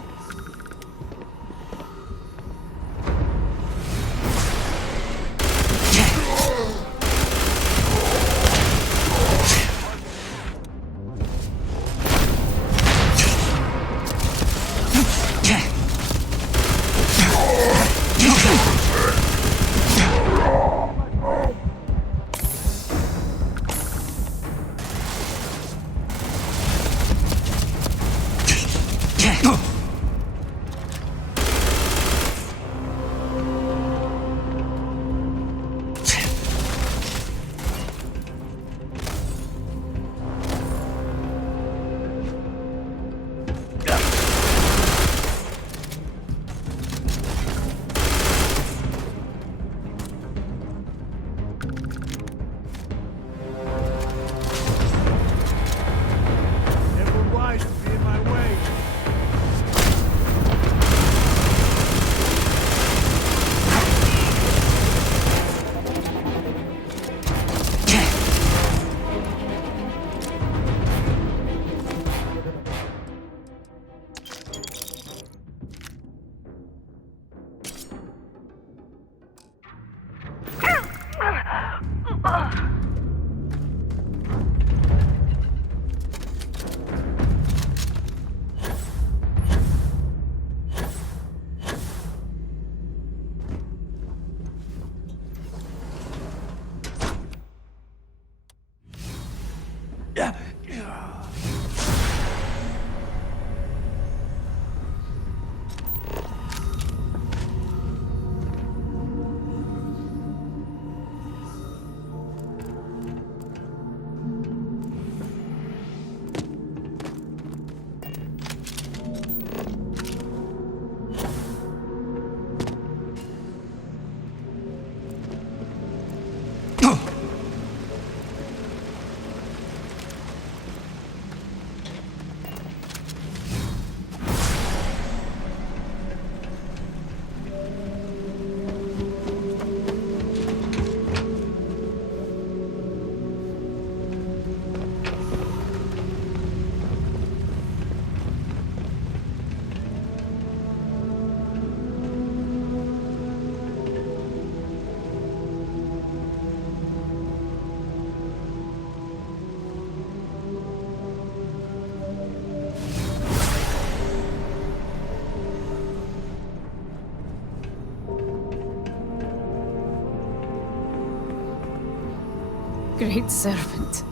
Great Serpent,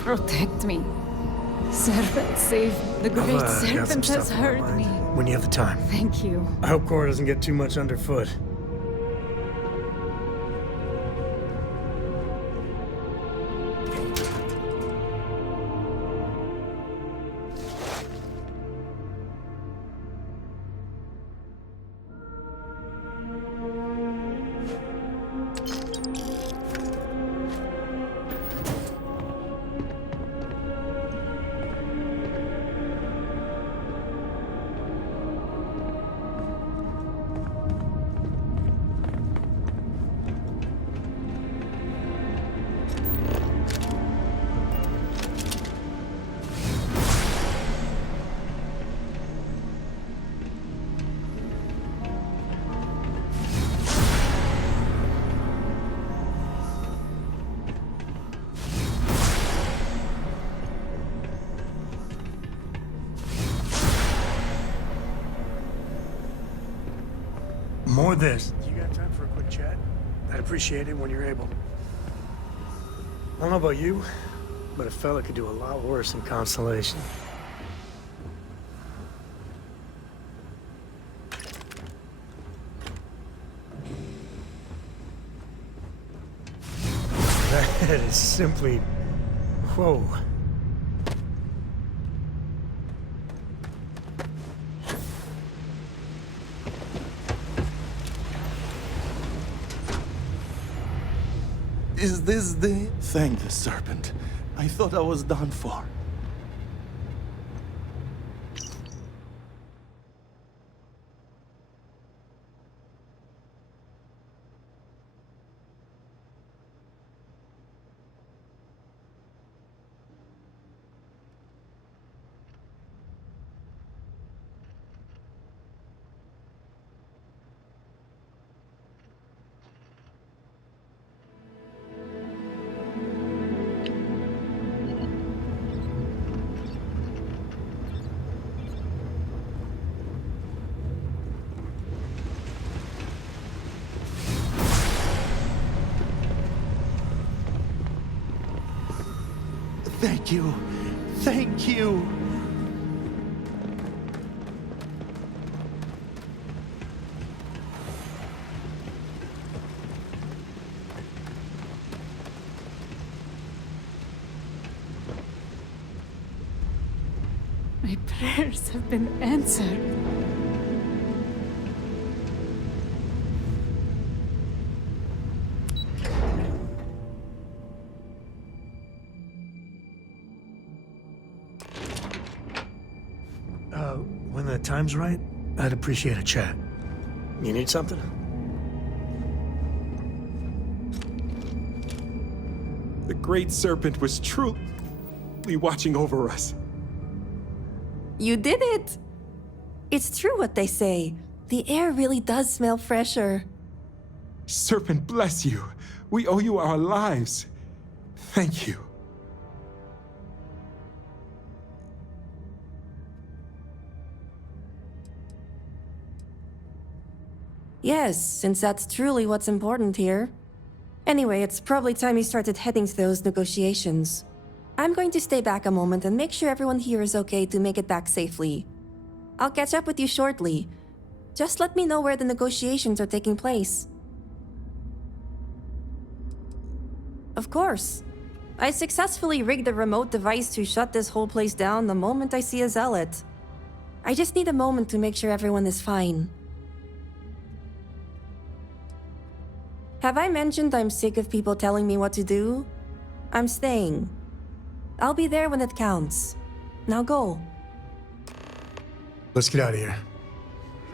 protect me. Serpent, save me. The Great I've got some Serpent has stuff on my heard mind. me. When you have the time. Thank you. I hope Cora doesn't get too much underfoot. More of this. You got time for a quick chat? I'd appreciate it when you're able. I don't know about you, but a fella could do a lot worse in Constellation. That is simply... whoa. Is this the... Thank the Serpent. I thought I was done for. Thank you. Thank you. My prayers have been answered. When the time's right, I'd appreciate a chat. You need something? The Great Serpent was truly watching over us. You did it! It's true what they say. The air really does smell fresher. Serpent bless you. We owe you our lives. Thank you. Yes, since that's truly what's important here. Anyway, it's probably time you started heading to those negotiations. I'm going to stay back a moment and make sure everyone here is okay to make it back safely. I'll catch up with you shortly. Just let me know where the negotiations are taking place. Of course. I successfully rigged a remote device to shut this whole place down the moment I see a zealot. I just need a moment to make sure everyone is fine. Have I mentioned I'm sick of people telling me what to do? I'm staying. I'll be there when it counts. Now go. Let's get out of here.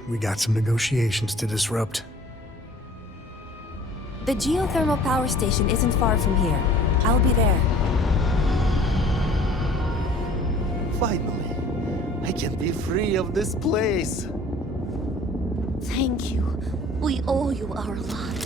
We got some negotiations to disrupt. The geothermal power station isn't far from here. I'll be there. Finally, I can be free of this place. Thank you. We owe you our lives.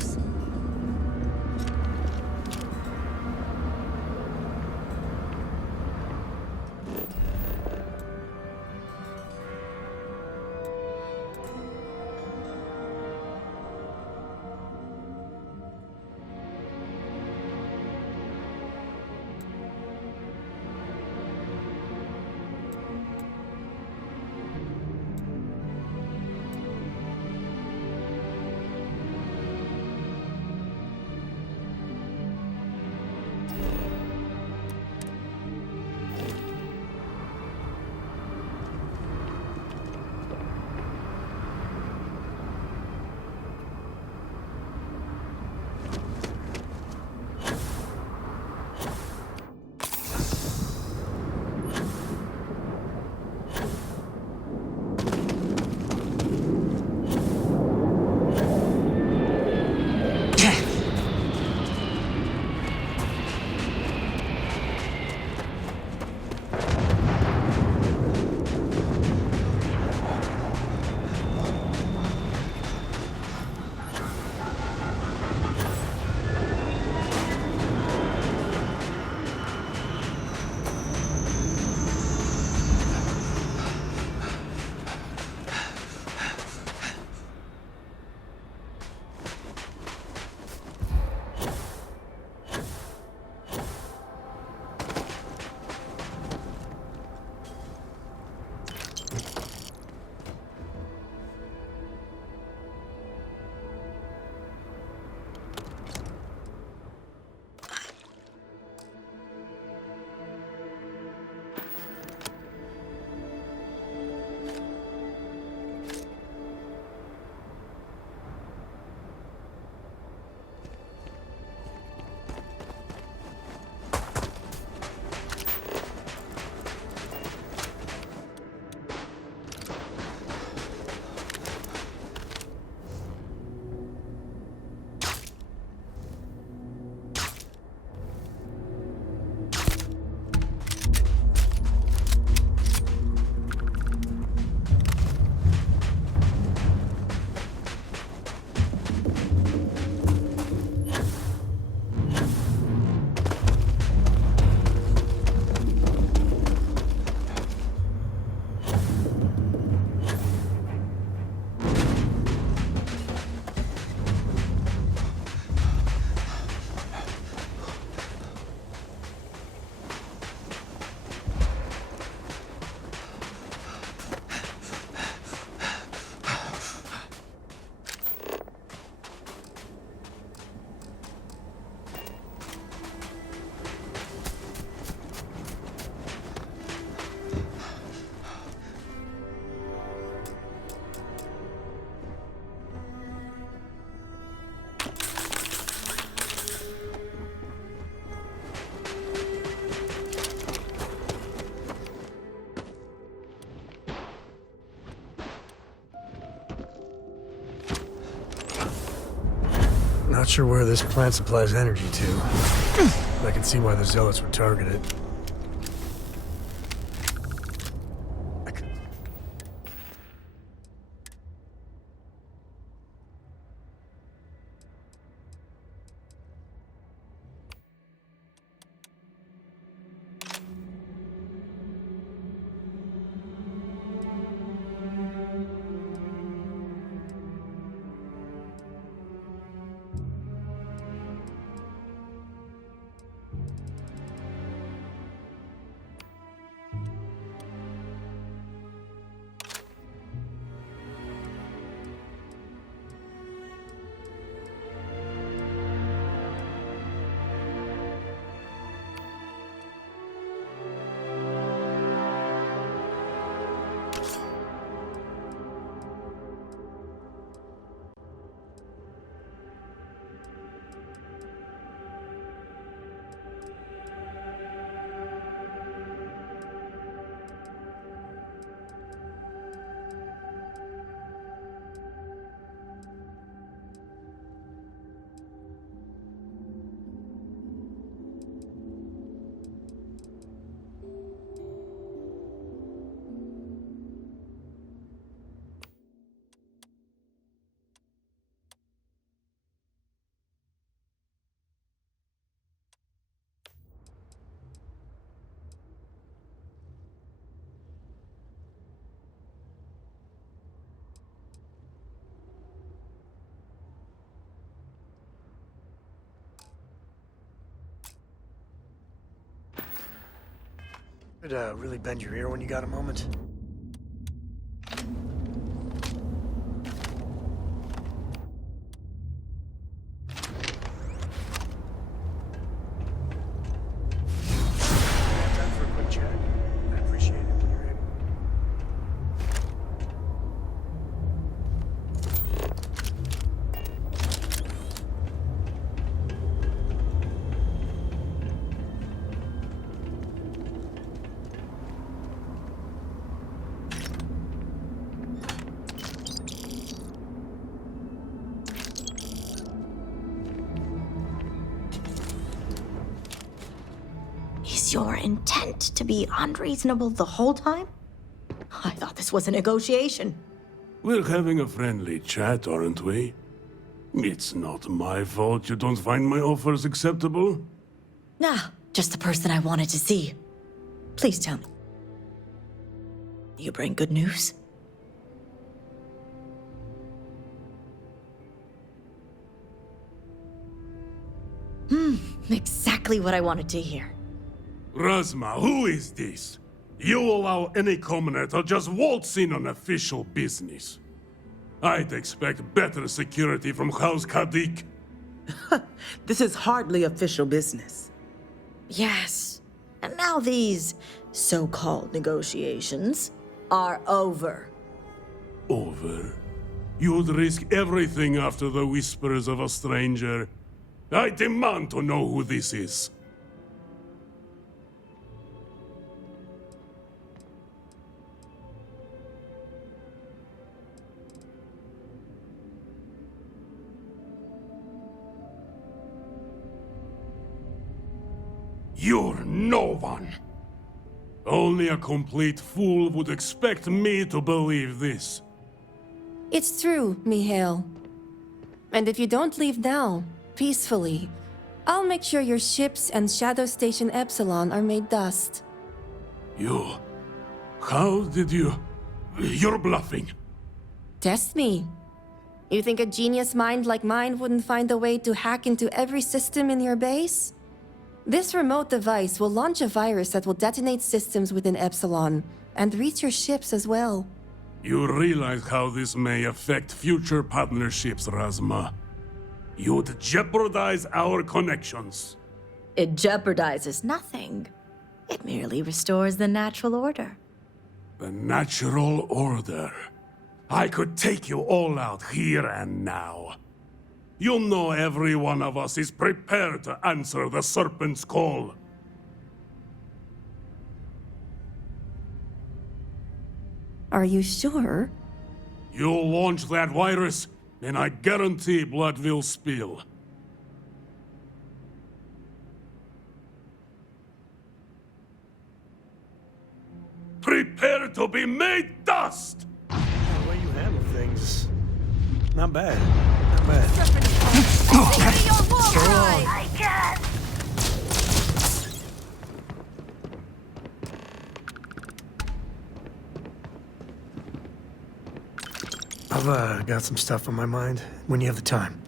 Not sure where this plant supplies energy to. I can see why the zealots would target it. Could really bend your ear when you got a moment. Time for a quick chat. I appreciate it when you're able. Is your intent to be unreasonable the whole time? I thought this was a negotiation. We're having a friendly chat, aren't we? It's not my fault you don't find my offers acceptable. Nah, just the person I wanted to see. Please tell me. You bring good news? Exactly what I wanted to hear. Razma, who is this? You allow any commoner to just waltz in on official business. I'd expect better security from House Kadik. This is hardly official business. Yes. And now these so-called negotiations are over. Over? You'd risk everything after the whispers of a stranger. I demand to know who this is. You're no one. Only a complete fool would expect me to believe this. It's true, Mihail. And if you don't leave now, peacefully, I'll make sure your ships and Shadow Station Epsilon are made dust. You... How did you... You're bluffing. Test me. You think a genius mind like mine wouldn't find a way to hack into every system in your base? This remote device will launch a virus that will detonate systems within Epsilon, and reach your ships as well. You realize how this may affect future partnerships, Razma. You'd jeopardize our connections. It jeopardizes nothing. It merely restores the natural order. The natural order. I could take you all out here and now. You know every one of us is prepared to answer the Serpent's call. Are you sure? You'll launch that virus, and I guarantee blood will spill. Prepare to be made dust! The way you handle things, not bad. Not bad. I guess. I've got some stuff on my mind when you have the time.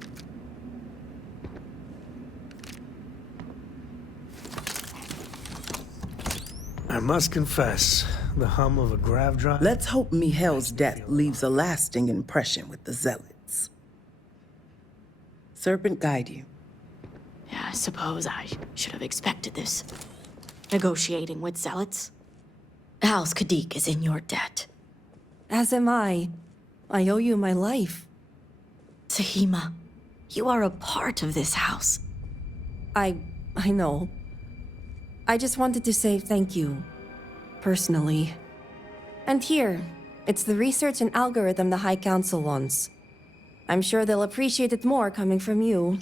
I must confess, the hum of a grav drive... Let's hope Mihail's death leaves a lasting impression with the Zealots. Serpent guide you. Yeah, I suppose I should have expected this. Negotiating with Zealots? House Kadik is in your debt. As am I. I owe you my life. Sahima, you are a part of this house. I know. I just wanted to say thank you. Personally. And here, it's the research and algorithm the High Council wants. I'm sure they'll appreciate it more coming from you.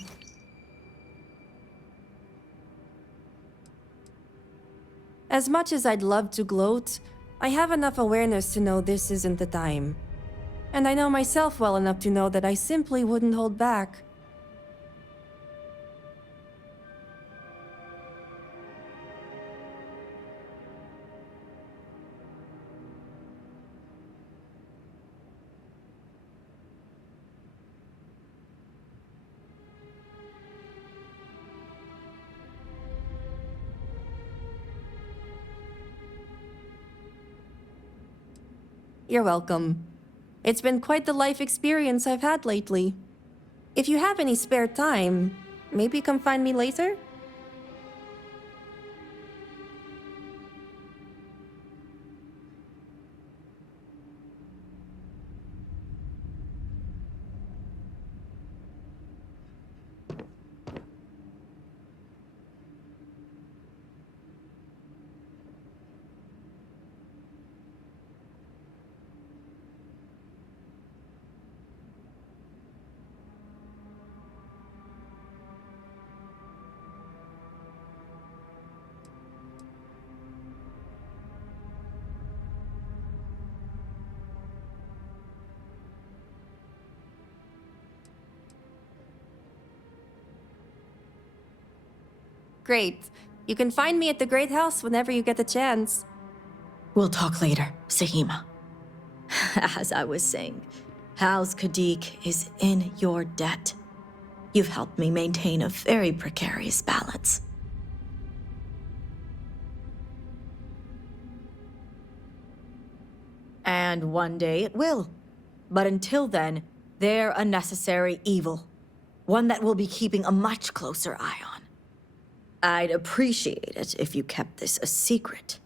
As much as I'd love to gloat, I have enough awareness to know this isn't the time. And I know myself well enough to know that I simply wouldn't hold back. You're welcome. It's been quite the life experience I've had lately. If you have any spare time, maybe come find me later? Great. You can find me at the Great House whenever you get the chance. We'll talk later, Sahima. As I was saying, House Kadik is in your debt. You've helped me maintain a very precarious balance. And one day it will. But until then, they're a necessary evil. One that we'll be keeping a much closer eye on. I'd appreciate it if you kept this a secret.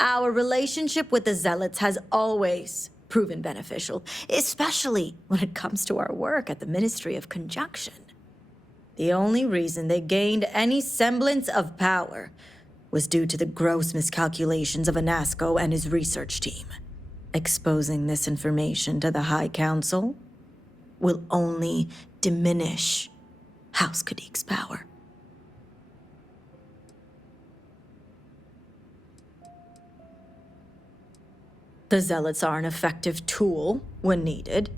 Our relationship with the Zealots has always proven beneficial, especially when it comes to our work at the Ministry of Conjunction. The only reason they gained any semblance of power was due to the gross miscalculations of Anasco and his research team. Exposing this information to the High Council will only diminish House Kadik's power. The Zealots are an effective tool when needed.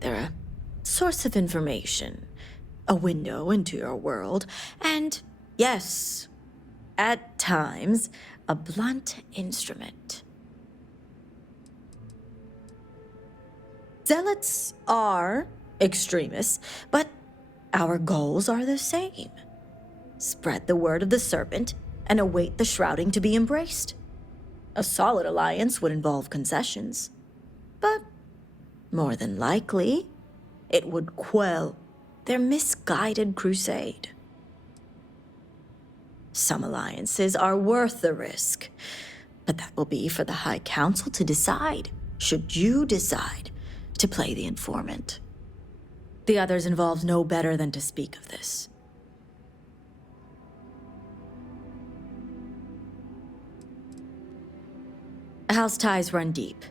They're a source of information, a window into your world, and yes, at times, a blunt instrument. Zealots are extremists, but our goals are the same. Spread the word of the Serpent and await the shrouding to be embraced. A solid alliance would involve concessions, but more than likely, it would quell their misguided crusade. Some alliances are worth the risk, but that will be for the High Council to decide, should you decide to play the informant. The others involved know better than to speak of this. House ties run deep.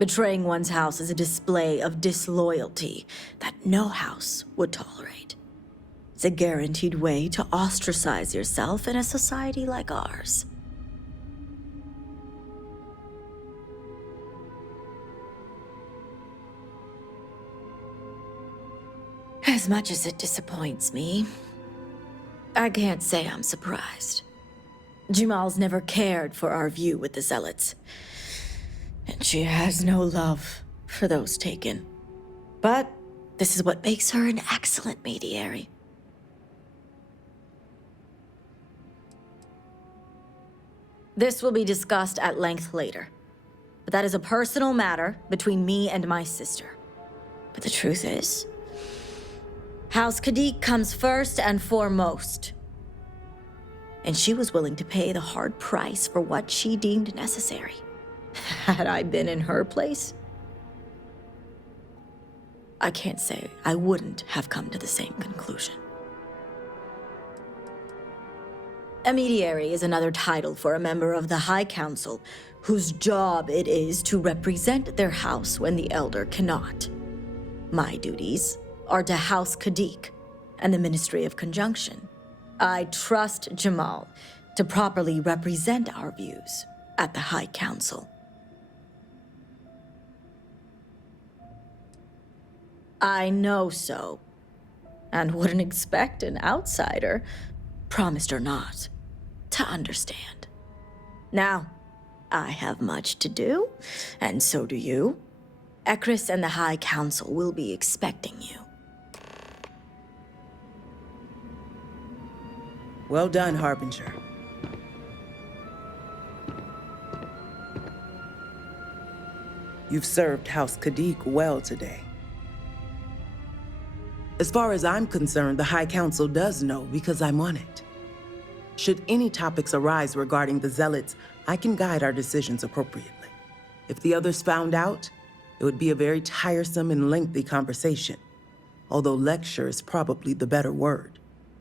Betraying one's house is a display of disloyalty that no house would tolerate. It's a guaranteed way to ostracize yourself in a society like ours. As much as it disappoints me, I can't say I'm surprised. Jamal's never cared for our view with the Zealots, and she has no love for those taken. But this is what makes her an excellent mediator. This will be discussed at length later, but that is a personal matter between me and my sister. But the truth is, House Kadik comes first and foremost. And she was willing to pay the hard price for what she deemed necessary. Had I been in her place, I can't say I wouldn't have come to the same conclusion. A mediary is another title for a member of the High Council, whose job it is to represent their house when the Elder cannot. My duties are to House Kadik and the Ministry of Conjunction. I trust Jamal to properly represent our views at the High Council. I know so, and wouldn't expect an outsider, promised or not, to understand. Now, I have much to do, and so do you. Ekris and the High Council will be expecting you. Well done, Harbinger. You've served House Kadik well today. As far as I'm concerned, the High Council does know because I'm on it. Should any topics arise regarding the Zealots, I can guide our decisions appropriately. If the others found out, it would be a very tiresome and lengthy conversation, although lecture is probably the better word.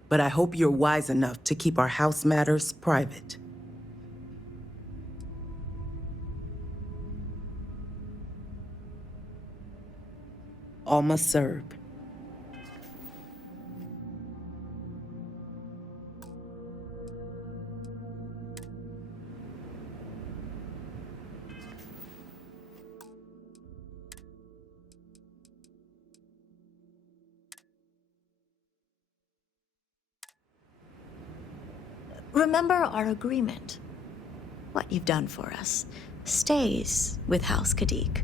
But I hope you're wise enough to keep our house matters private. All must serve. Remember our agreement. What you've done for us stays with House Kadik.